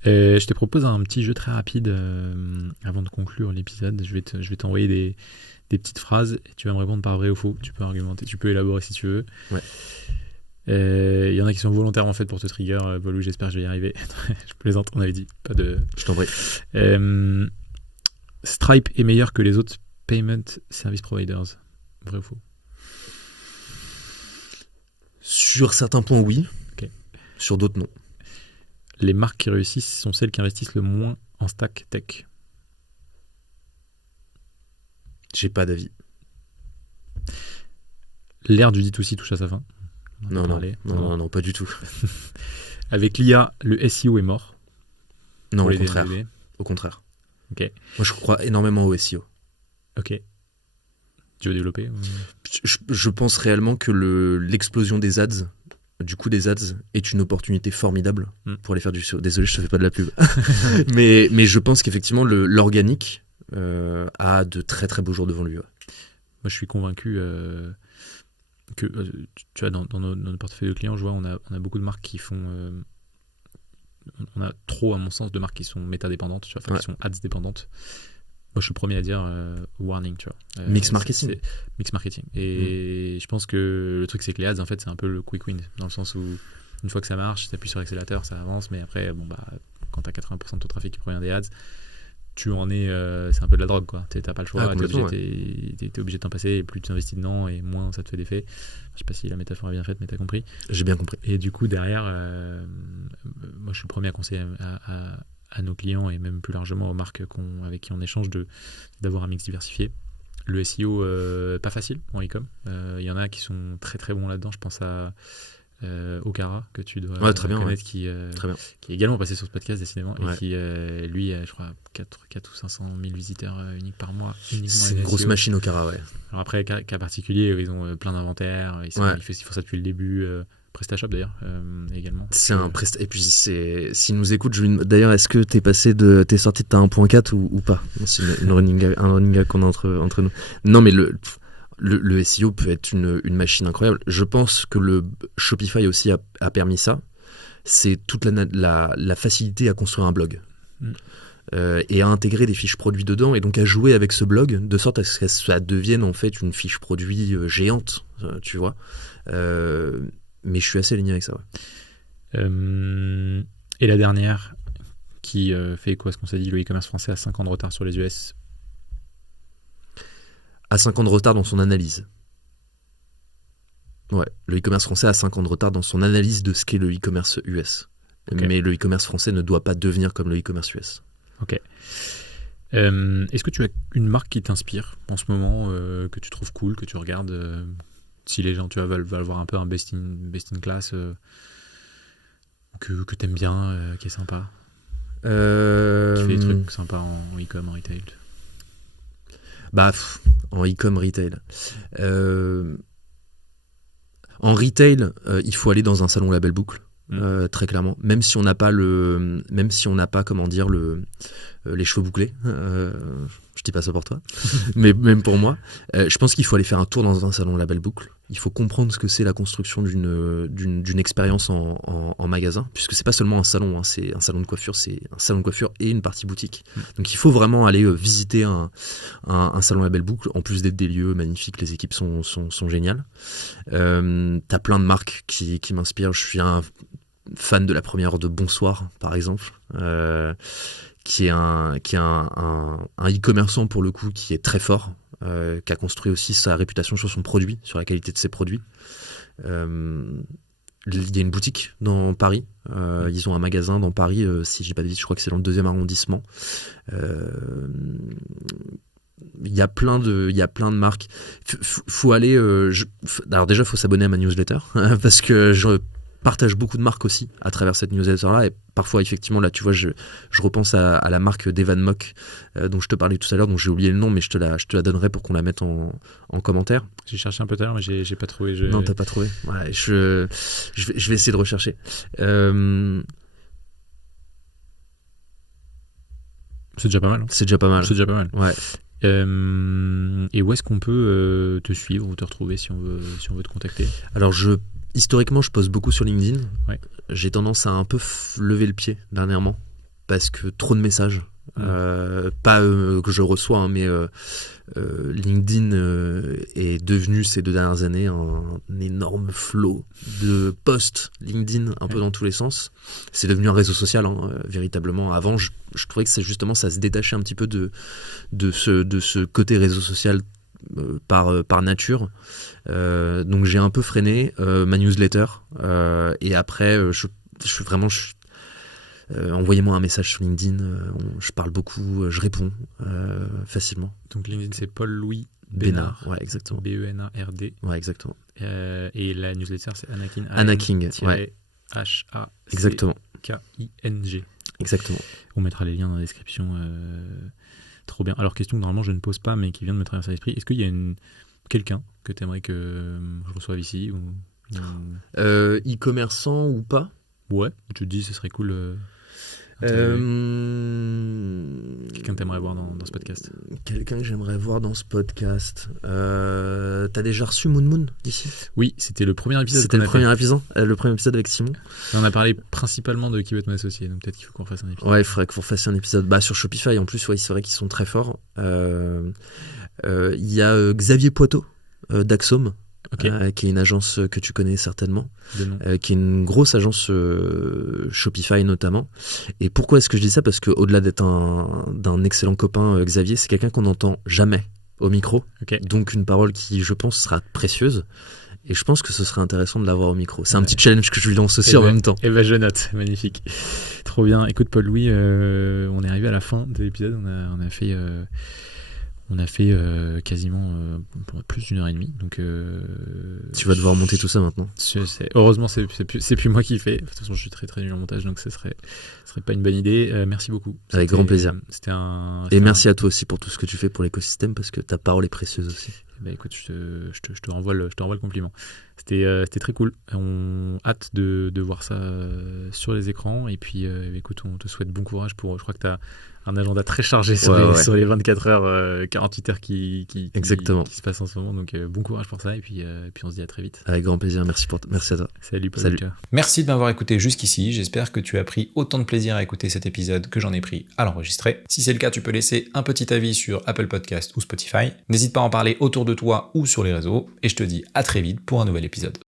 Je te propose un petit jeu très rapide avant de conclure l'épisode. Je vais t'envoyer des petites phrases et tu vas me répondre par vrai ou faux. Tu peux argumenter, tu peux élaborer si tu veux. Ouais. Y en a qui sont volontairement faites pour te trigger. Volou, j'espère que je vais y arriver. Je plaisante, on avait dit. Pas de... Je t'en prie. Stripe est meilleur que les autres payment service providers. Vrai ou faux? Sur certains points, oui. Okay. Sur d'autres, non. Les marques qui réussissent sont celles qui investissent le moins en stack tech. J'ai pas d'avis. L'ère du D2C touche à sa fin. Non, pas du tout. Avec l'IA, le SEO est mort. Non, au contraire. Au contraire. Okay. Moi, je crois énormément au SEO. Ok. Tu veux développer? Je pense réellement que l'explosion des ads, du coup des ads, est une opportunité formidable pour aller faire du SEO. Désolé, je te fais pas de la pub. mais je pense qu'effectivement, l'organique a de très très beaux jours devant lui. Ouais. Moi, je suis convaincu que, tu vois, dans notre portefeuille de clients, je vois, on a beaucoup de marques qui font... on a trop, à mon sens, de marques qui sont métadépendantes, tu vois, qui sont ads dépendantes. Moi, je suis le premier à dire warning, tu vois. Mix marketing. Mix marketing. Et je pense que le truc, c'est que les ads, en fait, c'est un peu le quick win, dans le sens où, une fois que ça marche, tu appuies sur l'accélérateur, ça avance, mais après, quand tu as 80% de ton trafic qui provient des ads, tu en es... c'est un peu de la drogue, quoi. T'as pas le choix, t'es obligé de t'en passer, et plus tu investis dedans, et moins ça te fait d'effet. Je sais pas si la métaphore est bien faite, mais t'as compris. J'ai bien compris. Et du coup, derrière, moi, je suis le premier à conseiller à nos clients et même plus largement aux marques avec qui on échange d'avoir un mix diversifié. Le SEO, pas facile en e-com. Il y en a qui sont très très bons là-dedans. Je pense à Okara, que tu dois connaître, qui est également passé sur ce podcast décidément, et qui, lui, je crois, 4 ou 500 000 visiteurs uniques par mois. C'est une grosse machine Okara, ouais. Alors après, cas particulier, ils ont plein d'inventaires, ils font ça depuis le début. PrestaShop d'ailleurs également. Et puis s'il nous écoute, d'ailleurs, est-ce que t'es sorti de ta 1.4 ou pas? C'est un running gag qu'on a entre nous. Non, mais le SEO peut être une machine incroyable. Je pense que le Shopify aussi a permis ça. C'est toute la facilité à construire un blog. Et à intégrer des fiches produits dedans, et donc à jouer avec ce blog de sorte à ce que ça devienne en fait une fiche produit géante, tu vois. Mais je suis assez aligné avec ça. Ouais. Et la dernière, qui fait quoi, ce qu'on s'est dit, le e-commerce français a 5 ans de retard sur les US. À 5 ans de retard dans son analyse. Ouais, le e-commerce français a 5 ans de retard dans son analyse de ce qu'est le e-commerce US. Okay. Mais le e-commerce français ne doit pas devenir comme le e-commerce US. Ok. Est-ce que tu as une marque qui t'inspire en ce moment, que tu trouves cool, que tu regardes, si les gens veulent voir un peu un best in class, que t'aimes bien, qui est sympa, qui fait des trucs sympas en e-com, en retail? En e-com, retail. En retail, il faut aller dans un salon label boucle. Très clairement, même si on n'a pas comment dire les cheveux bouclés, je dis pas ça pour toi, mais même pour moi, je pense qu'il faut aller faire un tour dans un salon label boucle. Il faut comprendre ce que c'est la construction d'une expérience en magasin, puisque c'est pas seulement un salon, hein, c'est un salon de coiffure, c'est un salon de coiffure et une partie boutique. Donc il faut vraiment aller visiter un salon label boucle, en plus d'être des lieux magnifiques, les équipes sont géniales. T'as plein de marques qui m'inspirent. Je suis un fan de la première heure de Bonsoir, par exemple, qui est un e-commerçant pour le coup qui est très fort, qui a construit aussi sa réputation sur son produit, sur la qualité de ses produits. Il y a une boutique dans Paris, ils ont un magasin dans Paris, si je dis pas de bêtises, je crois que c'est dans le 2e arrondissement. Il y a plein de marques. Faut aller. Alors déjà, faut s'abonner à ma newsletter parce que je partage beaucoup de marques aussi à travers cette newsletter-là, et parfois effectivement là, tu vois, je repense à la marque d'Evan Mock dont je te parlais tout à l'heure, dont j'ai oublié le nom, mais je te la donnerai pour qu'on la mette en commentaire. J'ai cherché un peu tout à l'heure, mais j'ai pas trouvé. Non, t'as pas trouvé. Ouais, je vais essayer de rechercher. C'est déjà pas mal. C'est déjà pas mal. Ouais. Et où est-ce qu'on peut te suivre ou te retrouver si on veut te contacter? Alors historiquement, je poste beaucoup sur LinkedIn. Ouais. J'ai tendance à un peu lever le pied dernièrement parce que trop de messages. Pas que je reçois, hein, mais LinkedIn est devenu ces 2 dernières années un énorme flot de posts LinkedIn un peu dans tous les sens. C'est devenu un réseau social, hein, véritablement. Avant, je trouvais que ça se détachait un petit peu de ce côté réseau social par nature. Donc j'ai un peu freiné ma newsletter, et après envoyez-moi un message sur LinkedIn, je parle beaucoup, je réponds facilement. Donc LinkedIn, c'est Paul-Louis Bénard. Ouais, exactement. B-E-N-A-R-D. Ouais, exactement. Et la newsletter, c'est Anna King. Ouais. Exactement. K-I-N-G. Exactement. On mettra les liens dans la description. Trop bien. Alors, question que normalement je ne pose pas, mais qui vient de me traverser l'esprit. Est-ce qu'il y a quelqu'un que tu aimerais que je reçoive ici ou... E-commerçant ou pas? Ouais, tu te dis ce serait cool. Quelqu'un que t'aimerais voir dans ce podcast? Quelqu'un que j'aimerais voir dans ce podcast. T'as déjà reçu Moon Moon d'ici? Oui, c'était le premier épisode. C'était le premier épisode avec Simon. Et on a parlé principalement de qui veut être mon associé, donc peut-être qu'il faut qu'on fasse un épisode. Ouais, il faudrait que vous fassiez un épisode. Sur Shopify en plus, ouais, c'est vrai qu'ils sont très forts. Il y a Xavier Poitot d'Axome. Okay. Qui est une agence que tu connais certainement, qui est une grosse agence Shopify notamment. Et pourquoi est-ce que je dis ça? Parce qu'au-delà d'être d'un excellent copain, Xavier, c'est quelqu'un qu'on n'entend jamais au micro. Okay. Donc une parole qui, je pense, sera précieuse. Et je pense que ce serait intéressant de l'avoir au micro. C'est un petit challenge que je lui lance aussi en même temps. Et je note, magnifique. Trop bien. Écoute Paul-Louis, on est arrivé à la fin de l'épisode. On a fait quasiment plus d'1h30, donc tu vas devoir monter tout ça maintenant. Heureusement, c'est plus moi qui fais. De toute façon, je suis très très nul en montage, donc ce serait pas une bonne idée. Merci beaucoup. Avec grand plaisir. Et merci à toi aussi pour tout ce que tu fais pour l'écosystème, parce que ta parole est précieuse aussi. Bah écoute, je te renvoie le compliment. C'était très cool. On hâte de voir ça sur les écrans. Et puis, écoute, on te souhaite bon courage je crois que tu as un agenda très chargé sur les 24 heures, 48 heures qui se passent en ce moment. Donc, bon courage pour ça. Et puis on se dit à très vite. Avec grand plaisir. Merci à toi. Salut, Paul. Salut. Merci de m'avoir écouté jusqu'ici. J'espère que tu as pris autant de plaisir à écouter cet épisode que j'en ai pris à l'enregistrer. Si c'est le cas, tu peux laisser un petit avis sur Apple Podcast ou Spotify. N'hésite pas à en parler autour de toi ou sur les réseaux. Et je te dis à très vite pour un nouvel épisode.